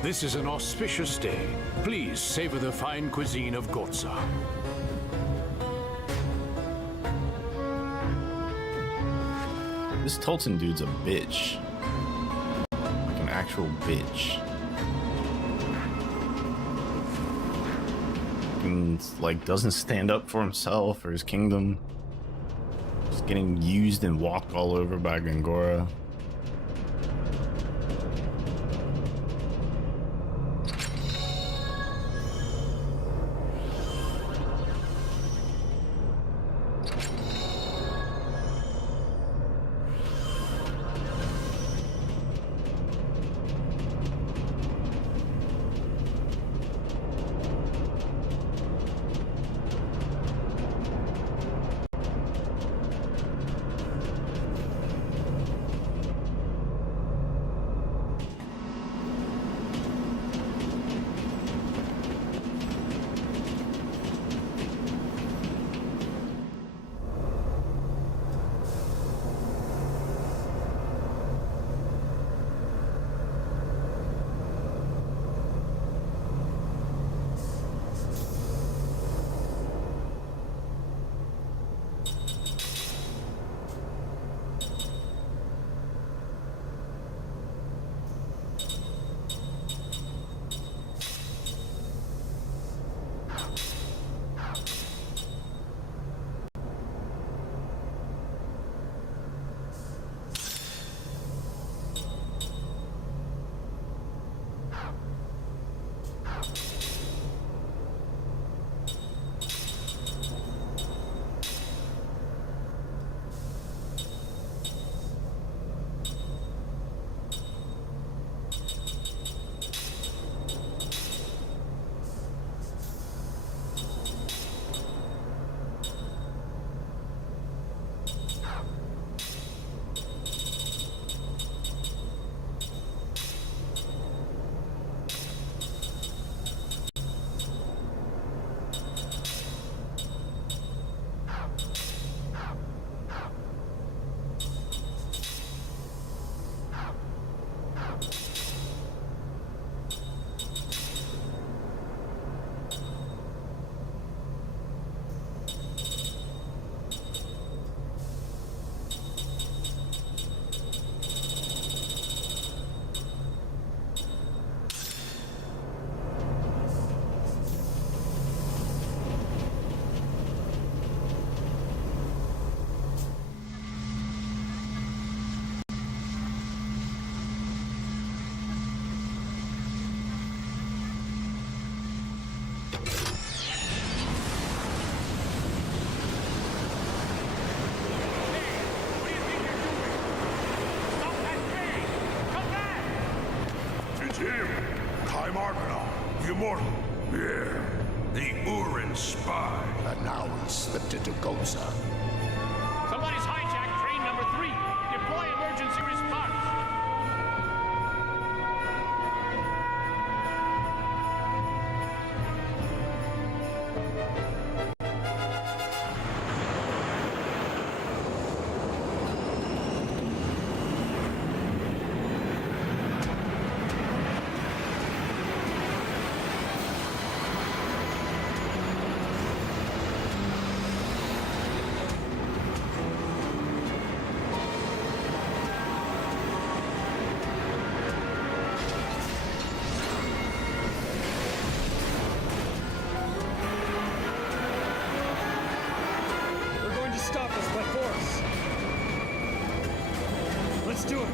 This is an auspicious day. Please savor the fine cuisine of Gotza. This Tolton dude's a bitch. Like an actual bitch. And like doesn't stand up for himself or his kingdom. Just getting used and walked all over by Gongora. immortal. Yeah, the Urin spy. And now he's slipped into Goza. Somebody's hijacked train number 3. Deploy emergency response. Let's do it.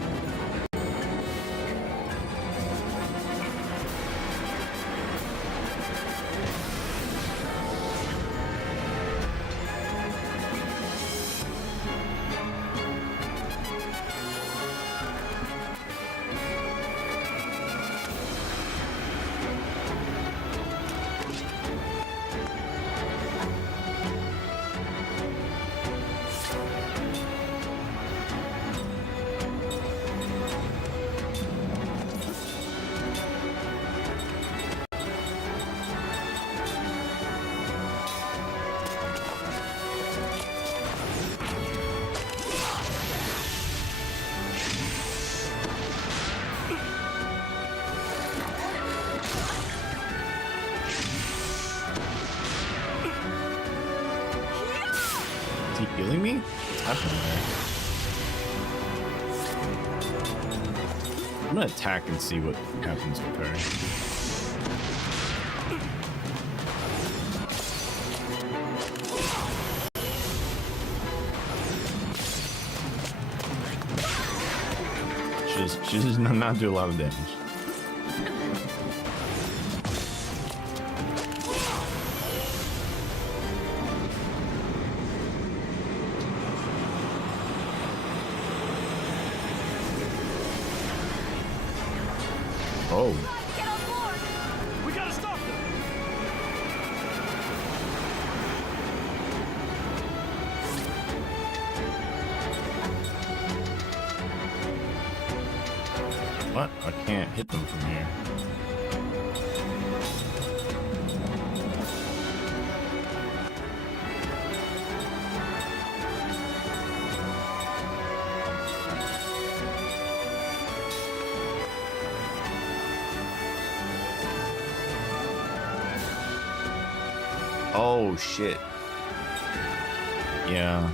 Is he healing me? What's happening there? I'm gonna attack and see what happens with her. She does not do a lot of damage. Oh. Get on board! We gotta stop them! What? I can't hit them from here. Oh shit. Yeah.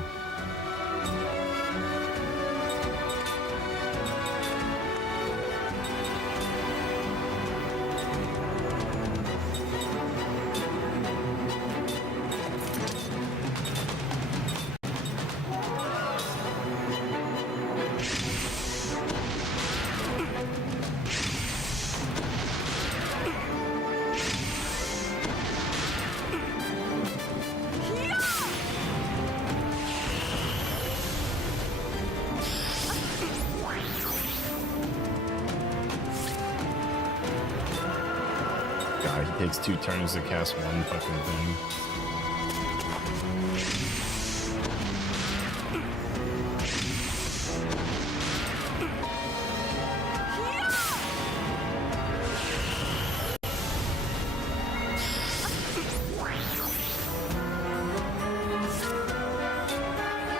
God, he takes 2 turns to cast one fucking thing.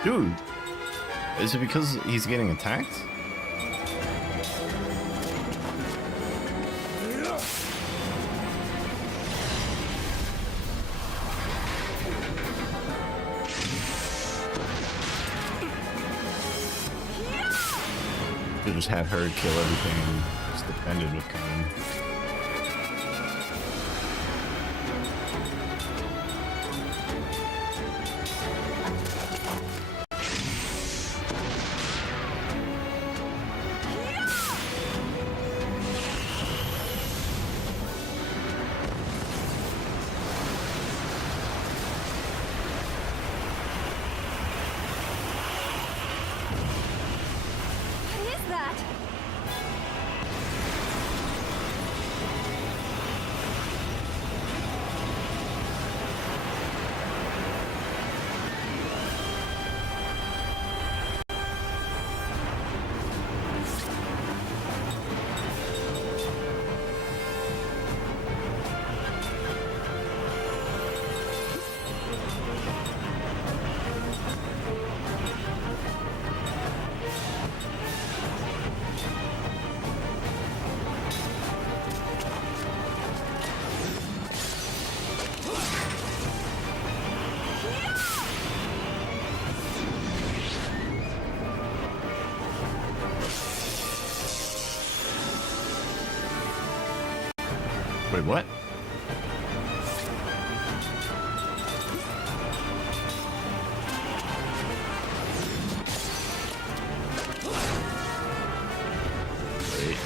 Dude, is it because he's getting attacked? They just had her kill everything and just defended with coming. Wait, what? Wait.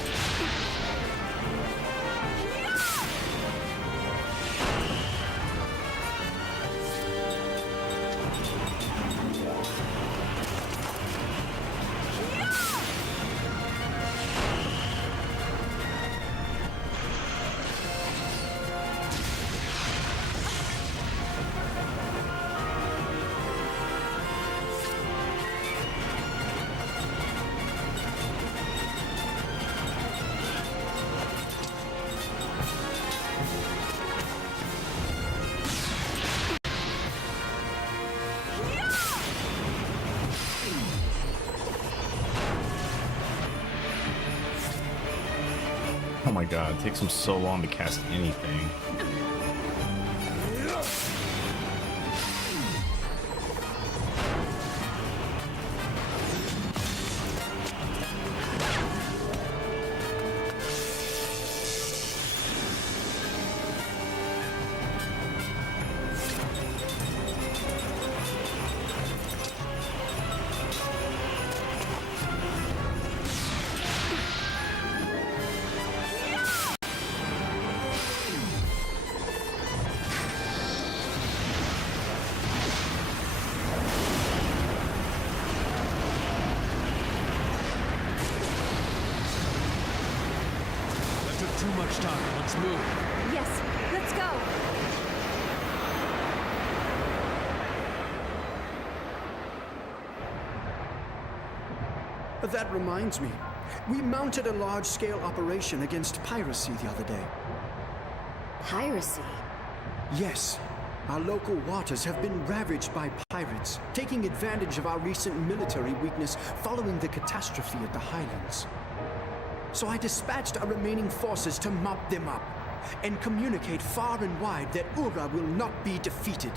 Oh my god, it takes him so long to cast anything. Too much time. Let's move. Yes, let's go. That reminds me. We mounted a large-scale operation against piracy the other day. Piracy? Yes. Our local waters have been ravaged by pirates, taking advantage of our recent military weakness following the catastrophe at the Highlands. So I dispatched our remaining forces to mop them up and communicate far and wide that Ura will not be defeated.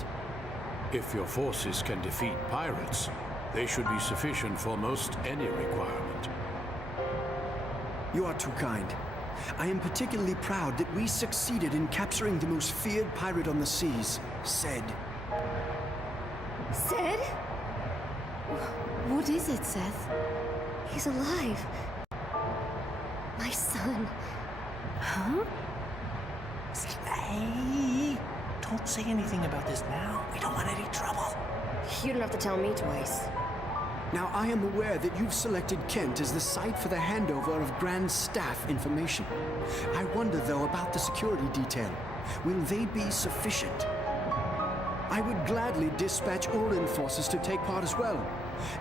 If your forces can defeat pirates, they should be sufficient for most any requirement. You are too kind. I am particularly proud that we succeeded in capturing the most feared pirate on the seas, Zed. Zed? What is it, Seth? He's alive. My son. Huh? Hey, don't say anything about this now. We don't want any trouble. You don't have to tell me twice. Now, I am aware that you've selected Kent as the site for the handover of Grand Staff information. I wonder, though, about the security detail. Will they be sufficient? I would gladly dispatch Orin forces to take part as well.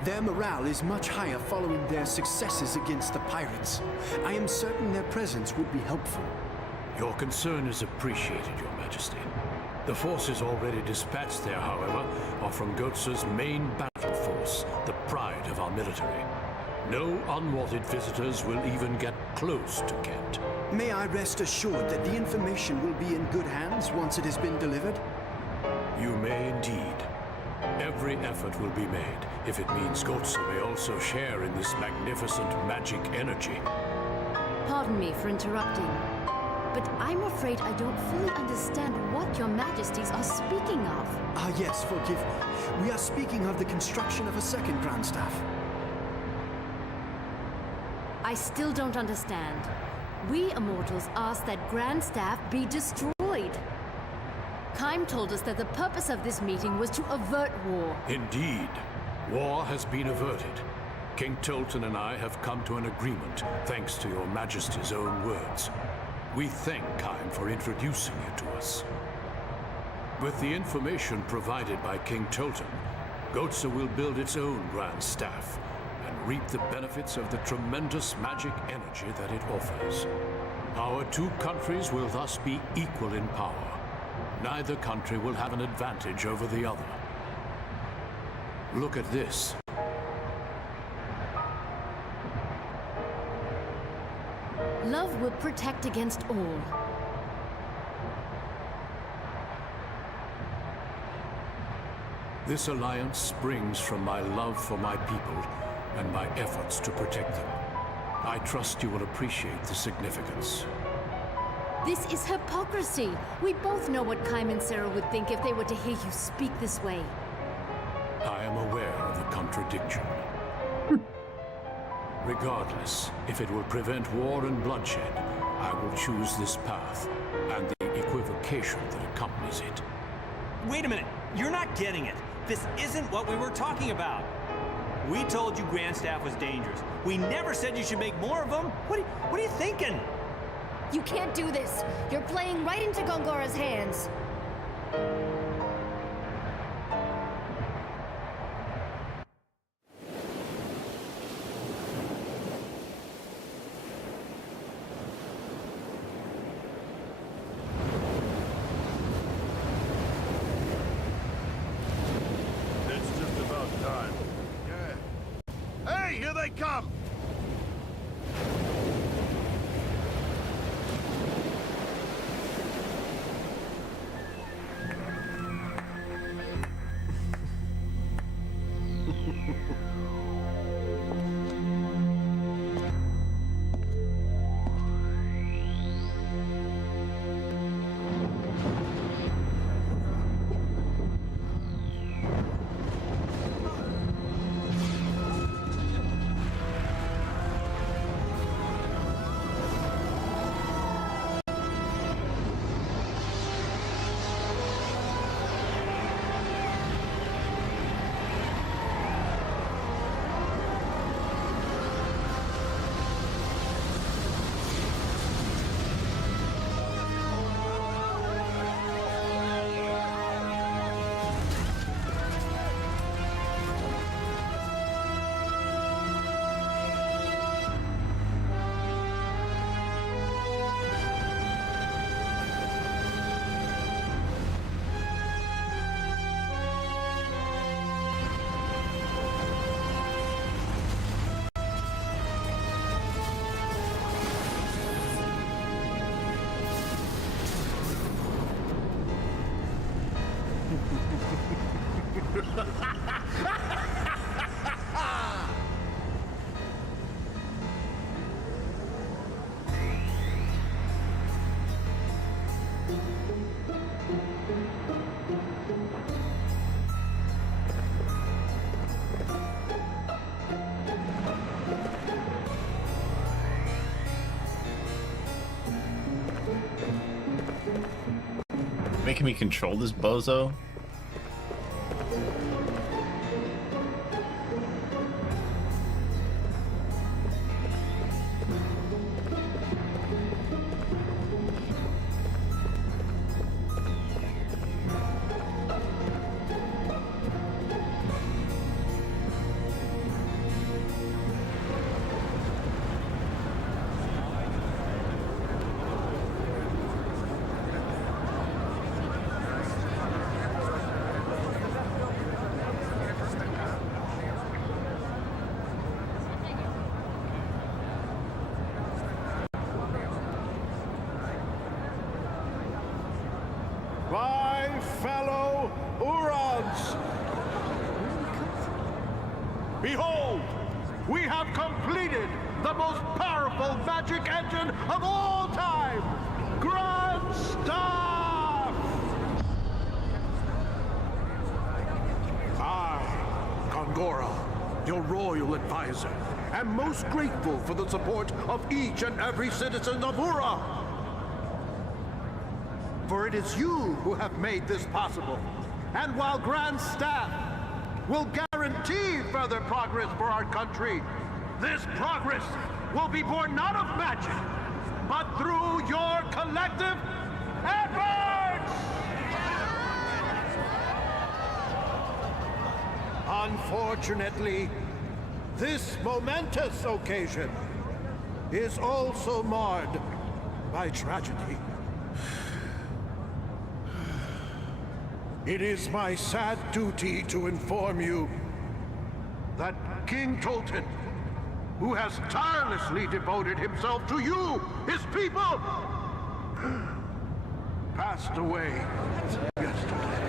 Their morale is much higher following their successes against the pirates. I am certain their presence would be helpful. Your concern is appreciated, Your Majesty. The forces already dispatched there, however, are from Gotza's main battle force, the pride of our military. No unwanted visitors will even get close to Kent. May I rest assured that the information will be in good hands once it has been delivered? You may indeed. Every effort will be made, if it means Gotza may also share in this magnificent magic energy. Pardon me for interrupting, but I'm afraid I don't fully understand what your majesties are speaking of. Ah, yes, forgive me. We are speaking of the construction of a second Grand Staff. I still don't understand. We immortals asked that Grand Staff be destroyed. Kime told us that the purpose of this meeting was to avert war. Indeed. War has been averted. King Tolton and I have come to an agreement, thanks to your Majesty's own words. We thank Kime for introducing you to us. With the information provided by King Tolton, Gotza will build its own Grand Staff and reap the benefits of the tremendous magic energy that it offers. Our two countries will thus be equal in power. Neither country will have an advantage over the other. Look at this. Love will protect against all. This alliance springs from my love for my people and my efforts to protect them. I trust you will appreciate the significance. This is hypocrisy. We both know what Kaim and Sarah would think if they were to hear you speak this way. I am aware of the contradiction. Regardless, if it will prevent war and bloodshed, I will choose this path and the equivocation that accompanies it. Wait a minute. You're not getting it. This isn't what we were talking about. We told you Grandstaff was dangerous. We never said you should make more of them. What are you thinking? You can't do this. You're playing right into Gongora's hands. It's just about time. Yeah. Hey, here they come! Making me control this bozo? My fellow Urons! Behold, we have completed the most powerful magic engine of all time! Grand Staff! I, Gongora, your royal advisor, am most grateful for the support of each and every citizen of Ura. For it is you who have made this possible. And while Grand Staff will guarantee further progress for our country, this progress will be born not of magic, but through your collective efforts! Unfortunately, this momentous occasion is also marred by tragedy. It is my sad duty to inform you that King Tolton, who has tirelessly devoted himself to you, his people, passed away yesterday.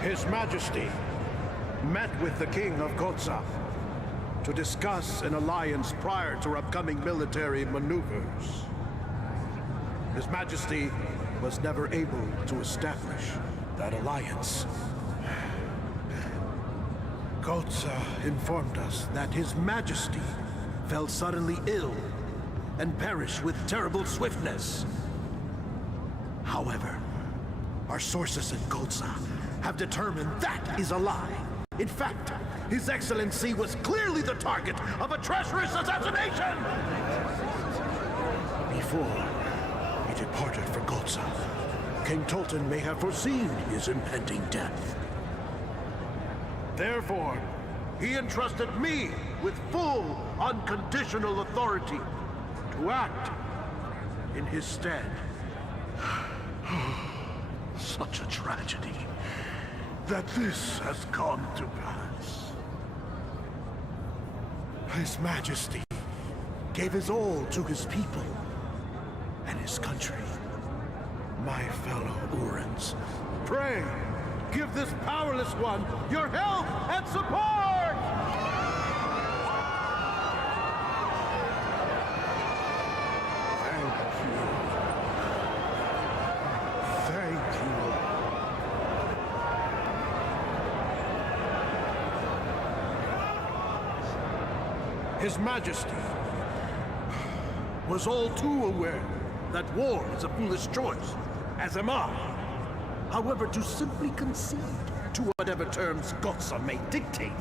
His Majesty met with the King of Gotza to discuss an alliance prior to upcoming military maneuvers. His Majesty was never able to establish that alliance. Gotza informed us that His Majesty fell suddenly ill and perished with terrible swiftness. However, our sources in Gotza have determined that is a lie. In fact, His Excellency was clearly the target of a treacherous assassination! Before he departed for Gotza, King Tolton may have foreseen his impending death. Therefore, he entrusted me with full, unconditional authority to act in his stead. Such a tragedy that this has come to pass. His Majesty gave his all to his people and his country. My fellow Urans, pray, give this powerless one your help and support! Thank you. His Majesty was all too aware that war is a foolish choice, as am I. However, to simply concede to whatever terms Gotza may dictate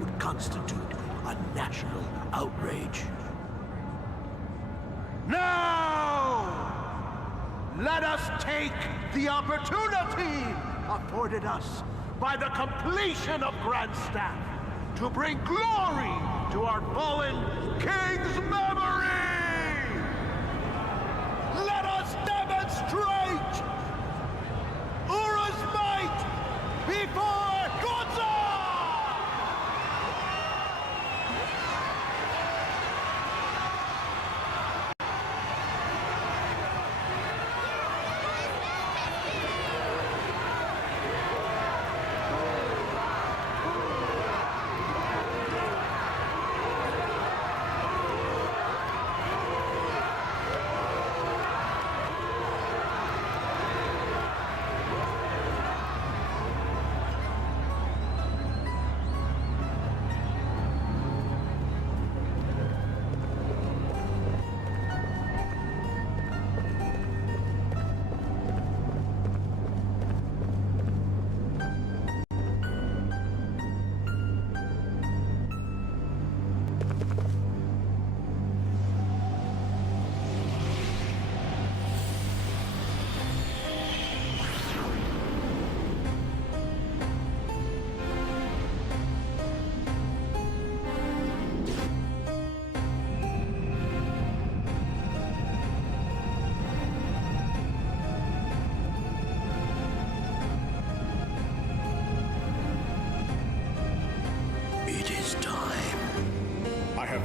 would constitute a national outrage. Now, let us take the opportunity afforded us by the completion of Grand Staff to bring glory to our fallen king's memory! Let us demonstrate Ura's might before Gotza!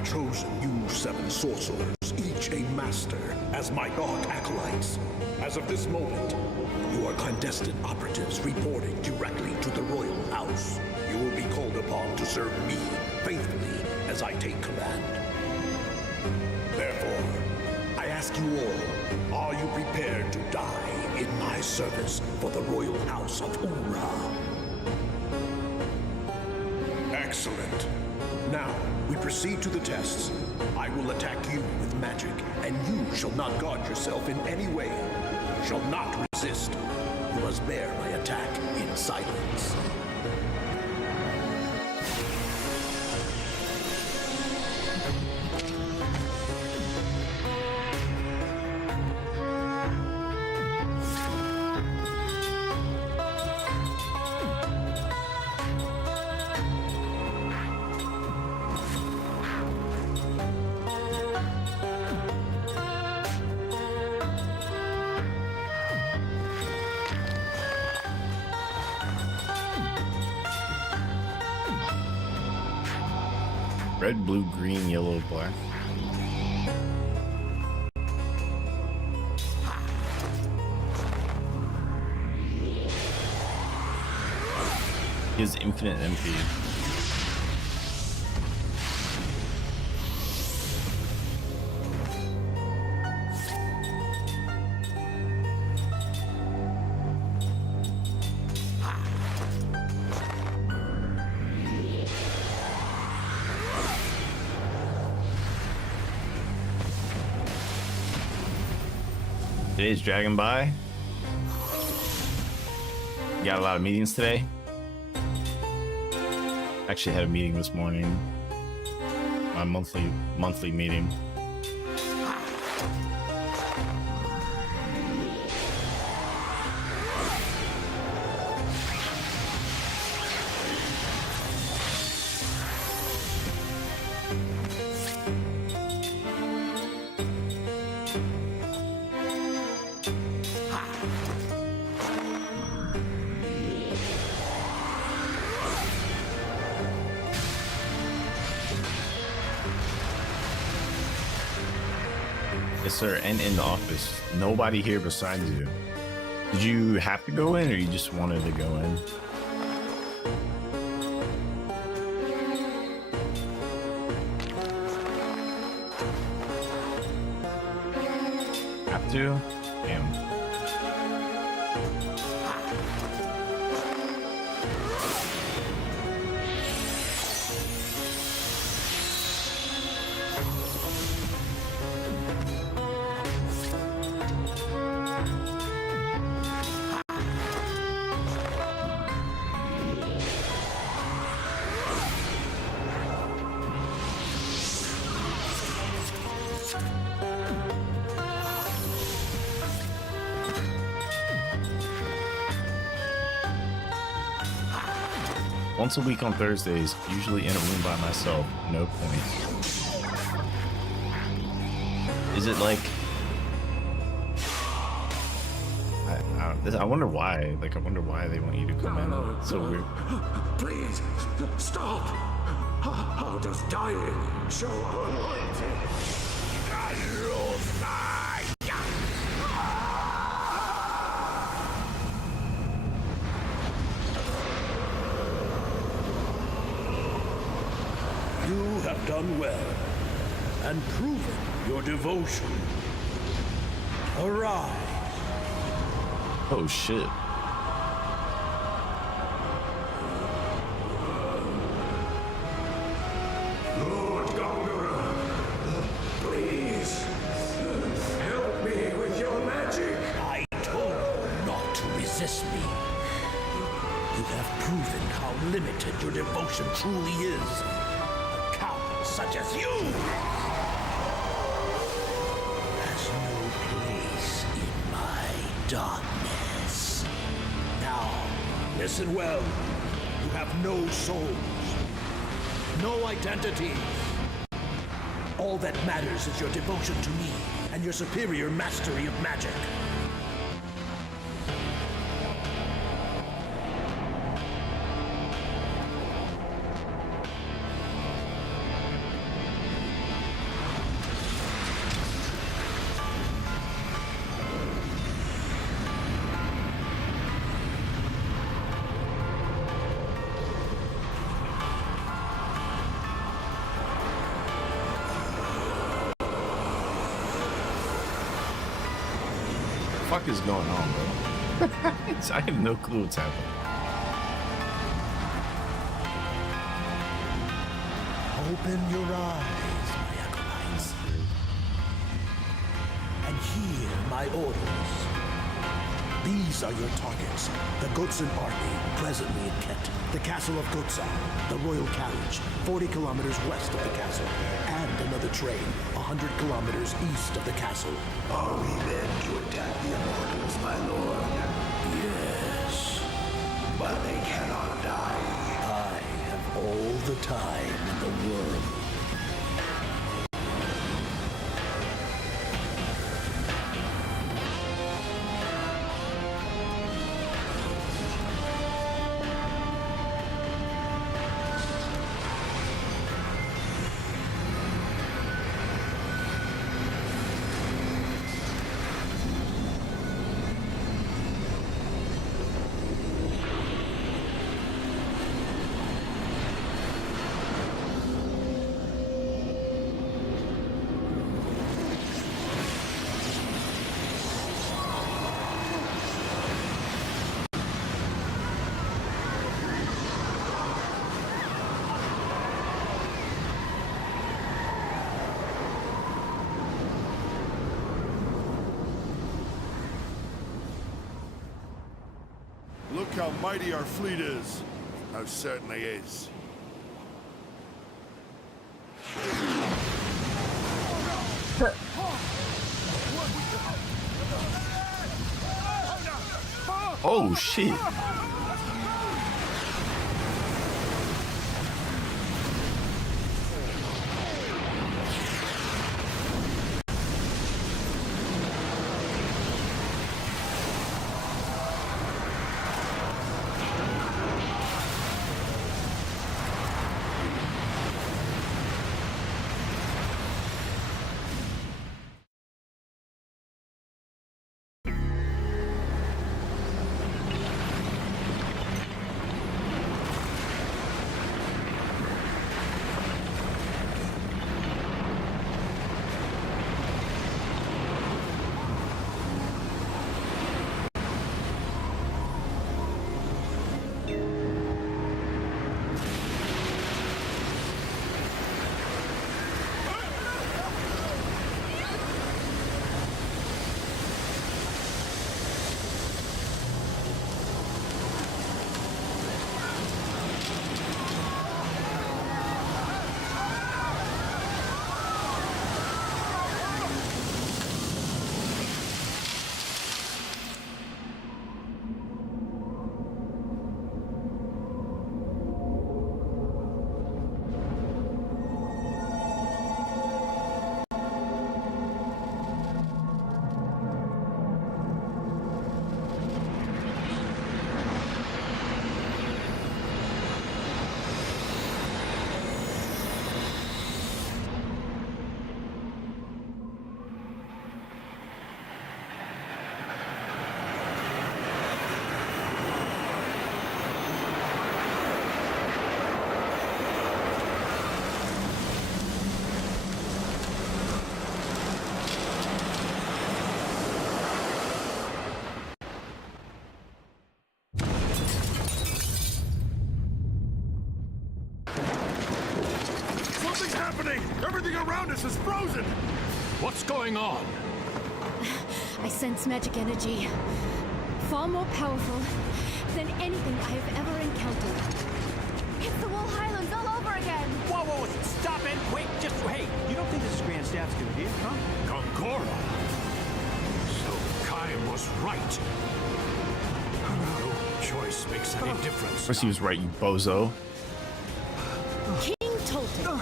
Chosen you 7 sorcerers, each a master, as my dark acolytes. As of this moment, you are clandestine operatives reporting directly to the royal house. You will be called upon to serve me faithfully as I take command. Therefore, I ask you all, are you prepared to die in my service for the royal house of Ura? Excellent. Now, we proceed to the tests. I will attack you with magic, and you shall not guard yourself in any way. You shall not resist. You must bear my attack in silence. Red, blue, green, yellow, black. He has infinite MP. Today's dragging by. Got a lot of meetings today. Actually had a meeting this morning. My monthly meeting. Yes, sir, and in the office. Nobody here besides you. Did you have to go in, or you just wanted to go in? Have to? Damn. Once a week on Thursdays, usually in a room by myself, no points. Is it like... I wonder why. Like, I wonder why they want you to come in. It's so weird. Please, stop! How does dying show our loyalty? You have done well, and proven your devotion. Arise. Oh shit. Lord Gongora, please, help me with your magic. I told you not to resist me. You have proven how limited your devotion truly is. Such as you has no place in my darkness. Now, listen well. You have no souls, no identity. All that matters is your devotion to me and your superior mastery of magic. What the fuck is going on, bro? I have no clue what's happening. Open your eyes, my acolytes, and hear my orders. These are your targets. The Gotsan army, presently in Kent. The castle of Gotsa, the royal carriage, 40 kilometers west of the castle. And another train, 100 kilometers east of the castle. Are we then to attack the immortals, my lord? Yes. But they cannot die. I have all the time in the world. how mighty our fleet is. Most certainly is. Oh shit. Something's happening! Everything around us is frozen! What's going on? I sense magic energy. Far more powerful than anything I have ever encountered. It's the Wool Highlands all over again! Whoa, whoa, stop it! Wait, just hey, you don't think this is Grand Staff's doing, do you? Huh? Gongora! So Kaim was right. No choice makes any difference. Of course he was right, you bozo. King Tolton.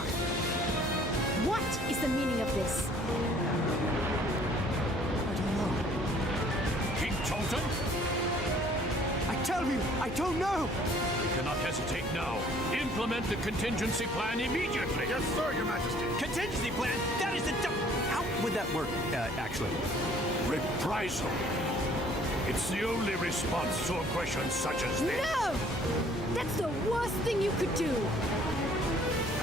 What is the meaning of this? King Tolton? I tell you, I don't know! We cannot hesitate now. Implement the contingency plan immediately. Yes, sir, Your Majesty. Contingency plan? That is the how would that work, actually? Reprisal. It's the only response to aggression such as this. No! That's the worst thing you could do!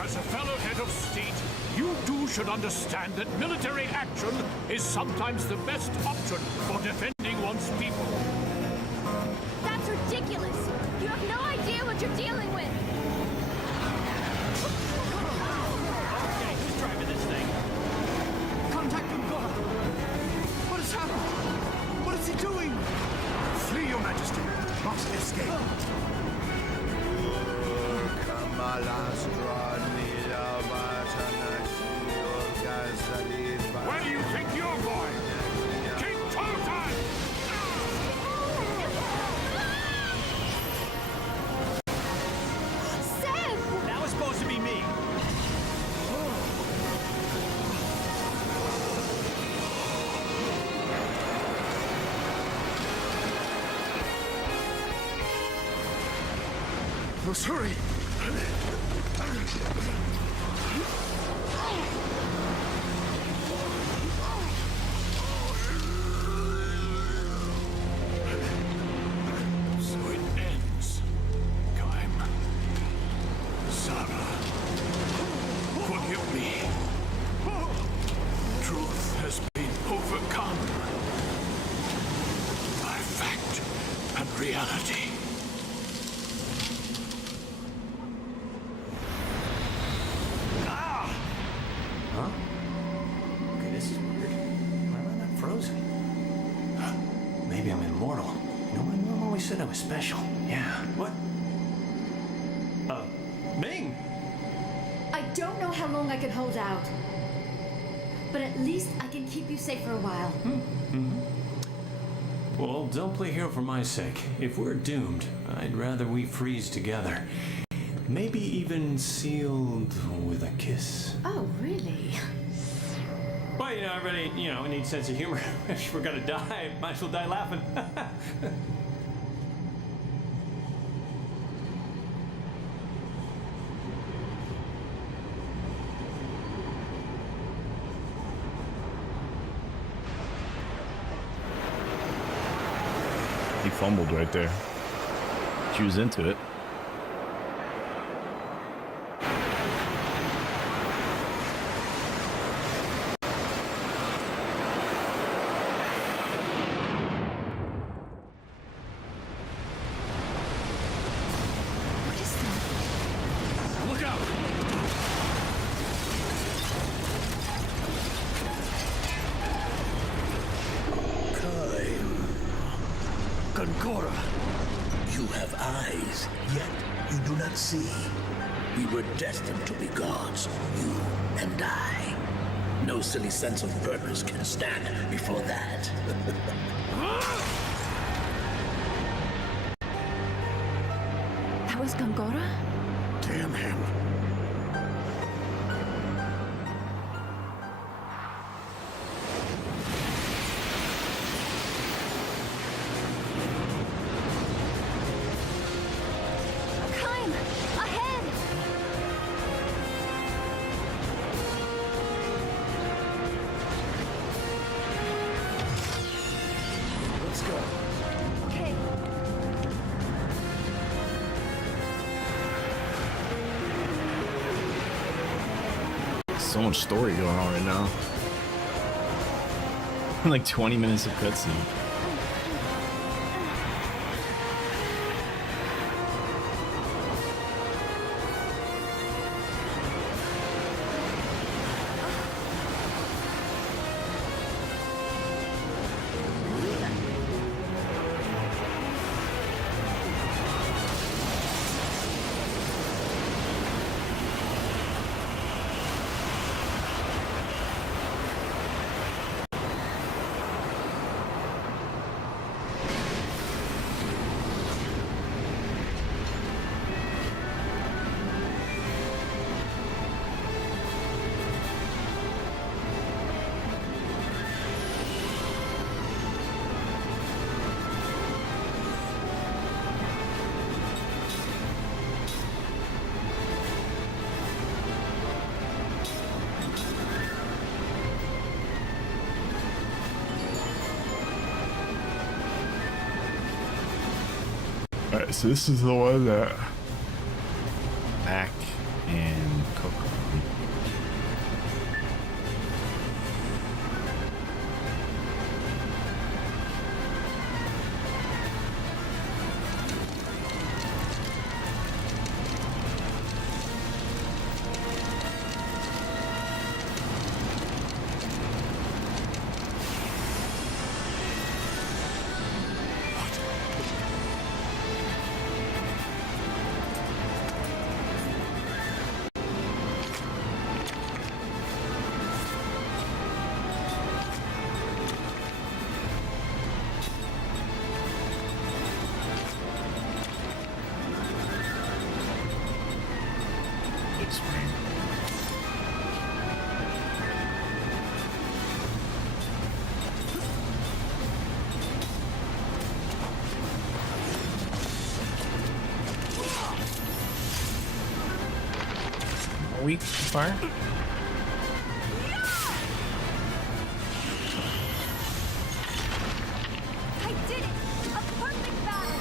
As a fellow head of state, you too should understand that military action is sometimes the best option for defending one's people. That's ridiculous! You have no idea what you're dealing with! Okay, who's driving this thing? Contact Gongora! What has happened? What is he doing? Flee, Your Majesty! Must escape! Where do you think you're going? King Tolton! Seb! That was supposed to be me. Let's hurry! So it ends. Kaim. Zara. Forgive me. Truth has been overcome by fact and reality. Huh? Okay, this is weird. Why am I not frozen? Maybe I'm immortal. You know, my normal always said I was special. Yeah. What? Ming! I don't know how long I can hold out. But at least I can keep you safe for a while. Well, don't play hero for my sake. If we're doomed, I'd rather we freeze together. Maybe even sealed with a kiss. Oh, really? Well, everybody, needs sense of humor. If we're gonna die, might as well die laughing. He fumbled right there. She was into it. Look out! Gongora, you have eyes, yet you do not see. We were destined to be gods, you and I. No silly sense of purpose can stand before that. That was Gongora? Damn him. So much story going on right now. Like 20 minutes of cutscene. Alright, so this is the one that Mac and Coco. Weak fire. I did it! A perfect battle!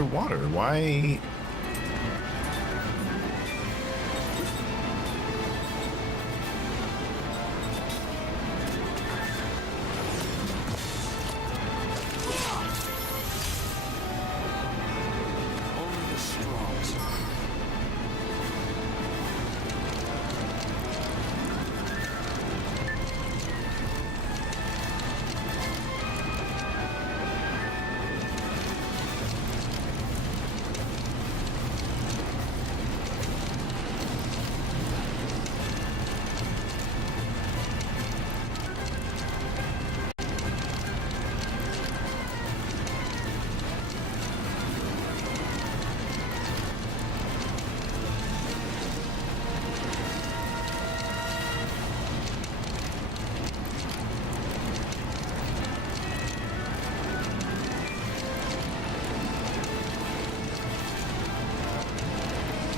Underwater? Why? Only the strong survive.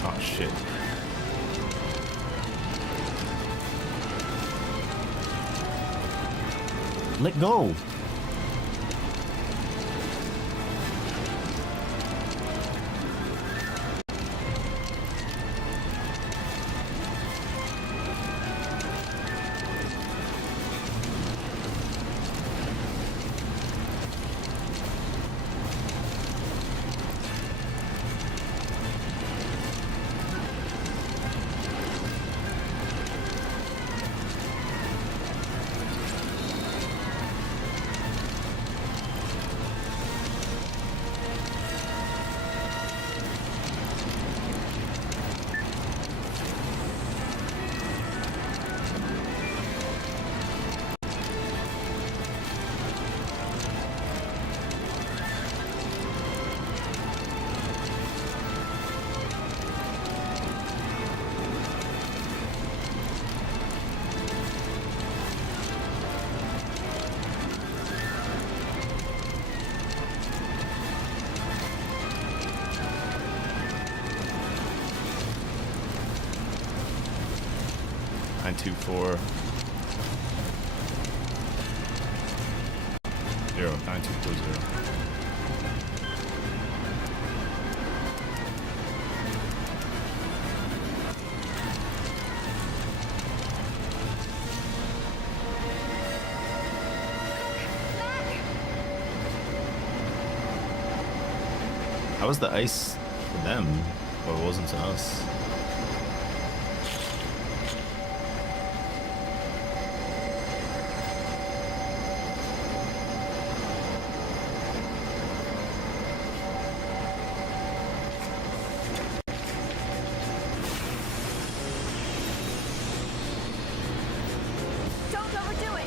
Oh shit. Let go. Nine two four 9240. How was the ice for them, but it wasn't to us? Don't overdo it.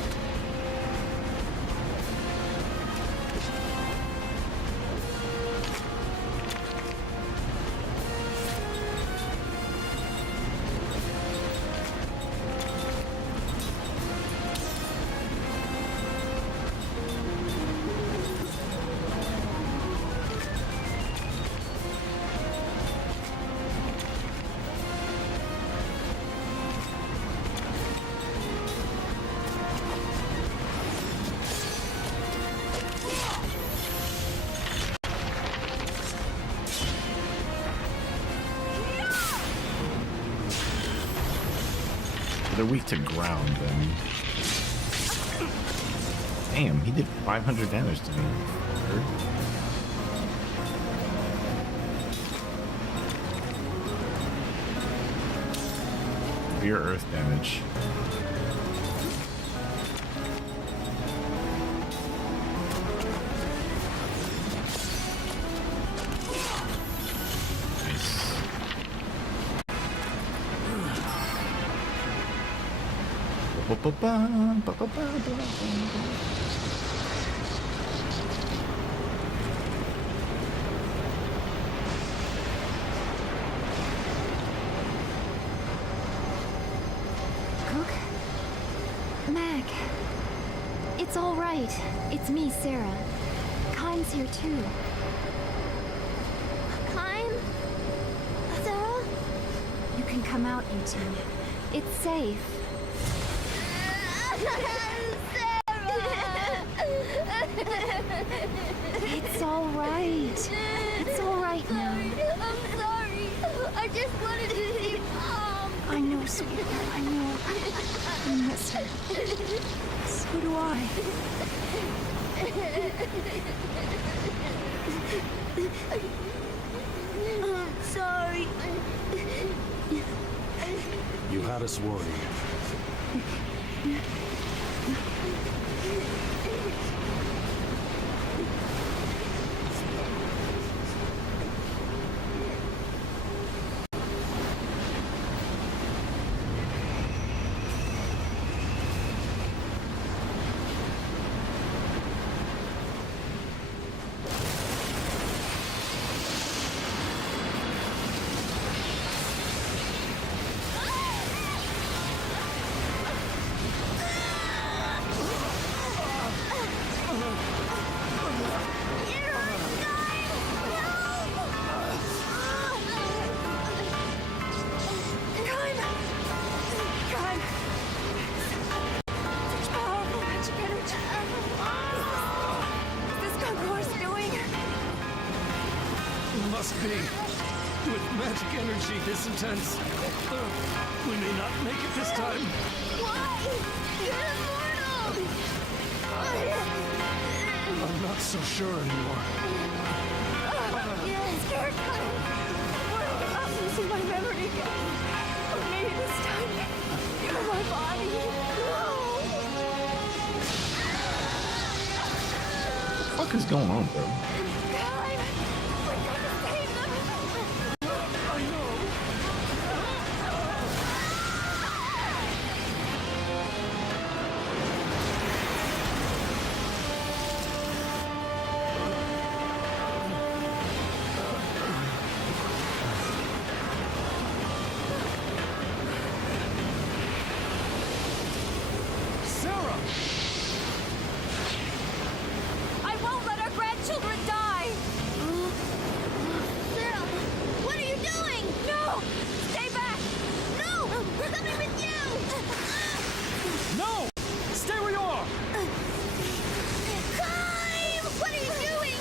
They're weak to ground, then. Damn, he did 500 damage to me. Severe earth damage. Cook? Meg. It's all right. It's me, Sarah. Kyne's here too. Kyne? Sarah? You can come out, you two. It's safe. It's all right. It's all right now. I'm sorry. I just wanted to see Mom. I know, sweetheart. I know. I miss her. So do I. I'm sorry. You had us worried. Must be. With magic energy this intense, we may not make it this time. Why? You're immortal. I'm not so sure anymore. You're scared. Worried about losing my memory again. Or maybe this time, you're my body. What the fuck is going on, bro? I won't let our grandchildren die! Sarah, what are you doing? No! Stay back! No! We're coming with you! No! Stay where you are! Kyle! What are you doing?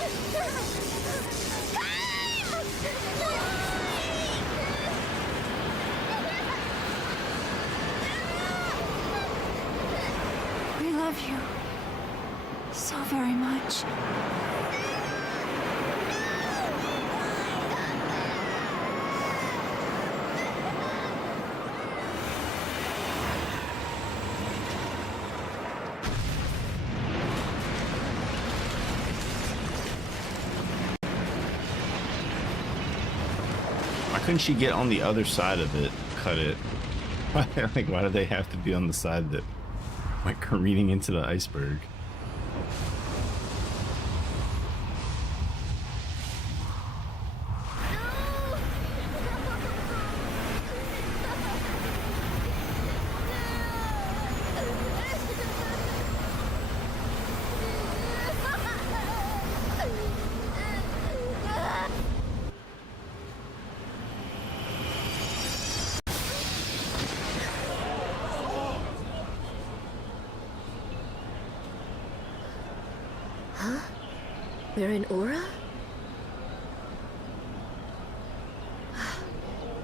We love you so very much. Why couldn't she get on the other side of it? Cut it. Like, why do they have to be on the side that, like, careening into the iceberg? Huh? We're in Aura?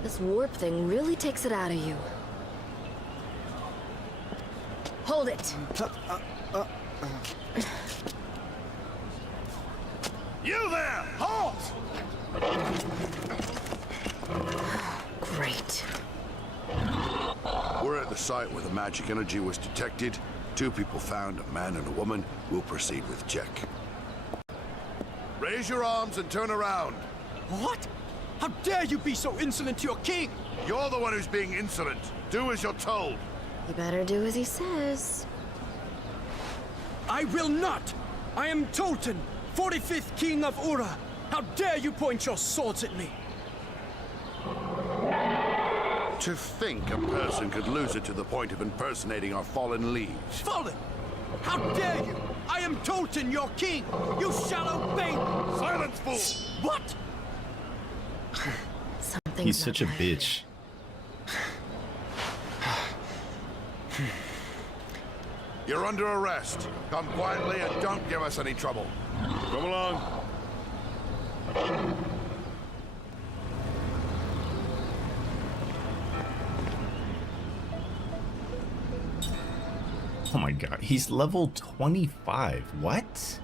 This warp thing really takes it out of you. Hold it! You there! Halt! Great. We're at the site where the magic energy was detected. 2 people found, a man and a woman. We'll proceed with check. Raise your arms and turn around. What? How dare you be so insolent to your king? You're the one who's being insolent. Do as you're told. You better do as he says. I will not! I am Tolton, 45th King of Ura. How dare you point your swords at me? To think a person could lose it to the point of impersonating our fallen liege. Fallen! How dare you! I am Tolton, your king! You shall obey! Silence, fool! What? He's such a bitch. You're under arrest. Come quietly and don't give us any trouble. Come along. Oh my god, he's level 25. What?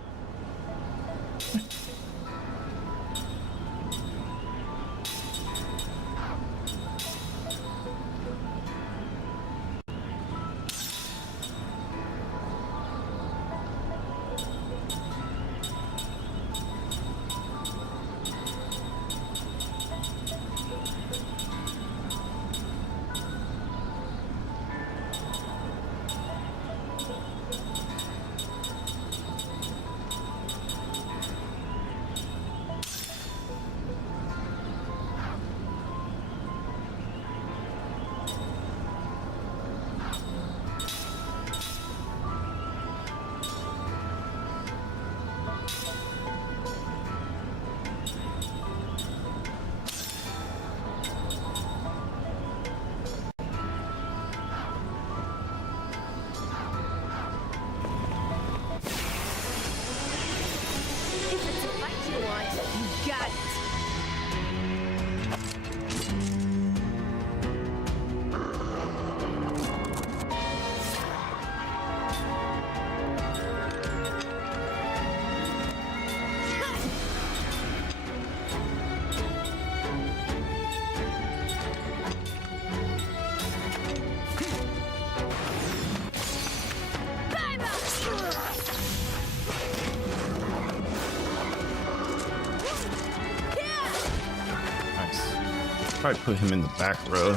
Probably put him in the back row.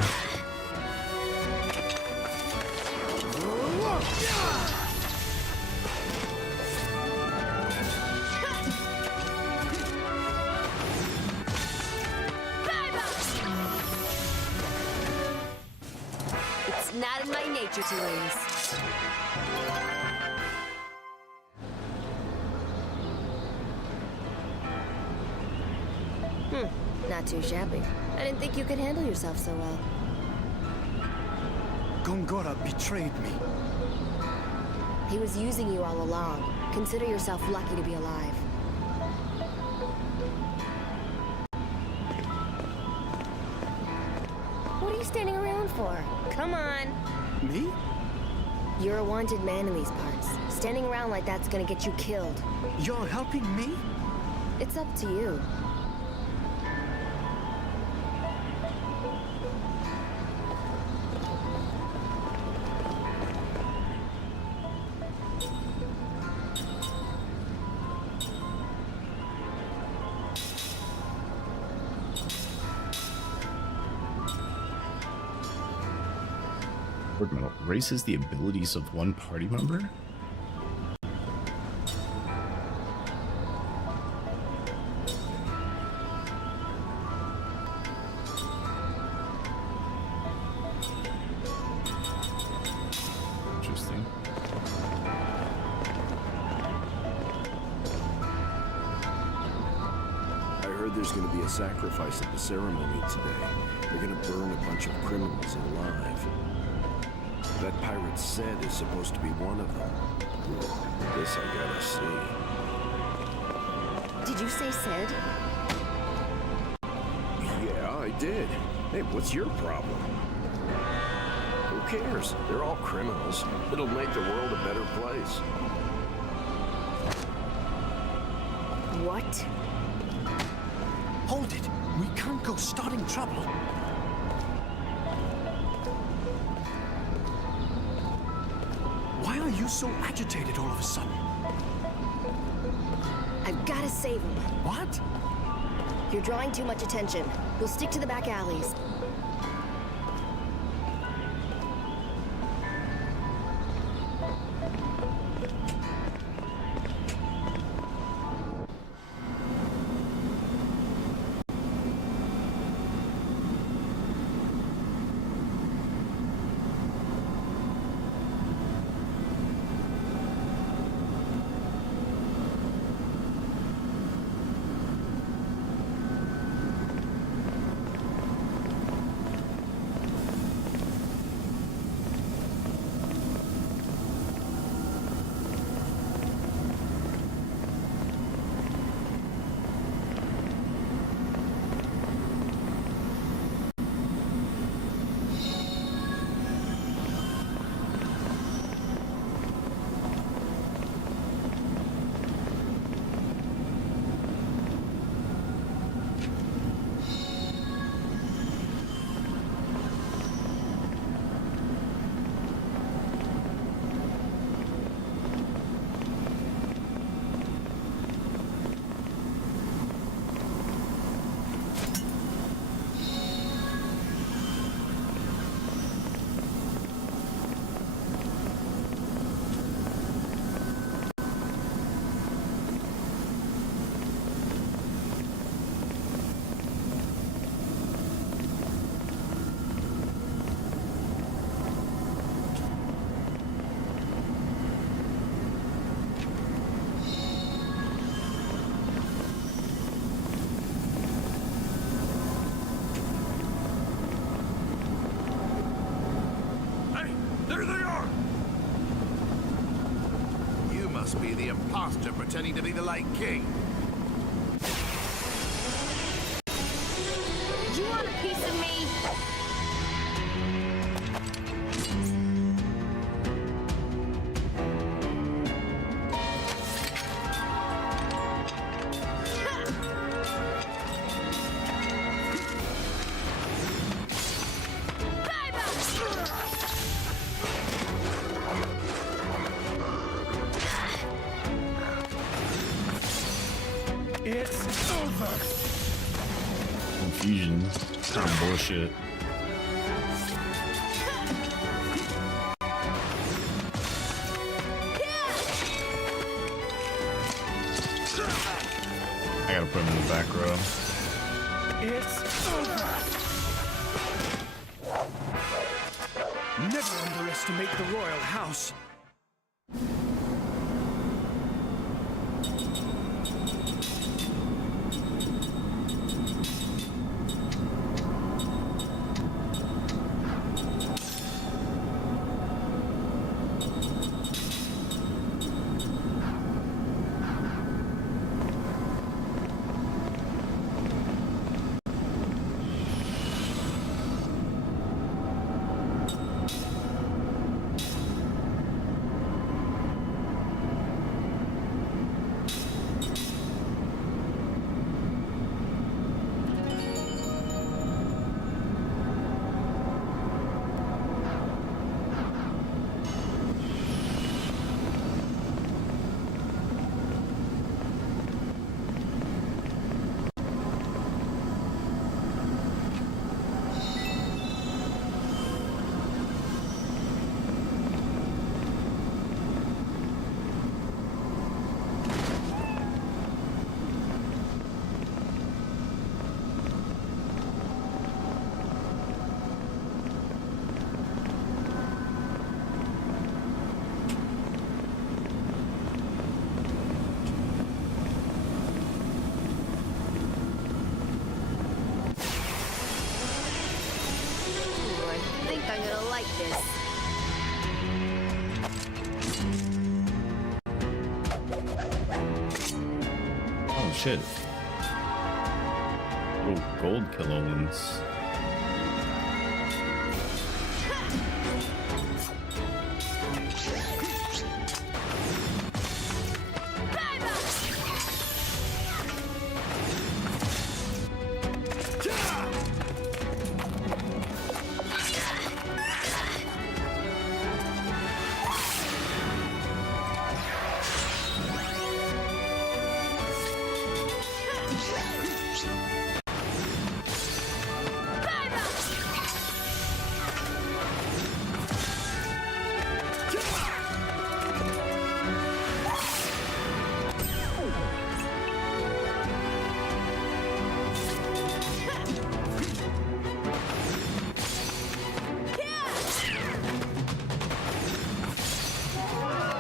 It's not in my nature to lose. Not too shabby. I didn't think you could handle yourself so well. Gongora betrayed me. He was using you all along. Consider yourself lucky to be alive. What are you standing around for? Come on. Me? You're a wanted man in these parts. Standing around like that's gonna get you killed. You're helping me? It's up to you. Raises the abilities of one party member? Interesting. I heard there's going to be a sacrifice at the ceremony today. They're going to burn a bunch of criminals alive. That pirate said is supposed to be one of them. This I gotta see. Did you say Sid? Yeah, I did. Hey, what's your problem? Who cares? They're all criminals. It'll make the world a better place. What? Hold it. We can't go starting trouble. Why are you so agitated all of a sudden? I've got to save him. What? You're drawing too much attention. We'll stick to the back alleys. must be the imposter pretending to be the Light King. Do you want a piece of me? It's over. Confusion. Kind of bullshit. I gotta put him in the back row. It's over. Never underestimate the royal house. I'm gonna like this. Oh shit. Little gold killer ones.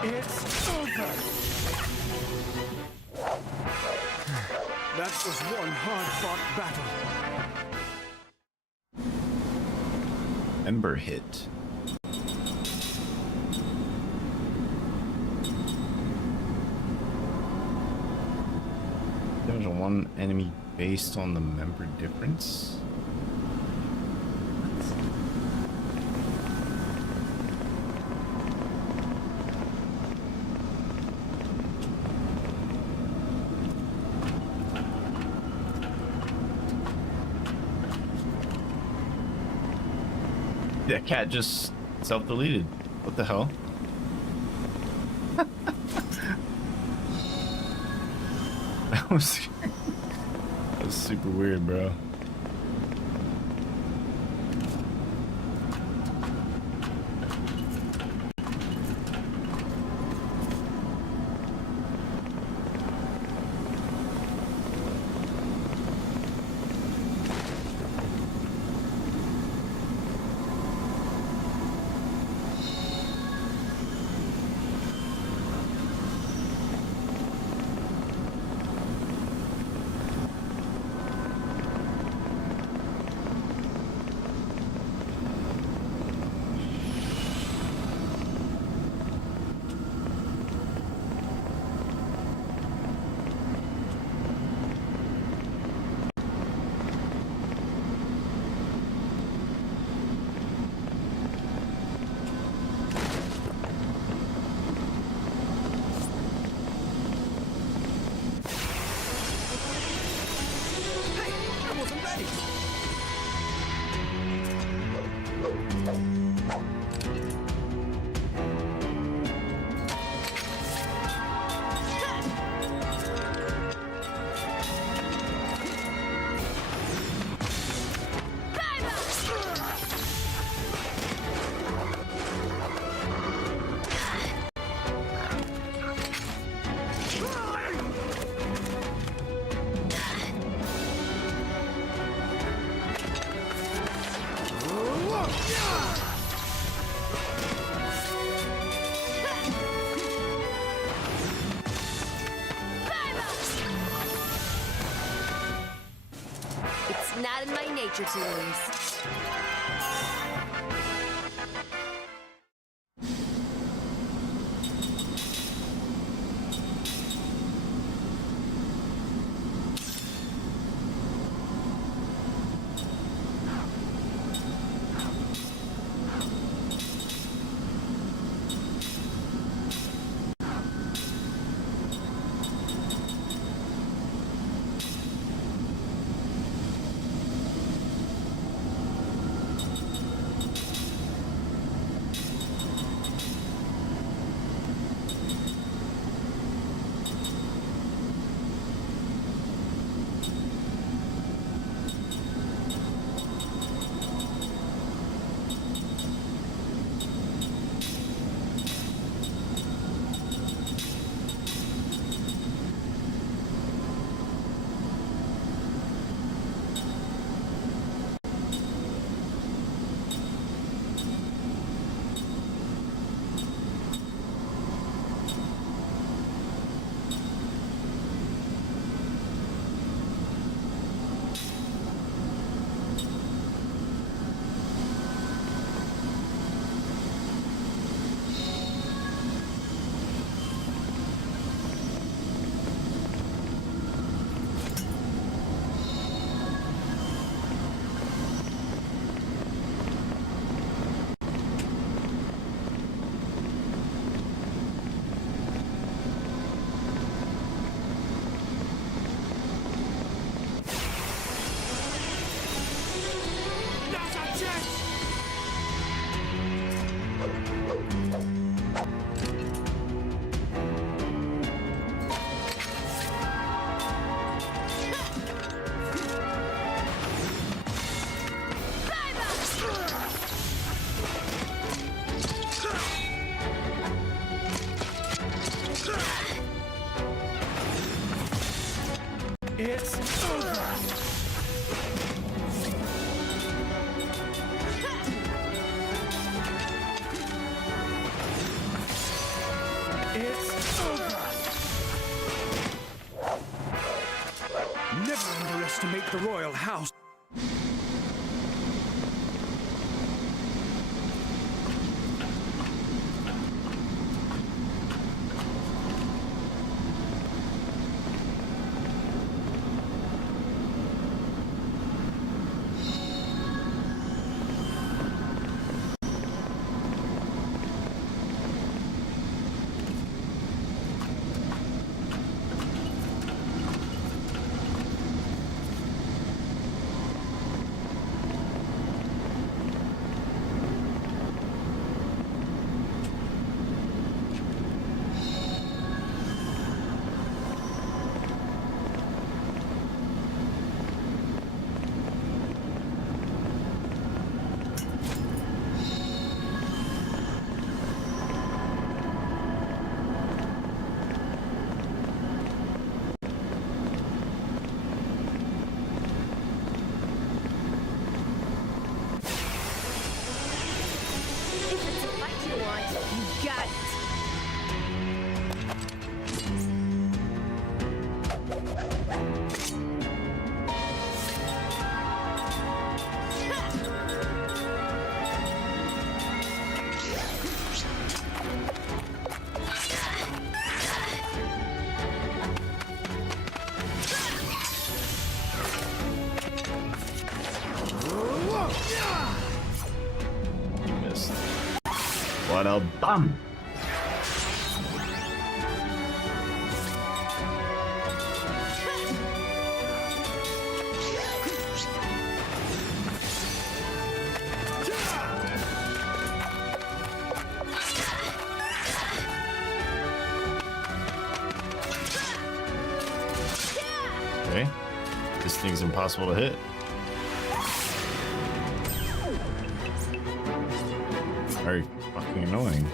It's over. That was one hard-fought battle. Ember hit. There's one enemy based on the member difference. That cat just self-deleted. What the hell? That was super weird, bro. nature to lose. It's over! It's over! Never underestimate the royal house. What a bum! Okay, this thing's impossible to hit. Very fucking annoying.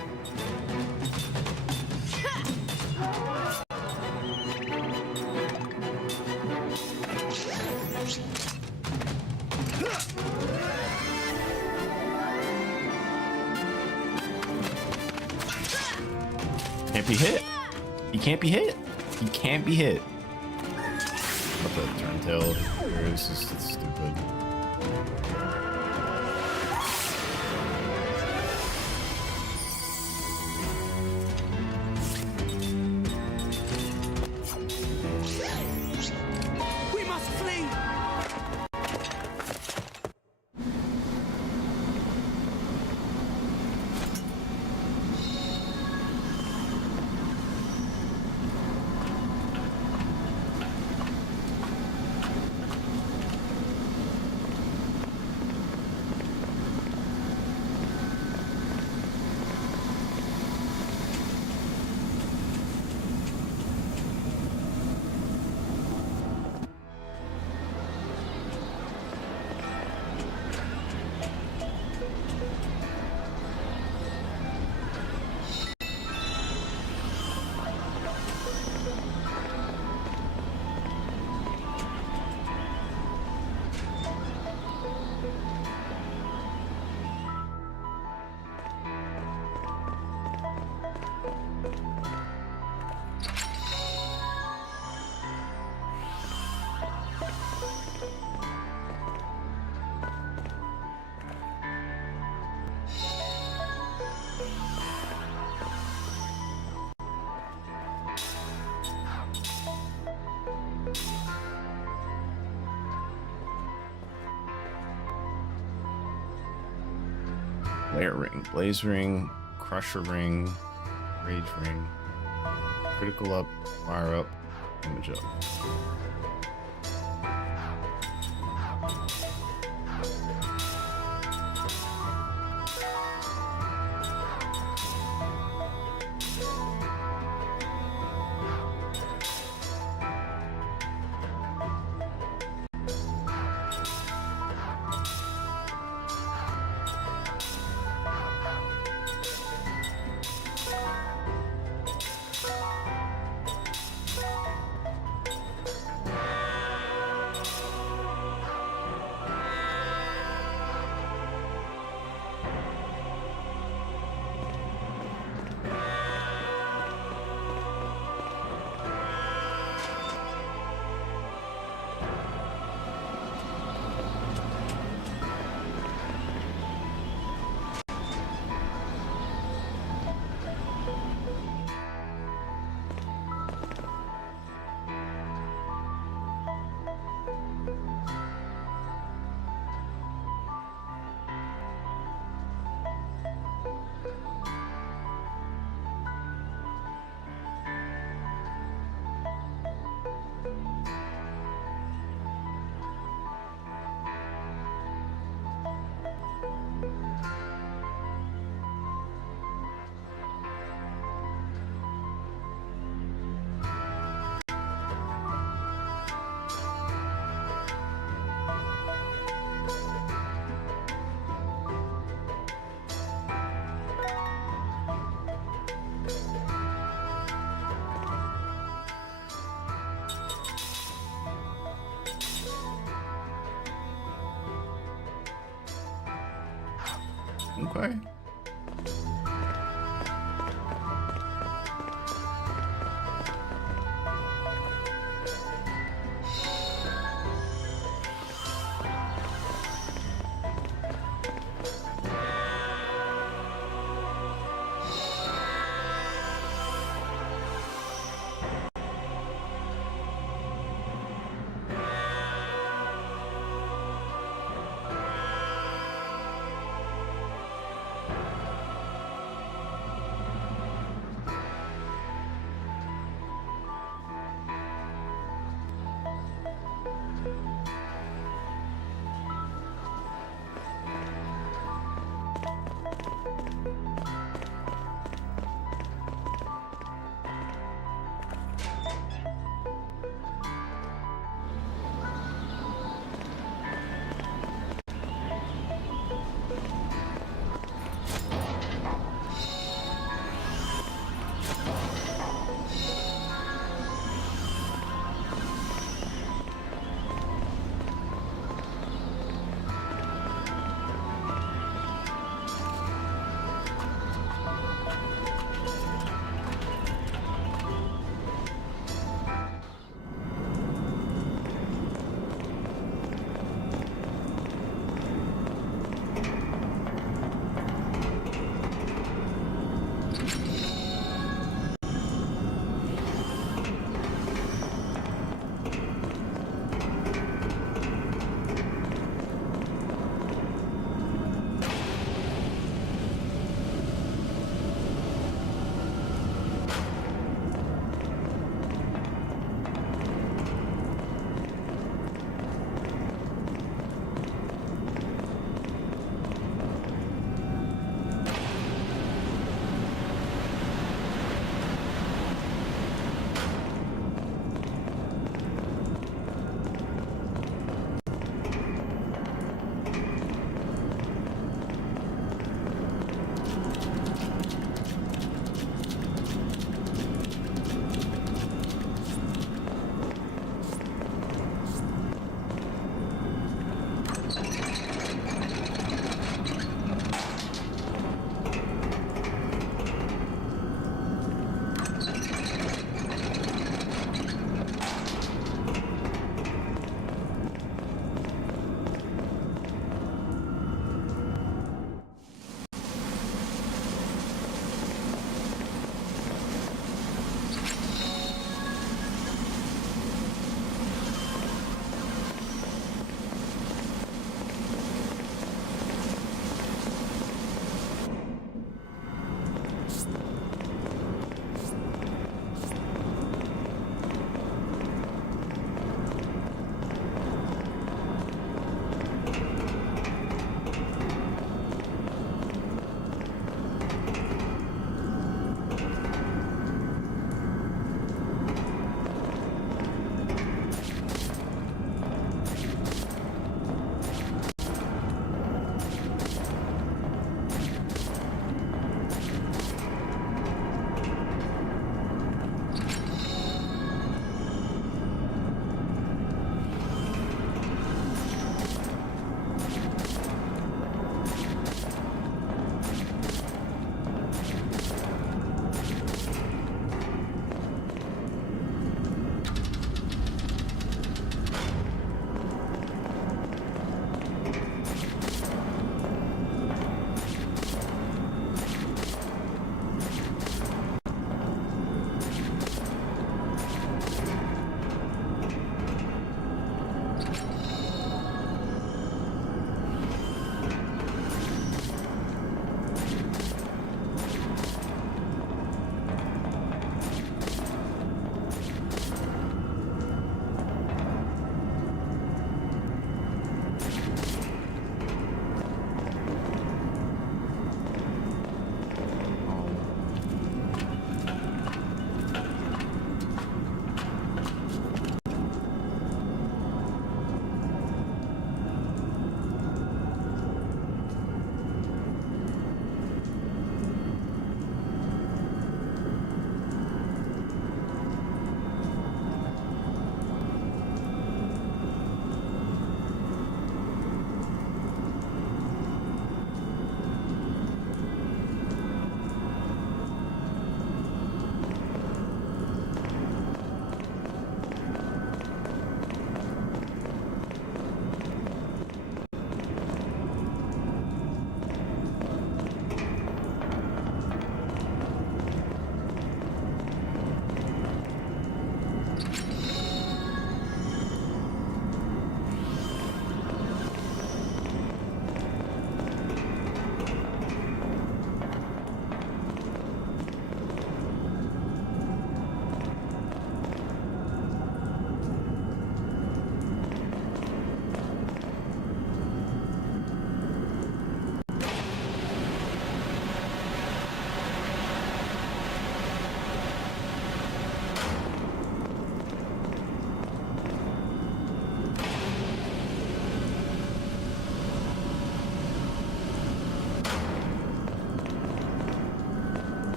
Can't be hit. He can't be hit. He can't be hit. What the turntail? This is stupid. We must flee! Layer ring, blaze ring, crusher ring, rage ring, critical up, fire up, damage up. Okay.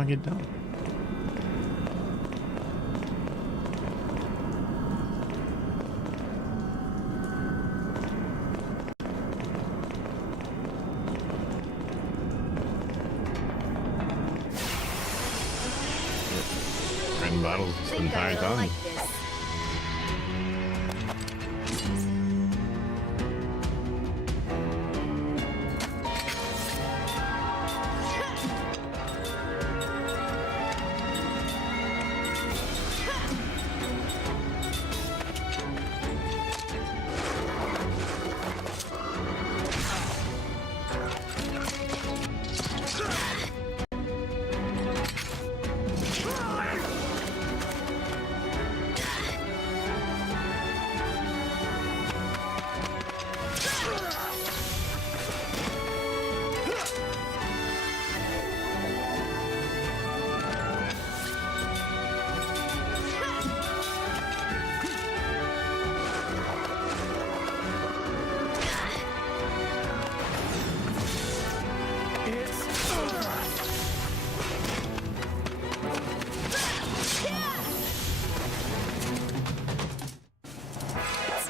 I get down? Random battles the entire time.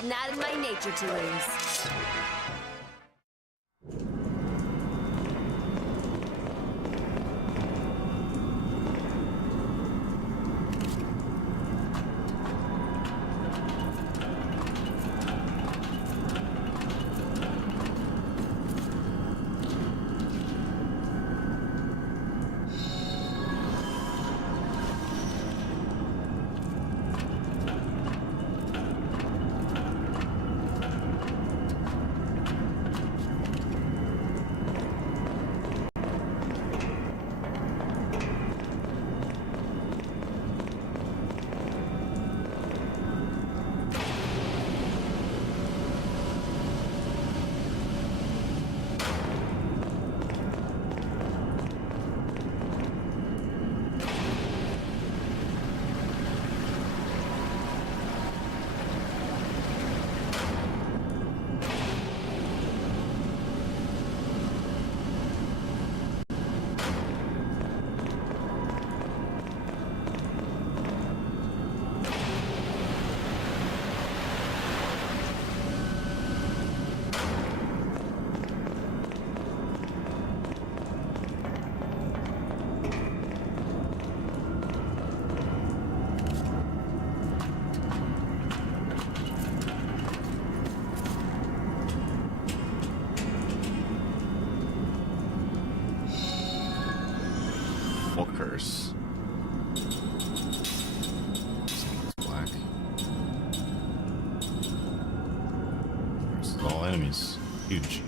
Not in my nature to lose. Curse. It's black. Versus all enemies. Huge.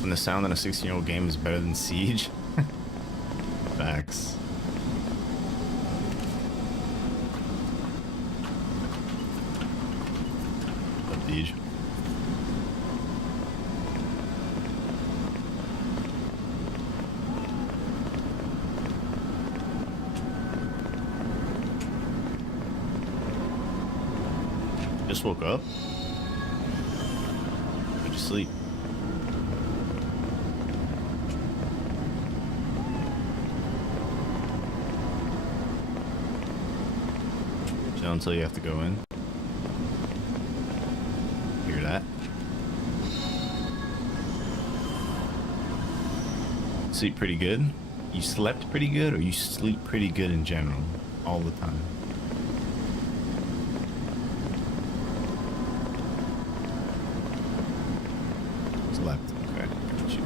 When the sound in a 16-year-old game is better than Siege. Facts. Siege. Just woke up. Where'd you sleep? Chill until you have to go in. Hear that? Sleep pretty good? You slept pretty good, or you sleep pretty good in general? All the time? Slept. Okay, got you.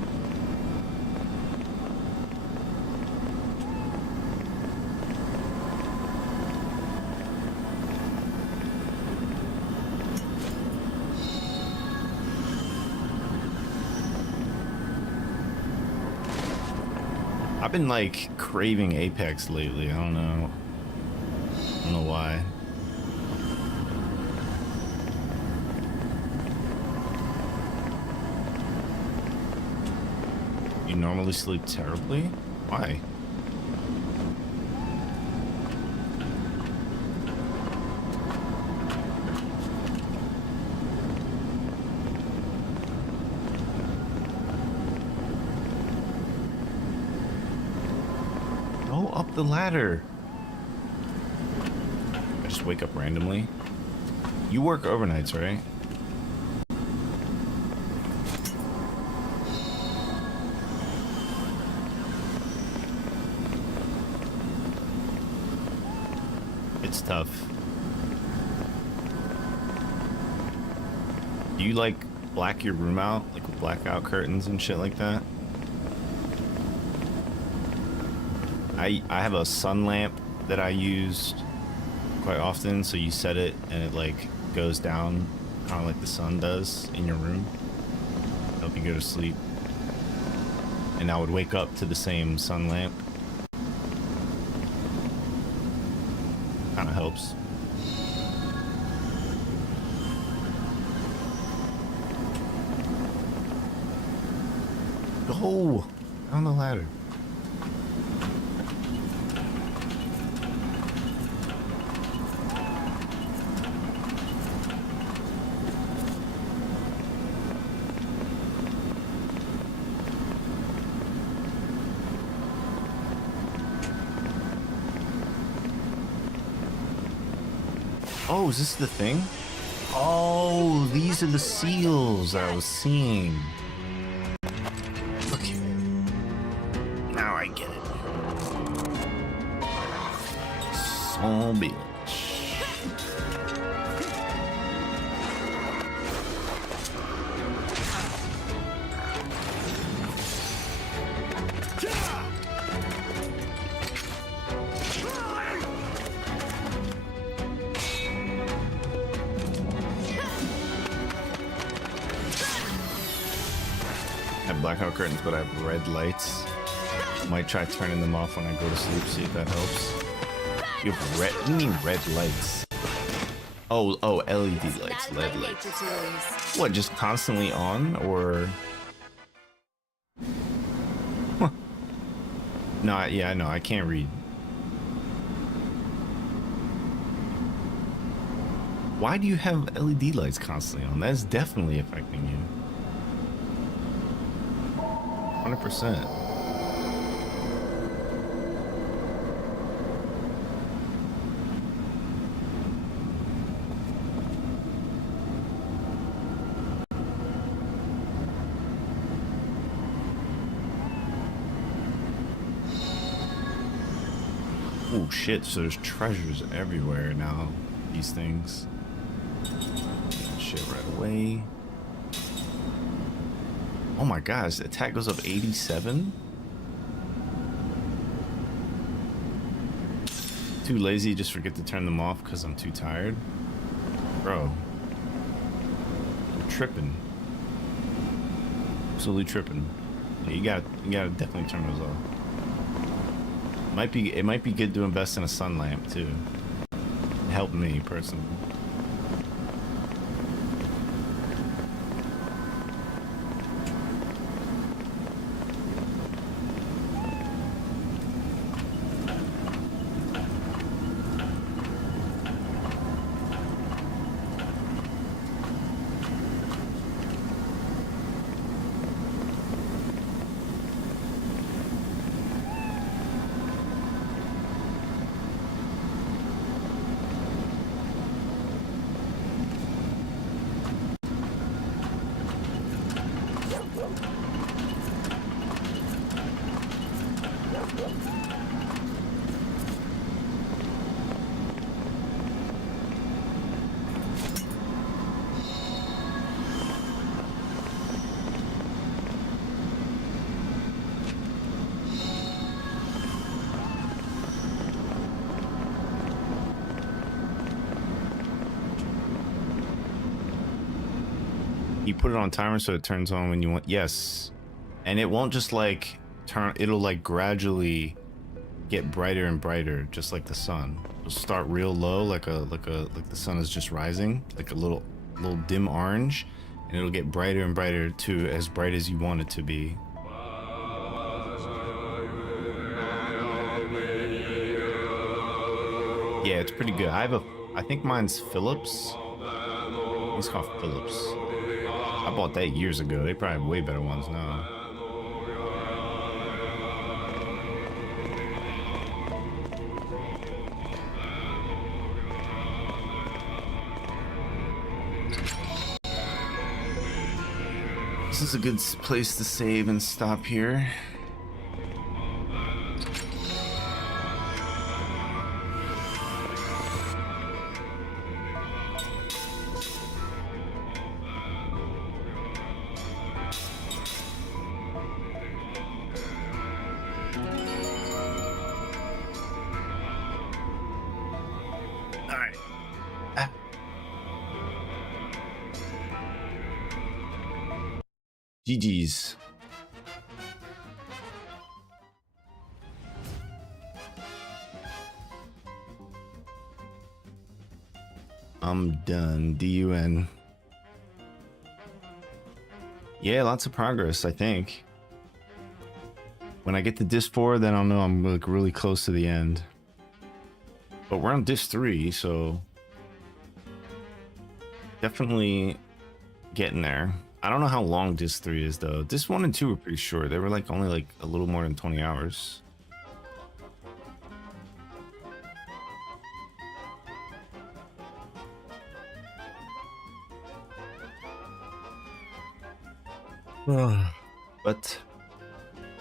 I've been like craving Apex lately. I don't know why. You normally sleep terribly? Why? Go up the ladder. I just wake up randomly. You work overnights, right? It's tough. Do you like black your room out, like with blackout curtains and shit like that? I have a sun lamp that I use quite often, so you set it and it like goes down kind of like the sun does in your room. Help you go to sleep. And I would wake up to the same sun lamp. Kind of helps. Go down the ladder. Oh, is this the thing? Oh, these are the seals I was seeing. Okay. Now I get it. So bitch. Blackout curtains, but I have red lights. Might try turning them off when I go to sleep, see if that helps. You have red? What do you mean red lights? Oh, LED lights, LED lights. What, just constantly on, or? Huh. No, yeah, no, I can't read. Why do you have LED lights constantly on? That's definitely affecting you. 100%. Oh shit, so there's treasures everywhere now. These things. Shit right away. Oh my gosh, the attack goes up 87? Too lazy, just forget to turn them off because I'm too tired? Bro. I'm tripping. absolutely tripping. Yeah, you gotta definitely turn those off. It might be good to invest in a sun lamp too. It helped me personally. You put it on timer so it turns on when you want. Yes, and it won't just like turn. It'll like gradually get brighter and brighter, just like the sun. It'll start real low, like the sun is just rising, like a little dim orange, and it'll get brighter and brighter to as bright as you want it to be. Yeah, it's pretty good. I think mine's Philips. It's called Philips. I bought that years ago. They probably have way better ones now. This is a good place to save and stop here. GG's. I'm done. DUN. Yeah, lots of progress, I think. When I get to disc 4, then I'll know I'm like really close to the end. But we're on disc 3, so definitely getting there. I don't know how long disc 3 is though. Disc 1 and 2 were pretty short. They were like only like a little more than 20 hours. But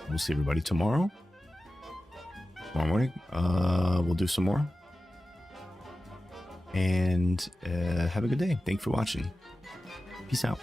we'll see everybody tomorrow. Tomorrow morning. We'll do some more. And have a good day. Thanks for watching. Peace out.